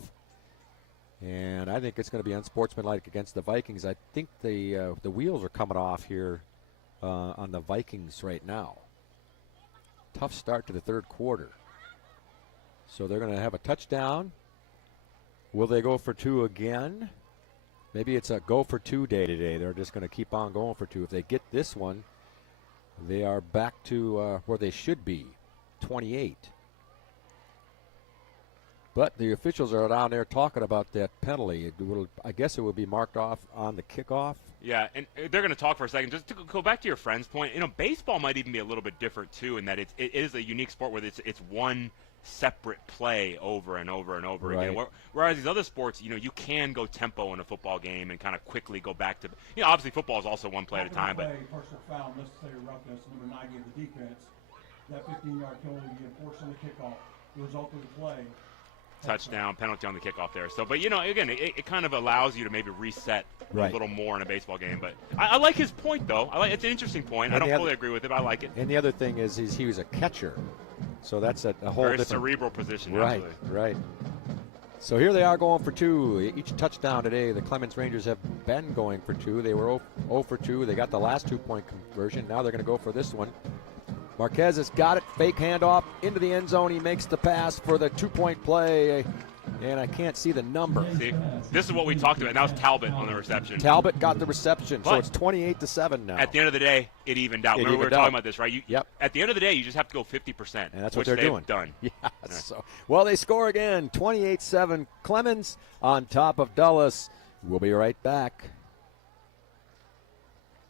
and I think it's going to be unsportsmanlike against the Vikings. I think the wheels are coming off here on the Vikings right now. Tough start to the third quarter. So they're going to have a touchdown. Will they go for 2 again? Maybe it's a go for 2 day today. They're just going to keep on going for 2. If they get this one, they are back to where they should be, 28. But the officials are down there talking about that penalty. I guess it will be marked off on the kickoff. Yeah, and they're going to talk for a second. Just to go back to your friend's point, you know, baseball might even be a little bit different, too, in that it is a unique sport where it's one separate play over and over and over again. Whereas these other sports, you know, you can go tempo in a football game and kind of quickly go back to, you know, obviously football is also one play at a time. But personal foul, necessary roughness, number 90 of the defense. That 15-yard penalty will be enforced on the kickoff. The result of the play. Touchdown, penalty on the kickoff there. So, but, you know, again, it kind of allows you to maybe reset a little more in a baseball game. But I like his point, though. It's an interesting point. I don't fully agree with it, but I like it. And the other thing is he was a catcher. So that's a whole very different cerebral position. Right, absolutely. right. So here they are going for 2. Each touchdown today, the Clements Rangers have been going for 2. They were 0 for 2. They got the last 2-point conversion. Now they're going to go for this one. Marquez has got it. Fake handoff into the end zone. He makes the pass for the 2-point play. And I can't see the number. See, this is what we talked about. That was Talbot on the reception. Talbot got the reception, but so it's 28-7 now. At the end of the day, it evened out. Remember we were talking about this, right? At the end of the day, you just have to go 50%. And that's what they're doing. Done. Yes. Yeah. So, well, they score again. 28-7. Clements on top of Dulles. We'll be right back.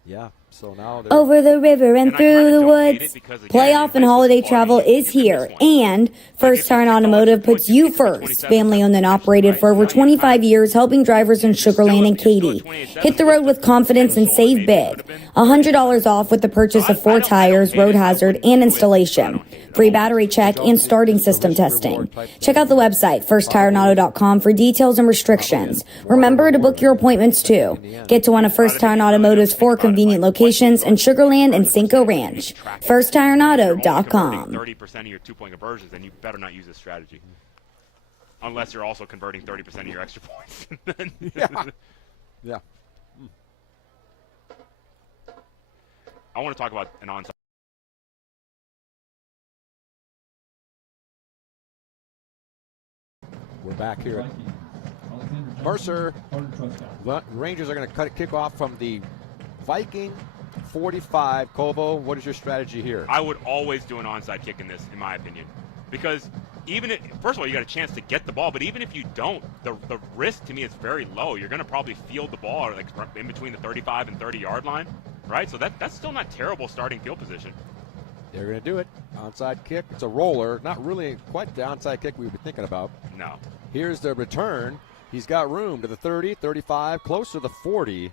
Yeah, so now over the river and through the woods. Playoff and holiday travel is here, and First Tire Automotive puts you first. Family owned and operated for over 25 years, helping drivers in Sugar Land and Katy. Hit the road with confidence and save big. $100 off with the purchase of 4 tires, road hazard, and installation. Free battery check and starting system testing. Check out the website, firsttireauto.com, for details and restrictions. Remember to book your appointments too. Get to one of First Tire Automotive's 4 convenient locations in Sugar Land and Cinco Ranch. FirstTireAuto.com. 30% of your 2-point conversions, then you better not use this strategy. Unless you're also converting 30% of your extra points. Yeah. I want to talk about an onside. We're back here at Mercer. The Rangers are going to kick off from the Viking 45. Kovo, what is your strategy here? I would always do an onside kick in this, in my opinion. Because first of all, you got a chance to get the ball, but even if you don't, the risk to me is very low. You're going to probably field the ball like in between the 35 and 30-yard line, right? So that's still not terrible starting field position. They're going to do it. Onside kick. It's a roller. Not really quite the onside kick we were thinking about. No. Here's the return. He's got room to the 30, 35, close to the 40.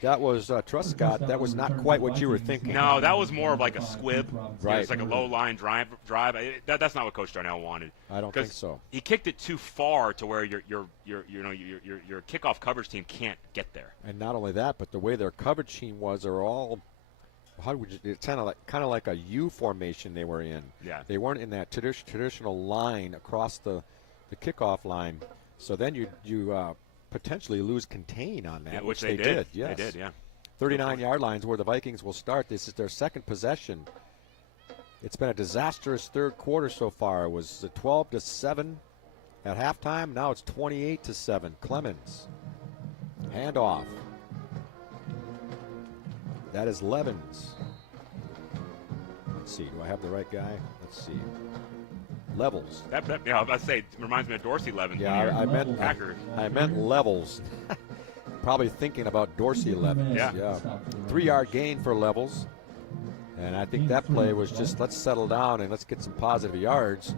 That was Truscott. That was not quite what you were thinking. No, that was more of like a squib. Right. It's like a low-line drive. That's not what Coach Darnell wanted. I don't think so. He kicked it too far to where your kickoff coverage team can't get there. And not only that, but the way their coverage team was, they're all it's kind of like a U formation they were in. Yeah. They weren't in that traditional line across the kickoff line. So then you potentially lose contain on that, which they did. They Yes. did, yeah. 39-yard lines where the Vikings will start. This is their second possession. It's been a disastrous third quarter so far. It was 12-7 At halftime, now it's 28-7. Clements. Handoff. That is Levens. Let's see. Do I have the right guy? Let's see. Levels. I was about to say, it reminds me of Dorsey Levens. Yeah, I meant Levels. Probably thinking about Dorsey Levens. Yeah. 3-yard gain for Levels. And I think that play was just, let's settle down and let's get some positive yards.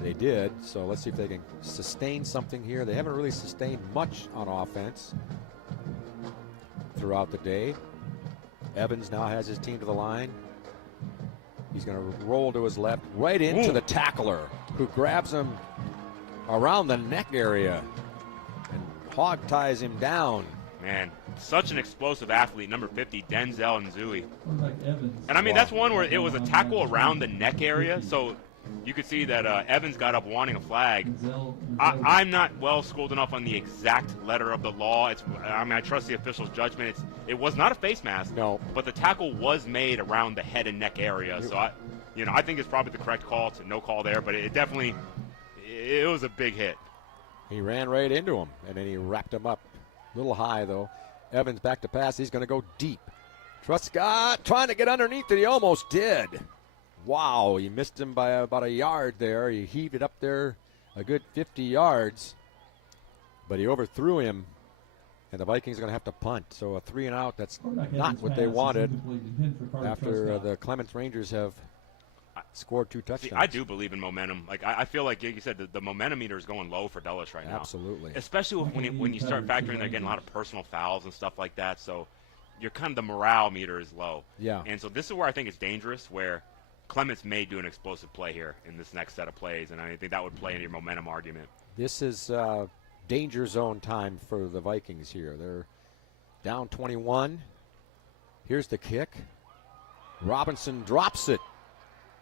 They did, so let's see if they can sustain something here. They haven't really sustained much on offense throughout the day. Evans now has his team to the line. He's going to roll to his left, right into the tackler, who grabs him around the neck area and hog ties him down. Man, such an explosive athlete, number 50, Denzel Nzui. Evans. And I mean, that's one where it was a tackle around the neck area, so you could see that Evans got up wanting a flag. I'm not well schooled enough on the exact letter of the law. I trust the official's judgment. It was not a face mask. No. But the tackle was made around the head and neck area. So I think it's probably the correct call. It's a no call there, but it definitely was a big hit. He ran right into him, and then he wrapped him up. A little high, though. Evans back to pass. He's going to go deep. Truscott trying to get underneath it. He almost did. Wow, he missed him by about a yard there. He heaved it up there a good 50 yards, but he overthrew him, and the Vikings are going to have to punt. So a 3-and-out, that's not what they wanted after the Clements Rangers have scored 2 touchdowns. See, I do believe in momentum. Like I feel like you said, the momentum meter is going low for Dulles right now. Absolutely. Especially when you start factoring they're getting a lot of personal fouls and stuff like that. So you're kind of the morale meter is low. Yeah. And so this is where I think it's dangerous, where Clements may do an explosive play here in this next set of plays, and I think that would play into your momentum argument. This is danger zone time for the Vikings here. They're down 21. Here's the kick. Robinson drops it.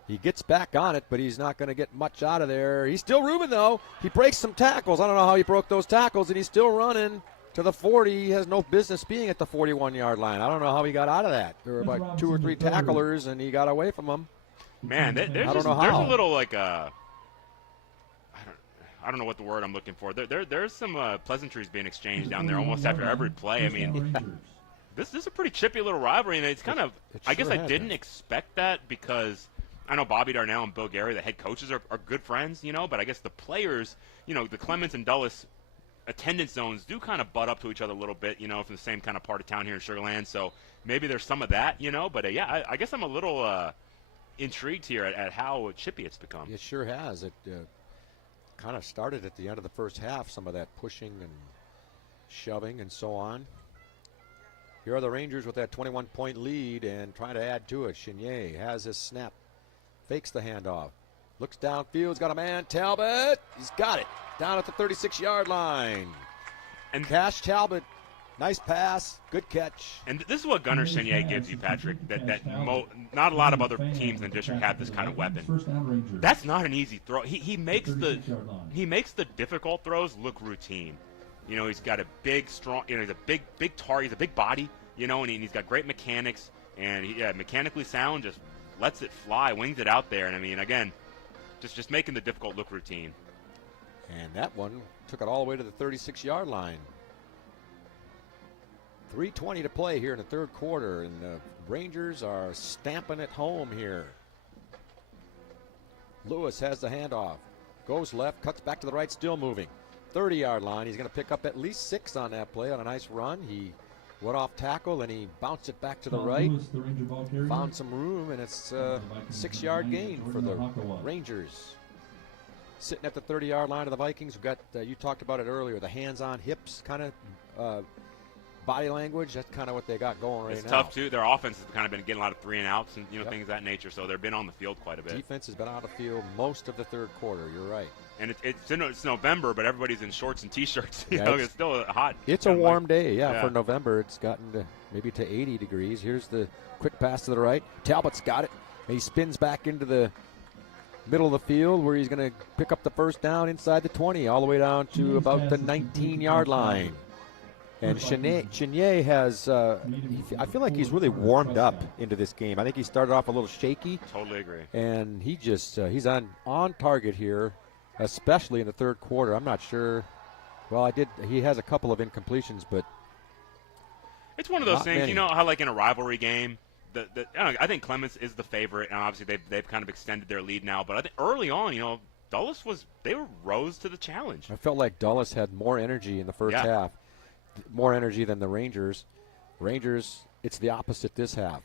He gets back on it, but he's not going to get much out of there. He's still moving, though. He breaks some tackles. I don't know how he broke those tackles, and he's still running to the 40. He has no business being at the 41-yard line. I don't know how he got out of that. There were about 2 or 3 tacklers, and he got away from them. Man, there's a little like I don't know what the word I'm looking for. There's some pleasantries being exchanged down there almost after every play. I mean, this is a pretty chippy little rivalry, and it's kind of I guess I didn't expect that because I know Bobby Darnell and Bill Gary, the head coaches, are good friends, but I guess the players, the Clements and Dulles attendance zones do kind of butt up to each other a little bit, from the same kind of part of town here in Sugar Land. So maybe there's some of that, but I guess I'm a little intrigued here at how chippy it's become. It sure has. It kind of started at the end of the first half, some of that pushing and shoving and so on. Here are the Rangers with that 21-point lead and trying to add to it. Chenier has his snap, fakes the handoff, looks downfield, he's got a man, Talbot, he's got it, down at the 36-yard line. And Cash Talbot, nice pass, good catch. And this is what Gunnar Chenier gives you, Patrick, not a lot of other teams in the district have this kind of weapon. That's not an easy throw. He makes the difficult throws look routine. He's got a big, strong, he's a big target, he's a big body, and he's got great mechanics, and mechanically sound, just lets it fly, wings it out there, and I mean, again, just making the difficult look routine. And that one took it all the way to the 36-yard line. 3:20 to play here in the third quarter, and the Rangers are stamping it home here. Lewis has the handoff, goes left, cuts back to the right, still moving. 30-yard line. He's going to pick up at least 6 on that play on a nice run. He went off tackle, and he bounced it back to the right. Found some room, and it's a 6-yard gain for the Rangers. Sitting at the 30-yard line of the Vikings, we've got, you talked about it earlier, the hands-on hips kind of body language. That's kind of what they got going right now. It's tough, too. Their offense has kind of been getting a lot of 3-and-outs and things of that nature, so they've been on the field quite a bit. Defense has been out of the field most of the third quarter. You're right. And it's November, but everybody's in shorts and T-shirts. It's still hot. It's a warm day, for November. It's gotten to maybe to 80 degrees. Here's the quick pass to the right. Talbot's got it. He spins back into the middle of the field where he's going to pick up the first down inside the 20, all the way down to about the 19-yard line. And Chenier has, I feel like he's really warmed up into this game. I think he started off a little shaky. Totally agree. And he just, he's on target here. especially in the third quarter. I'm not sure. Well, he has a couple of incompletions, but it's one of those things, many. you know how like in a rivalry game, I think Clements is the favorite, and obviously they've kind of extended their lead now. But I think early on, you know, Dulles rose to the challenge. I felt like Dulles had more energy in the first half, more energy than the Rangers. Rangers, it's the opposite this half.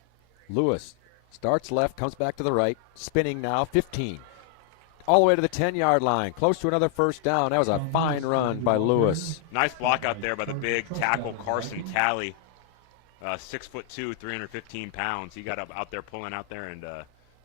Lewis starts left, comes back to the right, spinning now, 15. All the way to the 10-yard line, close to another first down. That was a fine run by Lewis. Nice block out there by the big tackle Carson Talley. 6'2", 315 pounds. He got out there pulling out there and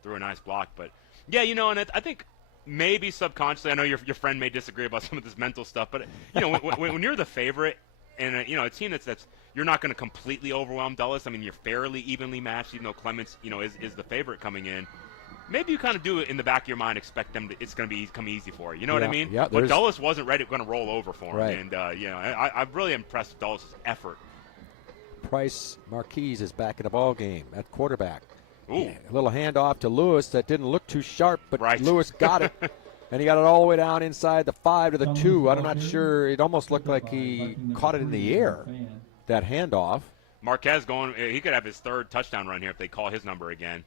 threw a nice block. But yeah, you know, and I think maybe subconsciously, I know your friend may disagree about some of this mental stuff, but you know, when you're the favorite and you know a team that's you're not going to completely overwhelm Dulles. I mean, you're fairly evenly matched, even though Clements, you know, is the favorite coming in. Maybe you kind of do it in the back of your mind, expect them to, it's going to come easy for you. You know what I mean? Yeah, but Dulles wasn't going to roll over for him, right. And you know, I'm really impressed with Dulles' effort. Price Marquise is back in the ball game at quarterback. Ooh. A little handoff to Lewis that didn't look too sharp, but right. Lewis got it. And he got it all the way down inside the 5 to the 2. I'm not sure. It almost looked like he caught it in the air, that handoff. Marquez he could have his third touchdown run here if they call his number again.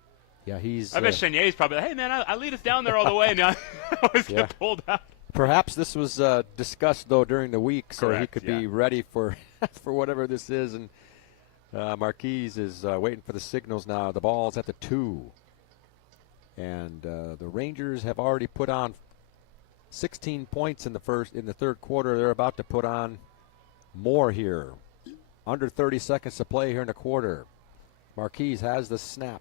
Yeah, I bet Chenier's probably, hey, man, I lead us down there all the way, and I always get pulled out. Perhaps this was discussed, though, during the week, so he could be ready for whatever this is. And Marquise is waiting for the signals now. The ball's at the 2. And the Rangers have already put on 16 points in the third quarter. They're about to put on more here. Under 30 seconds to play here in the quarter. Marquise has the snap.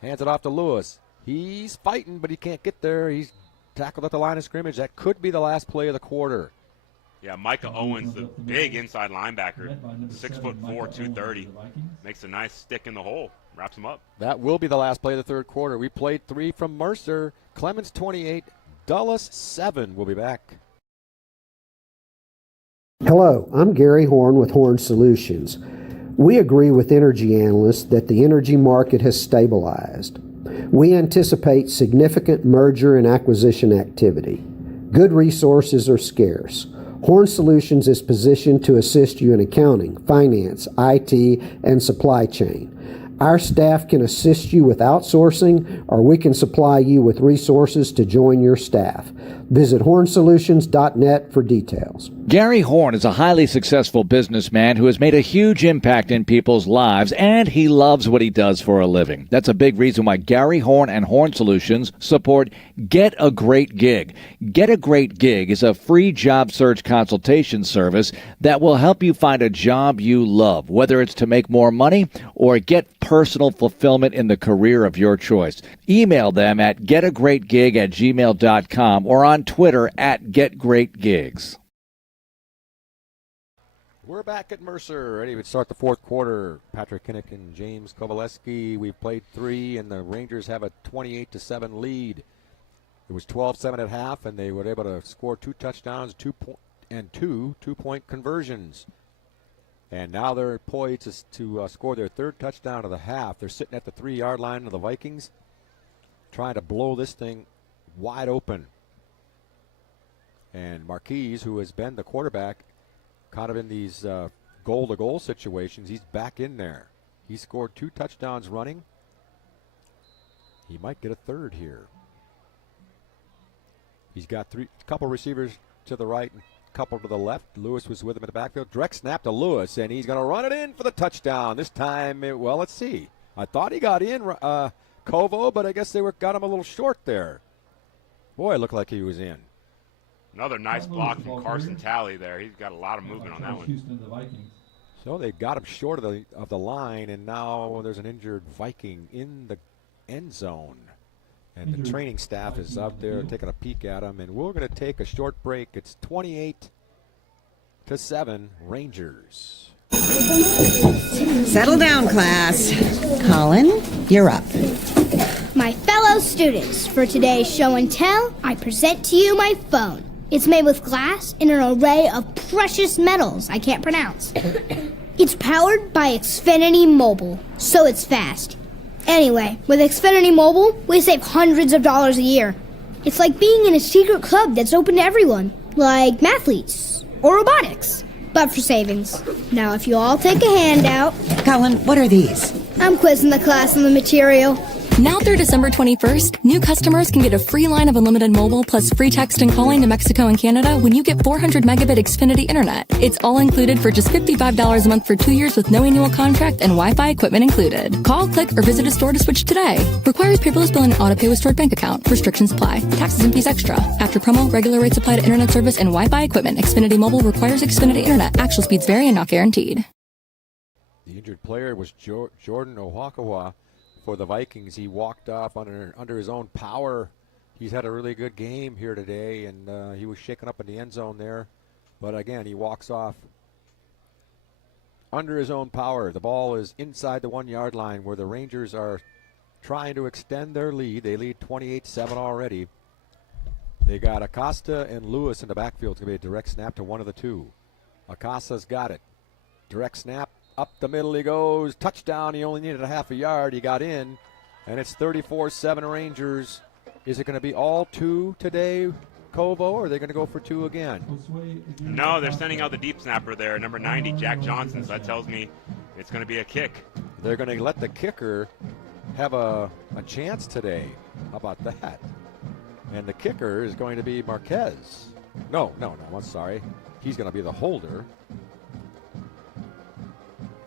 Hands it off to Lewis. He's fighting, but he can't get there. He's tackled at the line of scrimmage. That could be the last play of the quarter. Yeah, Micah Owens, the big inside linebacker, 6'4", 230. Makes a nice stick in the hole. Wraps him up. That will be the last play of the third quarter. We played 3 from Mercer. Clements 28, Dulles 7. We'll be back. Hello, I'm Gary Horn with Horn Solutions. We agree with energy analysts that the energy market has stabilized. We anticipate significant merger and acquisition activity. Good resources are scarce. Horn Solutions is positioned to assist you in accounting, finance, IT, and supply chain. Our staff can assist you with outsourcing, or we can supply you with resources to join your staff. Visit hornsolutions.net for details. Gary Horn is a highly successful businessman who has made a huge impact in people's lives, and he loves what he does for a living. That's a big reason why Gary Horn and Horn Solutions support Get a Great Gig. Get a Great Gig is a free job search consultation service that will help you find a job you love, whether it's to make more money or get personal fulfillment in the career of your choice. Email them at getagreatgig@gmail.com or on Twitter at getgreatgigs. We're back at Mercer, ready to start the fourth quarter. Patrick Kinnick and James Kovaleski. We've played 3, and the Rangers have a 28-7 lead. It was 12-7 at half, and they were able to score 2 touchdowns, 2 two-point conversions. And now they're poised to score their 3rd touchdown of the half. They're sitting at the 3-yard line of the Vikings, trying to blow this thing wide open. And Marquise, who has been the quarterback, kind of in these goal-to-goal situations, he's back in there. He scored 2 touchdowns running. He might get a 3rd here. He's got a couple receivers to the right and a couple to the left. Lewis was with him in the backfield. Direct snap to Lewis, and he's going to run it in for the touchdown. This time, well, let's see. I thought he got in, Kovo, but I guess they got him a little short there. Boy, it looked like he was in. Another nice block from Carson Talley there. He's got a lot of movement on that one. So they got him short of the line, and now there's an injured Viking in the end zone. And the training staff is out there taking a peek at him, and we're going to take a short break. It's 28-7 Rangers. Settle down, class. Colin, you're up. My fellow students, for today's show and tell, I present to you my phone. It's made with glass and an array of precious metals I can't pronounce. It's powered by Xfinity Mobile, so it's fast. Anyway, with Xfinity Mobile, we save hundreds of dollars a year. It's like being in a secret club that's open to everyone, like mathletes or robotics, but for savings. Now, if you all take a handout. Colin, what are these? I'm quizzing the class on the material. Now through December 21st, new customers can get a free line of unlimited mobile plus free text and calling to Mexico and Canada when you get 400 megabit Xfinity internet. It's all included for just $55 a month for 2 years with no annual contract and Wi-Fi equipment included. Call, click, or visit a store to switch today. Requires paperless bill and auto pay with stored bank account. Restrictions apply. Taxes and fees extra. After promo, regular rates apply to internet service and Wi-Fi equipment. Xfinity Mobile requires Xfinity internet. Actual speeds vary and not guaranteed. The injured player was Jordan Ohakawa. For the Vikings, he walked off under his own power. He's had a really good game here today, and he was shaken up in the end zone there. But again, he walks off under his own power. The ball is inside the 1 yard line where the Rangers are trying to extend their lead. They lead 28-7 already. They got Acosta and Lewis in the backfield. It's going to be a direct snap to one of the two. Acosta's got it. Direct snap. Up the middle he goes. Touchdown. He only needed a half a yard. He got in. And it's 34-7 Rangers. Is it going to be all two today, Kovo, or are they going to go for two again? No, they're sending out the deep snapper there, number 90, Jack Johnson. So that tells me it's going to be a kick. They're going to let the kicker have a chance today. How about that? And the kicker is going to be Marquez. No, I'm sorry. He's going to be the holder.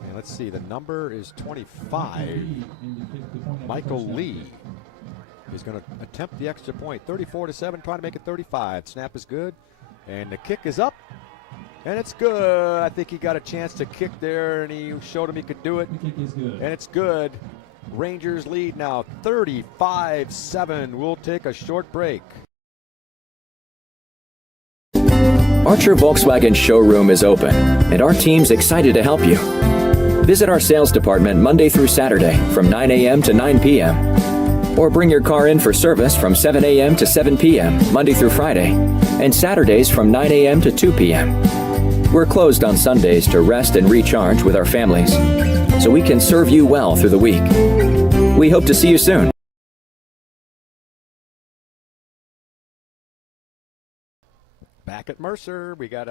And let's see, the number is 25. Michael Lee is going to attempt the extra point. 34-7, trying to make it 35. Snap is good, and the kick is up, and it's good. I think he got a chance to kick there, and he showed him he could do it. The kick is good. And it's good. Rangers lead now 35-7. We'll take a short break. Archer Volkswagen showroom is open, and our team's excited to help you. Visit our sales department Monday through Saturday from 9 a.m. to 9 p.m. Or bring your car in for service from 7 a.m. to 7 p.m. Monday through Friday, and Saturdays from 9 a.m. to 2 p.m. We're closed on Sundays to rest and recharge with our families, so we can serve you well through the week. We hope to see you soon. Back at Mercer, we got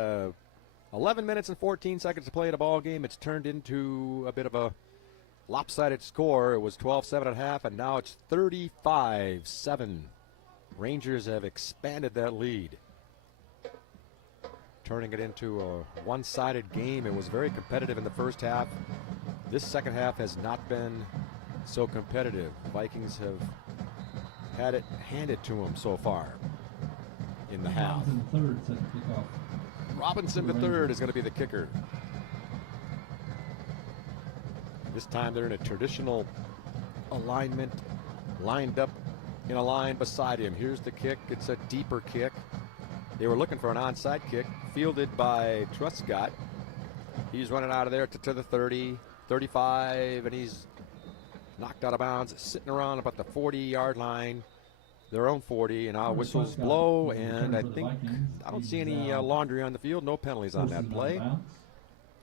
11 minutes and 14 seconds to play in a ball game. It's turned into a bit of a lopsided score. It was 12-7 at half, and now it's 35-7. Rangers have expanded that lead, turning it into a one-sided game. It was very competitive in the first half. This second half has not been so competitive. Vikings have had it handed to them so far in the half. Robinson the third is going to be the kicker. This time they're in a traditional alignment, lined up in a line beside him. Here's the kick. It's a deeper kick. They were looking for an onside kick, fielded by Truscott. He's running out of there to the 30, 35, and he's knocked out of bounds, sitting around about the 40-yard line. Their own 40, and now whistles blow, and I don't see any laundry on the field. No penalties on that play.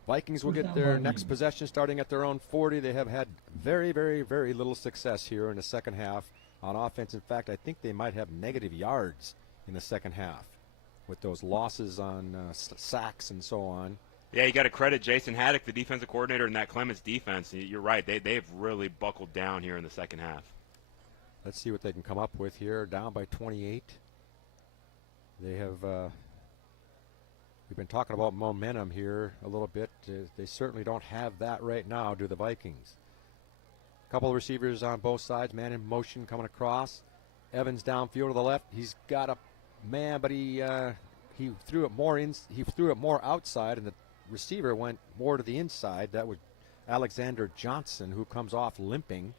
Vikings will get their next possession starting at their own 40. They have had very, very, very little success here in the second half on offense. In fact, I think they might have negative yards in the second half with those losses on sacks and so on. Yeah, you got to credit Jason Haddock, the defensive coordinator, and that Clements defense. You're right. They've really buckled down here in the second half. Let's see what they can come up with here. Down by 28. They have, we've been talking about momentum here a little bit. They certainly don't have that right now, do the Vikings. A couple of receivers on both sides, man in motion coming across. Evans downfield to the left. He's got a man, but he threw it more in. He threw it more outside, and the receiver went more to the inside. That was Alexander Johnson, who comes off limping.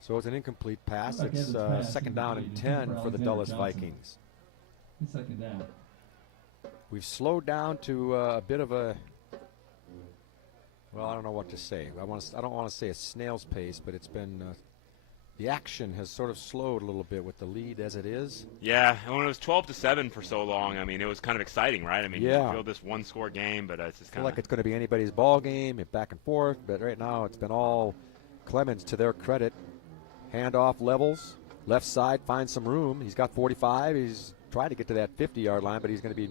So it's an incomplete pass. It's second down and 10 for the Dulles Vikings. Second down. We've slowed down to a bit of a, well, I don't know what to say. I don't want to say a snail's pace, but it's been, the action has sort of slowed a little bit with the lead as it is. Yeah, and when it was 12-7 for so long, I mean, it was kind of exciting, right? I mean, yeah. You feel this one-score game, but it's just kind of like it's going to be anybody's ball game, back and forth. But right now, it's been all Clements, to their credit. Handoff levels. Left side finds some room. He's got 45. He's trying to get to that 50-yard line, but he's going to be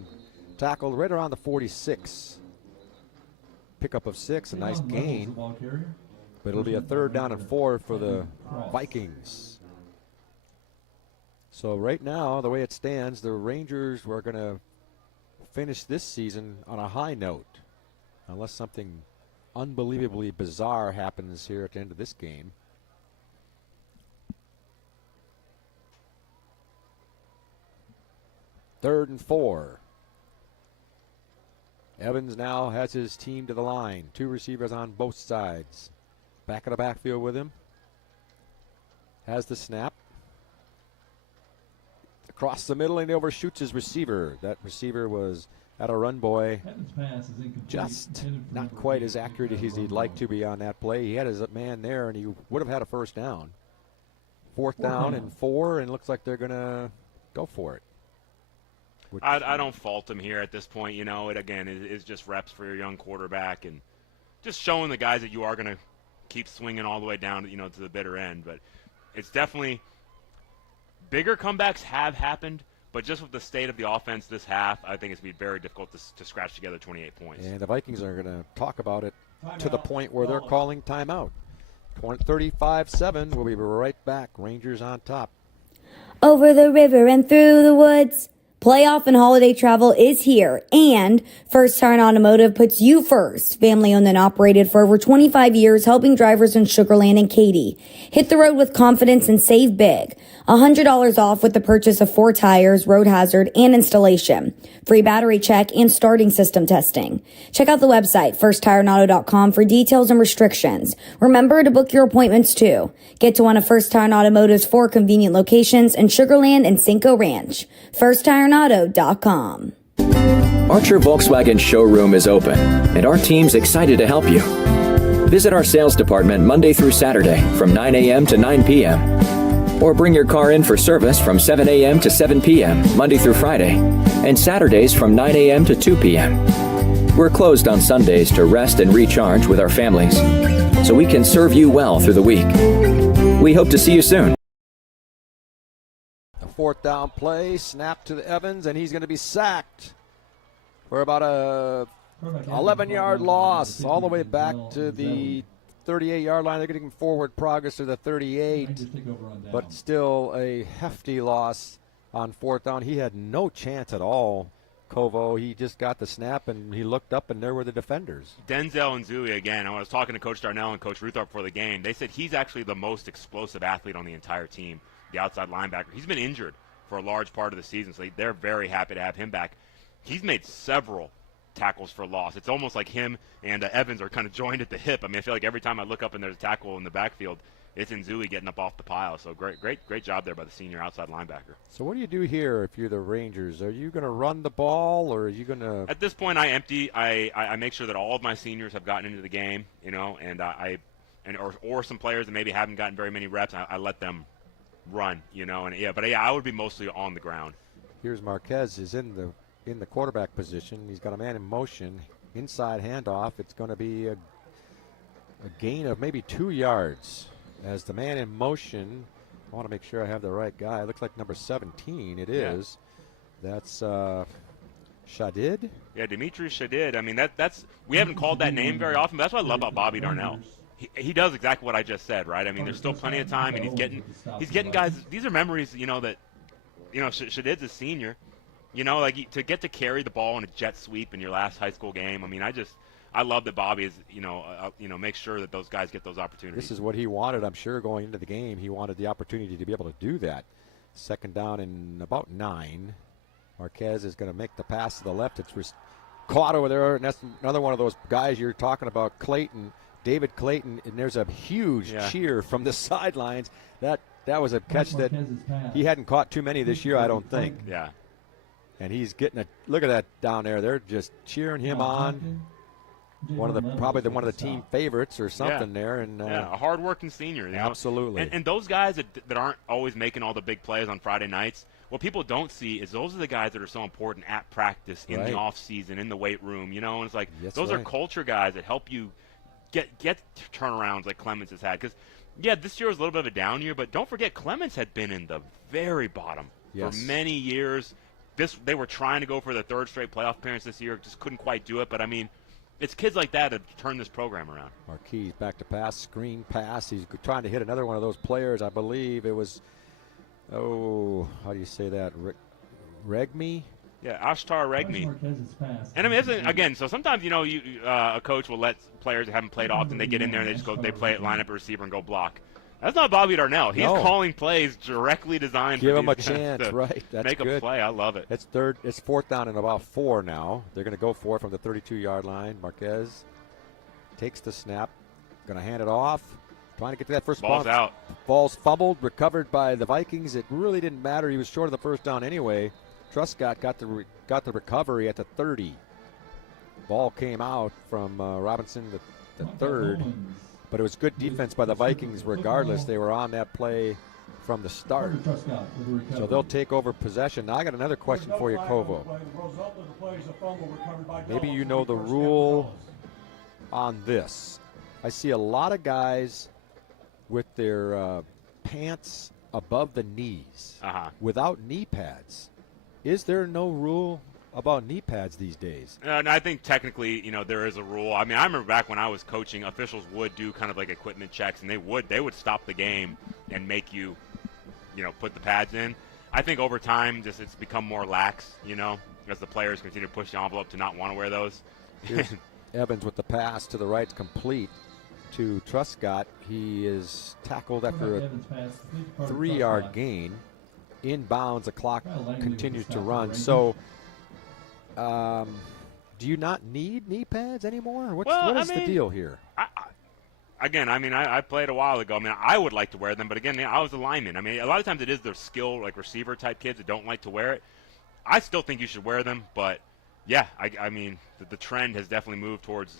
tackled right around the 46. Pickup of 6, a nice gain. But it'll be a 3rd down and 4 for the Vikings. So right now, the way it stands, the Rangers were going to finish this season on a high note, unless something unbelievably bizarre happens here at the end of this game. Third and 4. Evans now has his team to the line. 2 receivers on both sides. Back of the backfield with him. Has the snap. Across the middle and he overshoots his receiver. That receiver was at a run boy. Just not quite as accurate as he'd like to be on that play. He had his man there and he would have had a 1st down. 4th down and 4, and looks like they're going to go for it. I don't fault him here at this point. You know, it again is just reps for your young quarterback and just showing the guys that you are going to keep swinging all the way down, you know, to the bitter end. But it's definitely bigger comebacks have happened, but just with the state of the offense this half, I think it's going to be very difficult to scratch together 28 points. And the Vikings are going to talk about it to the point where they're calling timeout. 35-7. We'll be right back. Rangers on top. Over the river and through the woods. Playoff and holiday travel is here, and First Tire Automotive puts you first. Family owned and operated for over 25 years, helping drivers in Sugar Land and Katy. Hit the road with confidence and save big. $100 off with the purchase of 4 tires, road hazard, and installation. Free battery check and starting system testing. Check out the website, firsttireauto.com, for details and restrictions. Remember to book your appointments too. Get to one of First Tire Automotive's 4 convenient locations in Sugar Land and Cinco Ranch. firsttireauto.com. Archer Volkswagen showroom is open, and our team's excited to help you. Visit our sales department Monday through Saturday from 9 a.m. to 9 p.m. Or bring your car in for service from 7 a.m. to 7 p.m. Monday through Friday, and Saturdays from 9 a.m. to 2 p.m. We're closed on Sundays to rest and recharge with our families, so we can serve you well through the week. We hope to see you soon. 4th down play, snap to the Evans, and he's going to be sacked for about a 11-yard loss all the way back to the 38-yard line. They're getting forward progress to the 38, but still a hefty loss on 4th down. He had no chance at all, Kovo. He just got the snap, and he looked up, and there were the defenders. Denzel and Zui, again, I was talking to Coach Darnell and Coach Ruthorp before the game. They said he's actually the most explosive athlete on the entire team. The outside linebacker. He's been injured for a large part of the season, so they're very happy to have him back. He's made several tackles for loss. It's almost like him and Evans are kind of joined at the hip. I mean, I feel like every time I look up and there's a tackle in the backfield, it's Nzui getting up off the pile. So great job there by the senior outside linebacker. So what do you do here if you're the Rangers? Are you going to run the ball, or are you going to? At this point, I make sure that all of my seniors have gotten into the game, you know, and or some players that maybe haven't gotten very many reps, I let them run, you know, and I would be mostly on the ground. Here's Marquez is in the quarterback position. He's got a man in motion, inside handoff. It's going to be a gain of maybe 2 yards as the man in motion. I want to make sure I have the right guy. It looks like number 17. It is. Yeah. That's Shadid. Yeah, Dimitri Shadid. I mean, that's we haven't called that name very often, but that's what I love about Bobby Darnell. He does exactly what I just said, right? I mean, there's still plenty of time, and he's getting guys. These are memories, you know, that, you know, Shadid's a senior, you know, like to get to carry the ball in a jet sweep in your last high school game. I mean, I love that Bobby is, you know, make sure that those guys get those opportunities. This is what he wanted, I'm sure, going into the game. He wanted the opportunity to be able to do that. 2nd down and about 9. Marquez is going to make the pass to the left. It's caught over there, and that's another one of those guys you're talking about, Clayton. David Clayton, and there's a huge cheer from the sidelines. That was a catch that he hadn't caught too many this year, I don't think. Yeah. And he's getting look at that down there. They're just cheering him on. Probably one of the team favorites or something there. And a hard-working senior. You know? Absolutely. And those guys that aren't always making all the big plays on Friday nights, what people don't see is those are the guys that are so important at practice, in the off season, in the weight room. You know, and it's like those are culture guys that help you get turnarounds like Clements has had. Because Yeah, this year was a little bit of a down year, but don't forget Clements had been in the very bottom for many years. They were trying to go for the third straight playoff appearance this year, just couldn't quite do it. But I mean, it's kids like that that turn this program around. Marquis back to pass, screen pass. He's trying to hit another one of those players. I believe it was, how do you say that? Regmi? Yeah, Ashtar Regmi. And I mean, again, so sometimes, a coach will let players that haven't played often, they get in there and they play it, line up a receiver and go block. That's not Bobby Darnell. He's calling plays directly designed Give for him a these guys chance, to right? That's make good. a play. I love it. It's fourth down and about 4 now. They're going to go for it from the 32-yard line. Marquez takes the snap, going to hand it off, trying to get to that first Ball's out. Ball's fumbled, recovered by the Vikings. It really didn't matter. He was short of the first down anyway. Truscott got the recovery at the 30. Ball came out from Robinson, the third. But it was good defense by the Vikings regardless. They were on that play from the start. So they'll take over possession. Now I got another question for you, Kovo. Maybe you know the rule on this. I see a lot of guys with their pants above the knees without knee pads. Is there no rule about knee pads these days? And I think technically, there is a rule. I mean, I remember back when I was coaching, officials would do kind of like equipment checks, and they would stop the game and make you, put the pads in. I think over time, it's become more lax, as the players continue to push the envelope to not want to wear those. Here's Evans with the pass to the right, complete to Truscott. He is tackled after a 3-yard gain. Inbounds, the clock continues to run. So, do you not need knee pads anymore? What is the deal here? I played a while ago. I mean, I would like to wear them, but again, I was a lineman. I mean, a lot of times it is the skill, like receiver type kids that don't like to wear it. I still think you should wear them, but yeah, I mean, the trend has definitely moved towards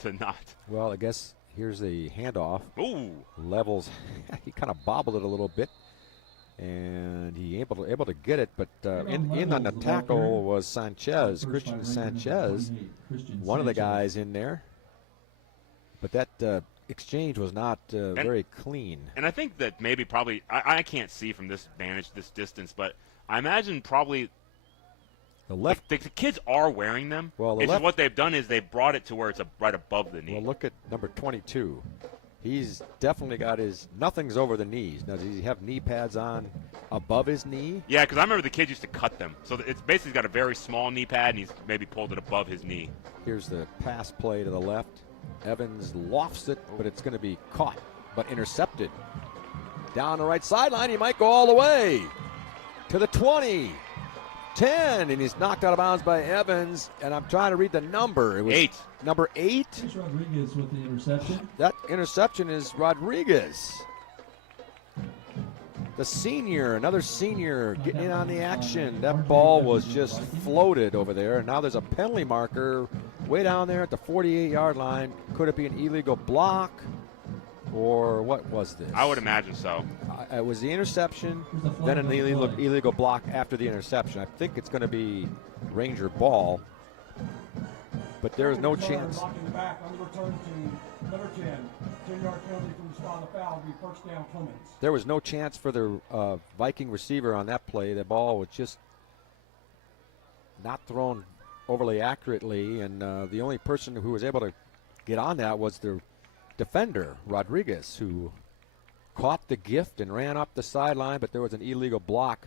to not. Well, I guess here's the handoff. Ooh, levels. He kind of bobbled it a little bit. And he able to get it, but in on the tackle was Sanchez, Christian Sanchez, one of the guys in there. But that exchange was not very clean. And I think that probably I can't see from this distance, but I imagine probably the left. The kids are wearing them. Well, what they've done is they brought it to where it's right above the knee. Well, look at number 22. He's definitely got nothing's over the knees. Now, does he have knee pads on above his knee? Yeah, because I remember the kids used to cut them. So it's basically got a very small knee pad, and he's maybe pulled it above his knee. Here's the pass play to the left. Evans lofts it, but it's going to be caught, but intercepted. Down the right sideline, he might go all the way to the 20. 10, and he's knocked out of bounds by Evans, and I'm trying to read the number. It was 8. Number 8. It's Rodriguez with the interception. That interception is Rodriguez. The senior, another senior getting in on the action. That ball was just floated over there, and now there's a penalty marker way down there at the 48-yard line. Could it be an illegal block? Or what was this? I would imagine so. It was the interception, then an illegal block after the interception. I think it's going to be Ranger ball, but there is no chance. Blocking the back on the return to number 10. 10-yard penalty from the spot of the foul will be first down Clements. There was no chance for the Viking receiver on that play. The ball was just not thrown overly accurately, and the only person who was able to get on that was the defender, Rodriguez, who caught the gift and ran up the sideline, but there was an illegal block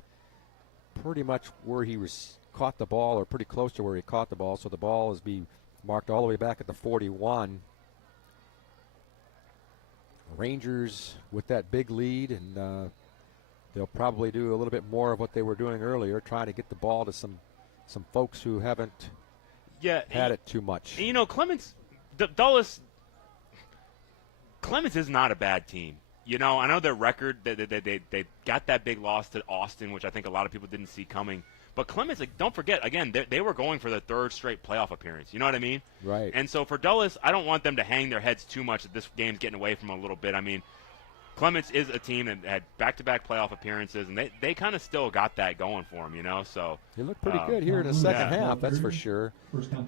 pretty much where he caught the ball, or pretty close to where he caught the ball, so the ball is being marked all the way back at the 41. Rangers with that big lead, and they'll probably do a little bit more of what they were doing earlier, trying to get the ball to some folks who haven't had it too much. Clements, Clements is not a bad team. I know their record, they got that big loss to Austin, which I think a lot of people didn't see coming. But Clements, don't forget, again, they were going for the third straight playoff appearance. You know what I mean? Right. And so for Dulles, I don't want them to hang their heads too much that this game's getting away from them a little bit. I mean, Clements is a team that had back-to-back playoff appearances, and they kind of still got that going for them, so. They look pretty good here in the second half, that's for sure.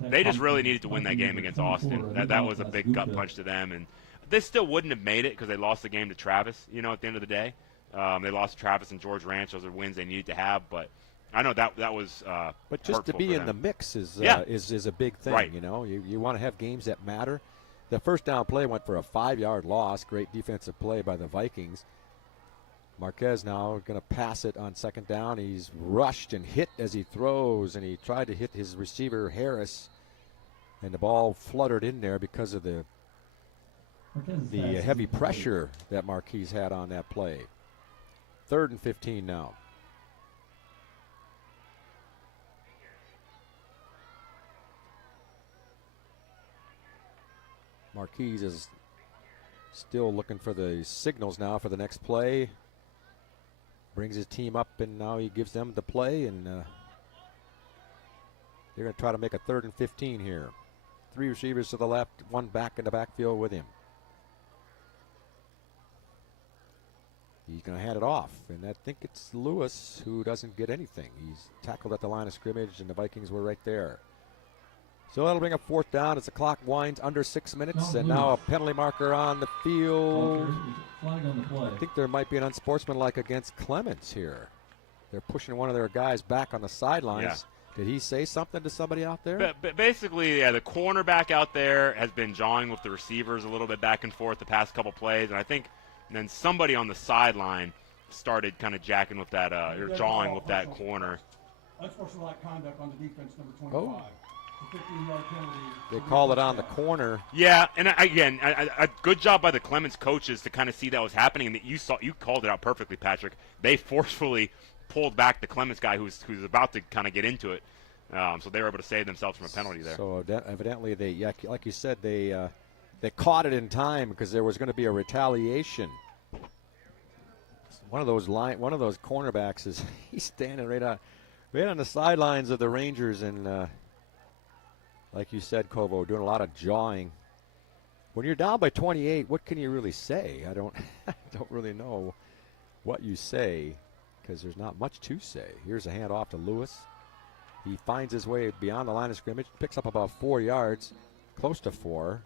They just really needed to win that game against Austin. That was a big gut punch to them, and They still wouldn't have made it because they lost the game to Travis, at the end of the day. They lost to Travis and George Ranch. Those are wins they needed to have, but I know that was but just to be in the mix is a big thing, right. You want to have games that matter. The first down play went for a 5-yard loss. Great defensive play by the Vikings. Marquez now going to pass it on second down. He's rushed and hit as he throws, and he tried to hit his receiver Harris, and the ball fluttered in there because of the heavy pressure that Marquez had on that play. 3rd and 15 now. Marquez is still looking for the signals now for the next play. Brings his team up, and now he gives them the play, and they're going to try to make a 3rd and 15 here. 3 receivers to the left, 1 back in the backfield with him. He's going to hand it off, and I think it's Lewis who doesn't get anything. He's tackled at the line of scrimmage, and the Vikings were right there. So that'll bring up 4th down as the clock winds under 6 minutes, and now a penalty marker on the field. Flag on the play. I think there might be an unsportsmanlike against Clements here. They're pushing one of their guys back on the sidelines. Yeah. Did he say something to somebody out there? But basically, the cornerback out there has been jawing with the receivers a little bit back and forth the past couple plays, and I think then somebody on the sideline started kind of jacking with that, or jawing with that corner. Unsportsmanlike conduct on the defense, number 25. Oh. 15-yard penalty. They call it on the corner. Yeah, and again, a good job by the Clements coaches to kind of see that was happening, and that you called it out perfectly, Patrick. They forcefully pulled back the Clements guy who's about to kind of get into it, so they were able to save themselves from a penalty there. So evidently like you said, they caught it in time because there was going to be a retaliation. One of those cornerbacks is he's standing right on the sidelines of the Rangers, and like you said, Kovo, doing a lot of jawing. When you're down by 28, what can you really say? I don't really know what you say because there's not much to say. Here's a handoff to Lewis. He finds his way beyond the line of scrimmage, picks up about 4 yards, close to 4.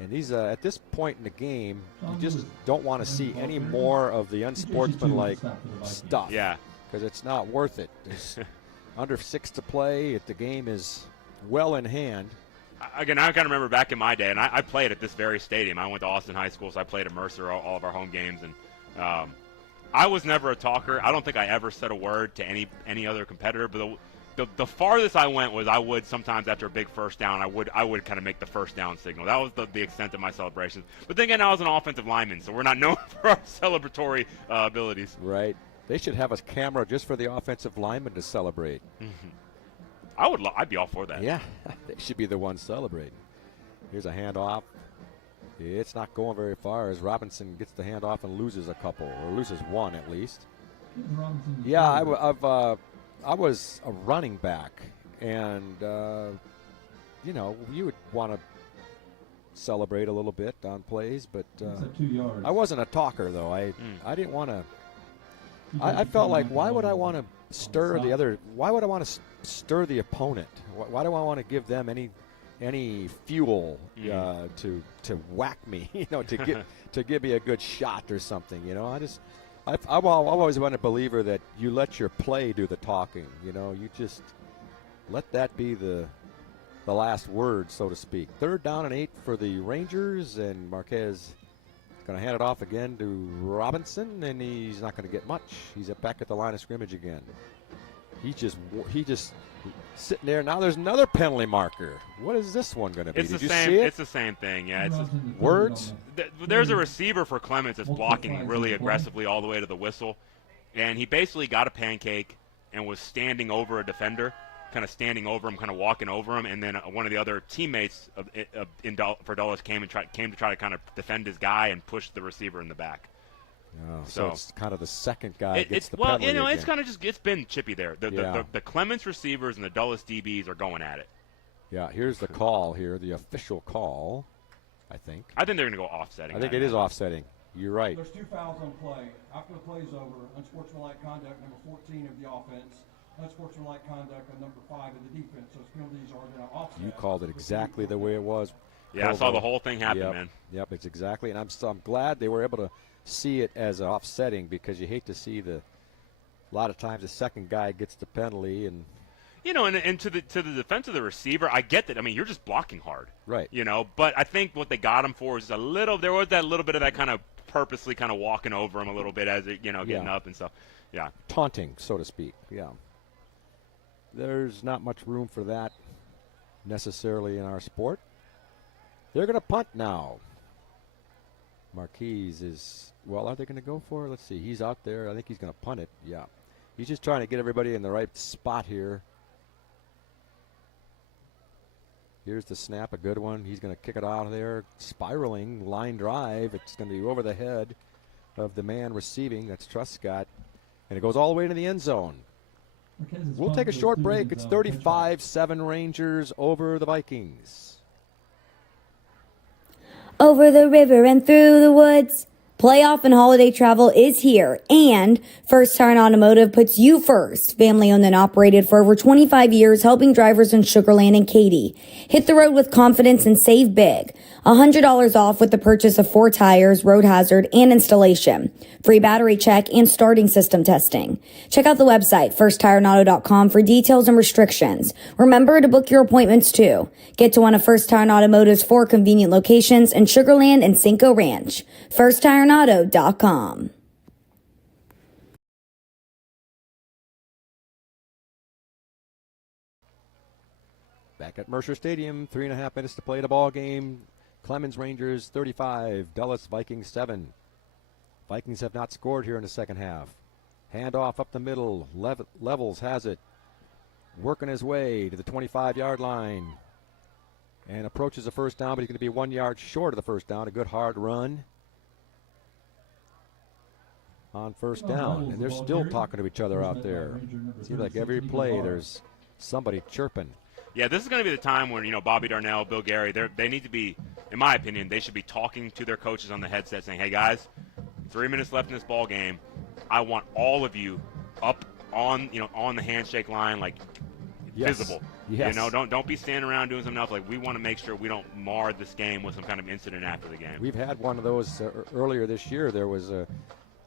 And he's at this point in the game, you just don't want to see any more of the unsportsmanlike stuff. Yeah. Because it's not worth it. There's under 6 to play. If the game is well in hand. Again, I kind of remember back in my day, and I played at this very stadium. I went to Austin High School, so I played at Mercer all of our home games. And I was never a talker. I don't think I ever said a word to any other competitor. But the farthest I went was I would sometimes after a big first down, I would kind of make the first down signal. That was the extent of my celebrations. But then again, I was an offensive lineman, so we're not known for our celebratory abilities. Right. They should have a camera just for the offensive linemen to celebrate. Mm-hmm. I'd be all for that. Yeah, they should be the ones celebrating. Here's a handoff. It's not going very far as Robinson gets the handoff and loses a couple, or loses one at least. Yeah, I was a running back, and you would want to celebrate a little bit on plays, but I wasn't a talker though. I didn't want to. I felt like, why would I want to stir the other? Why would I want to stir the opponent? Why do I want to give them any fuel to whack me? To give me a good shot or something. I've always been a believer that you let your play do the talking. You just let that be the last word, so to speak. 3rd down and 8 for the Rangers, and Marquez going to hand it off again to Robinson, and he's not going to get much. He's back at the line of scrimmage again. He just sitting there. Now there's another penalty marker. What is this one going to be? Did you see it? It's the same thing. Yeah. Words? There's a receiver for Clements that's blocking really aggressively all the way to the whistle, and he basically got a pancake and was standing over a defender, kind of standing over him, kind of walking over him, and then one of the other teammates for Dulles came to try to kind of defend his guy and push the receiver in the back. Oh, so it's kind of the second guy gets the penalty again. It's kind of it's been chippy there. The Clements receivers and the Dulles DBs are going at it. Yeah, here's the call here, the official call, I think. I think they're going to go offsetting. I think it is offsetting. You're right. There's 2 fouls on play. After the play's over, unsportsmanlike conduct, number 14 of the offense, unsportsmanlike conduct on number 5 in the defense. Those penalties are going to offset. You called it exactly the way it was. Yeah, I saw the whole thing happen, man. Yep, it's exactly. And I'm glad they were able to see it as offsetting, because you hate to see a lot of times the second guy gets the penalty. And and to the defense of the receiver, I get that. I mean, you're just blocking hard, right? But I think what they got him for is there was that little bit of that kind of purposely kind of walking over him a little bit as it, getting up and stuff. Yeah, taunting, so to speak. Yeah, there's not much room for that necessarily in our sport. They're going to punt now. Marquise is, are they going to go for it? Let's see. He's out there. I think he's going to punt it. Yeah. He's just trying to get everybody in the right spot here. Here's the snap, a good one. He's going to kick it out of there. Spiraling, line drive. It's going to be over the head of the man receiving. That's Truscott. And it goes all the way to the end zone. We'll take a short break. It's 35-7 Rangers over the Vikings. Over the river and through the woods, playoff and holiday travel is here, and First Tire Automotive puts you first. Family owned and operated for over 25 years, helping drivers in Sugar Land and Katy. Hit the road with confidence and save big. $100 off with the purchase of 4 tires, road hazard, and installation. Free battery check and starting system testing. Check out the website, firsttireauto.com, for details and restrictions. Remember to book your appointments too. Get to one of First Tire Automotive's 4 convenient locations in Sugar Land and Cinco Ranch. firsttireauto.com. Back at Mercer Stadium, 3.5 minutes to play the ball game. Clements Rangers 35, Dulles Vikings 7. Vikings have not scored here in the second half. Handoff up the middle. Levels has it. Working his way to the 25-yard line. And approaches the first down, but he's going to be 1 yard short of the first down. A good hard run on first down. And they're still talking to each other out there. Seems like every play there's somebody chirping. Yeah, this is going to be the time when, Bobby Darnell, Bill Gary, they need to be, in my opinion, they should be talking to their coaches on the headset saying, hey, guys, 3 minutes left in this ball game. I want all of you up on the handshake line, like visible. Yes. Don't be standing around doing something else. Like, we want to make sure we don't mar this game with some kind of incident after the game. We've had one of those earlier this year. There was a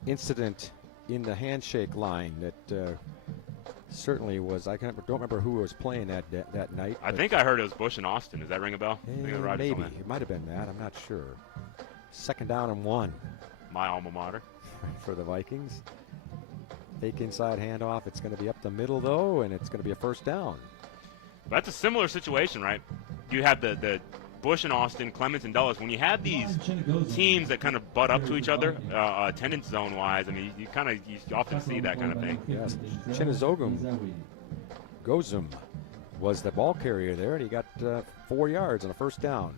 incident in the handshake line that certainly was. I don't remember who was playing that night. I think I heard it was Bush and Austin. Does that ring a bell? Maybe. It might have been that. I'm not sure. 2nd down and 1. My alma mater. For the Vikings. Fake inside handoff. It's going to be up the middle, though, and it's going to be a first down. That's a similar situation, right? You have the Bush and Austin, Clements and Dulles. When you have these teams that kind of butt up to each other, attendance zone-wise, I mean, you often see that kind of thing. Yes. Gozum was the ball carrier there, and he got 4 yards on a first down.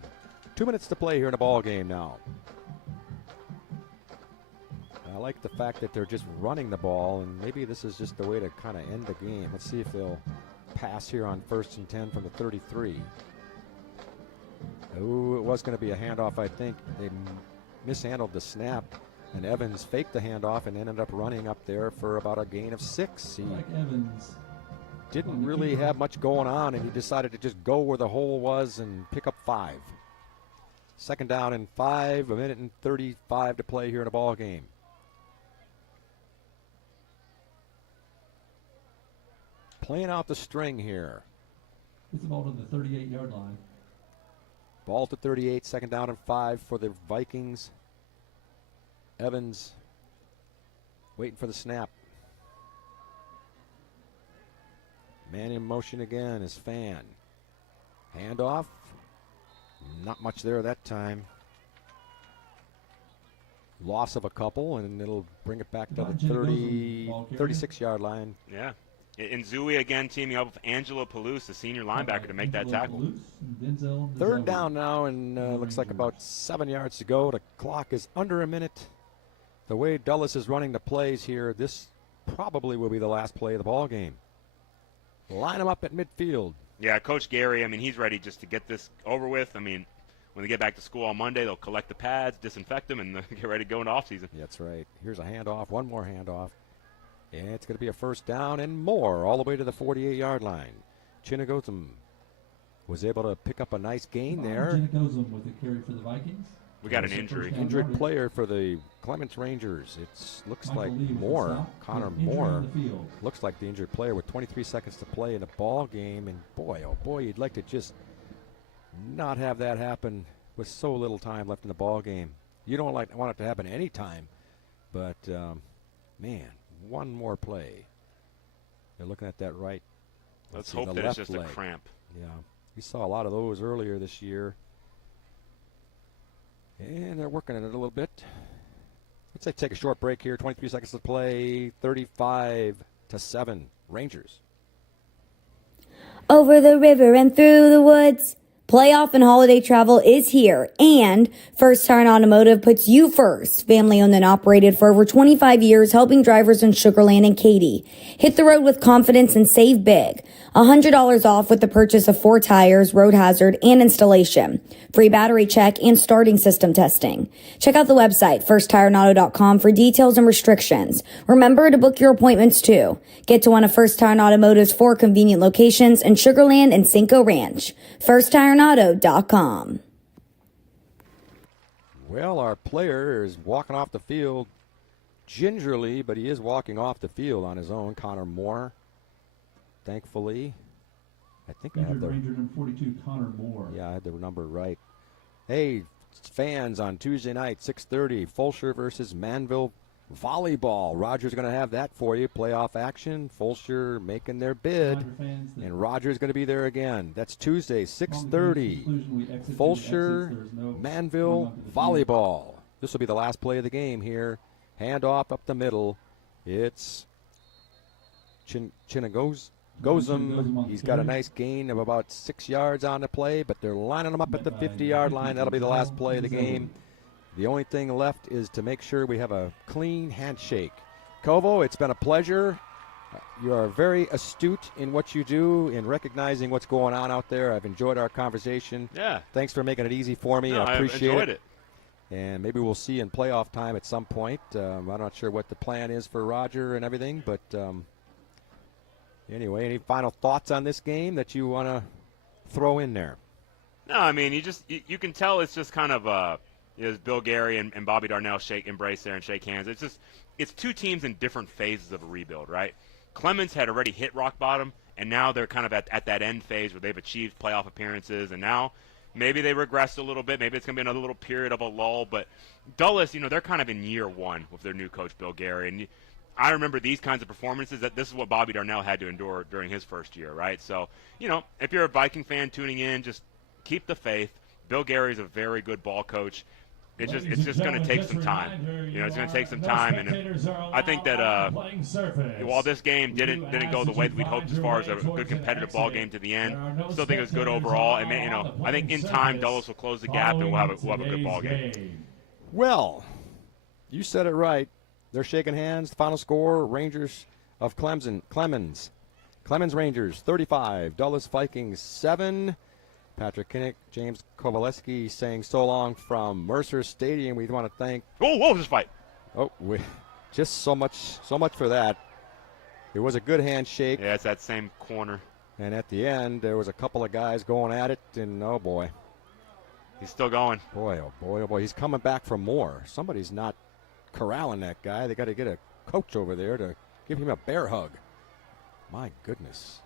2 minutes to play here in a ball game now. I like the fact that they're just running the ball, and maybe this is just the way to kind of end the game. Let's see if they'll pass here on 1st and 10 from the 33. Oh, it was going to be a handoff, I think. They mishandled the snap, and Evans faked the handoff and ended up running up there for about a gain of 6. He didn't really have much going on, and he decided to just go where the hole was and pick up 5. 2nd down and 5, 1 minute and 35 to play here in a ball game. Playing out the string here. It's the ball to the 38-yard line. Ball to 38, 2nd down and 5 for the Vikings. Evans waiting for the snap. Man in motion again is Fan. Handoff. Not much there that time. Loss of a couple, and it'll bring it back to the 36-yard line. Yeah. And Zui again teaming up with Angelo Palouse, the senior linebacker, to make that tackle. 3rd down now, and looks like about 7 yards to go. The clock is under a minute. The way Dulles is running the plays here, this probably will be the last play of the ball game. Line them up at midfield. Yeah, Coach Gary, I mean, he's ready just to get this over with. I mean, when they get back to school on Monday, they'll collect the pads, disinfect them, and get ready to go into offseason. That's right. Here's a handoff, one more handoff. And it's going to be a first down and more all the way to the 48-yard line. Chinagozum was able to pick up a nice gain there. Chinagozum with the carry for the Vikings. We got an injury. Injured player for the Clements Rangers. It looks Michael like Lee with Moore, the stop. Connor Injury Moore, on the field. looks like the injured player with 23 seconds to play in the ball game. And boy, oh boy, you'd like to just not have that happen with so little time left in the ball game. You don't want it to happen any time, but man, one more play. They're looking at that right. Let's see, hope the that it's left just leg. a cramp. Yeah, we saw a lot of those earlier this year. And they're working on it a little bit. Let's say take a short break here. 23 seconds to play. 35-7. Rangers. Over the river and through the woods. Playoff and holiday travel is here, and First Tire Automotive puts you first. Family owned and operated for over 25 years, helping drivers in Sugar Land and Katy. Hit the road with confidence and save big. $100 off with the purchase of 4 tires, road hazard, and installation. Free battery check and starting system testing. Check out the website, firsttireauto.com, for details and restrictions. Remember to book your appointments too. Get to one of First Tire Automotive's 4 convenient locations in Sugar Land and Cinco Ranch. firsttireauto.com. Well, our player is walking off the field gingerly, but he is walking off the field on his own. Connor Moore, thankfully. I think I have the Ranger number 42, Connor Moore. Yeah, I had the number right. Hey, fans, on Tuesday night, 6:30, Fulshear versus Manville volleyball. Roger's going to have that for you. Playoff action. Fulshear making their bid, and Roger's going to be there again. That's Tuesday, 6:30. Fulshear, Manville volleyball. This will be the last play of the game here. Handoff up the middle. It's Chinagozum. He's got a nice gain of about 6 yards on the play, but they're lining him up at the 50-yard line. That'll be the last play of the game. The only thing left is to make sure we have a clean handshake. Kovo, it's been a pleasure. You are very astute in what you do, in recognizing what's going on out there. I've enjoyed our conversation. Yeah. Thanks for making it easy for me. No, I appreciate enjoyed it. And maybe we'll see in playoff time at some point. I'm not sure what the plan is for Roger and everything, but anyway, any final thoughts on this game that you want to throw in there? No, I mean, you can tell it's just kind of Bill Gary and Bobby Darnell embrace there and shake hands. It's 2 teams in different phases of a rebuild, right? Clements had already hit rock bottom, and now they're kind of at that end phase where they've achieved playoff appearances, and now maybe they regressed a little bit. Maybe it's going to be another little period of a lull. But Dulles, they're kind of in year 1 with their new coach, Bill Gary. And I remember these kinds of performances. That this is what Bobby Darnell had to endure during his first year, right? So, if you're a Viking fan tuning in, just keep the faith. Bill Gary's a very good ball coach. It's just going to take some time. It's going to take some time, and I think that while this game didn't go the way that we'd hoped as far as a good competitive ball game to the end, still think it was good overall. And I think in time Dulles will close the gap, and we'll have a good ball game. Well, you said it right. They're shaking hands. The final score: Rangers of Clemens Rangers 35, Dulles Vikings 7. Patrick Kinnick, James Kovaleski saying so long from Mercer Stadium. We want to thank. Whoa, this fight. Just so much for that. It was a good handshake. Yeah, it's that same corner. And at the end, there was a couple of guys going at it, and oh boy. He's still going. Boy, oh boy, oh boy. He's coming back for more. Somebody's not corralling that guy. They got to get a coach over there to give him a bear hug. My goodness.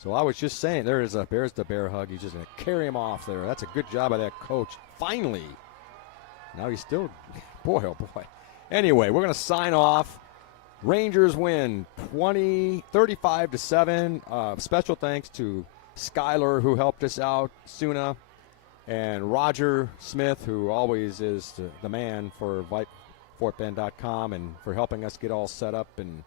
So I was just saying, there's the bear hug. He's just going to carry him off there. That's a good job of that coach. Finally. Now he's still, boy, oh boy. Anyway, we're going to sign off. Rangers win 35-7. Special thanks to Skyler, who helped us out, Suna, and Roger Smith, who always is the man for VypeFortBend.com and for helping us get all set up and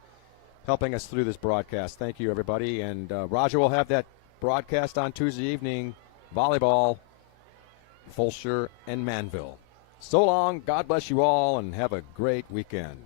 helping us through this broadcast. Thank you, everybody. And Roger will have that broadcast on Tuesday evening. Volleyball, Fulshear, and Manville. So long. God bless you all, and have a great weekend.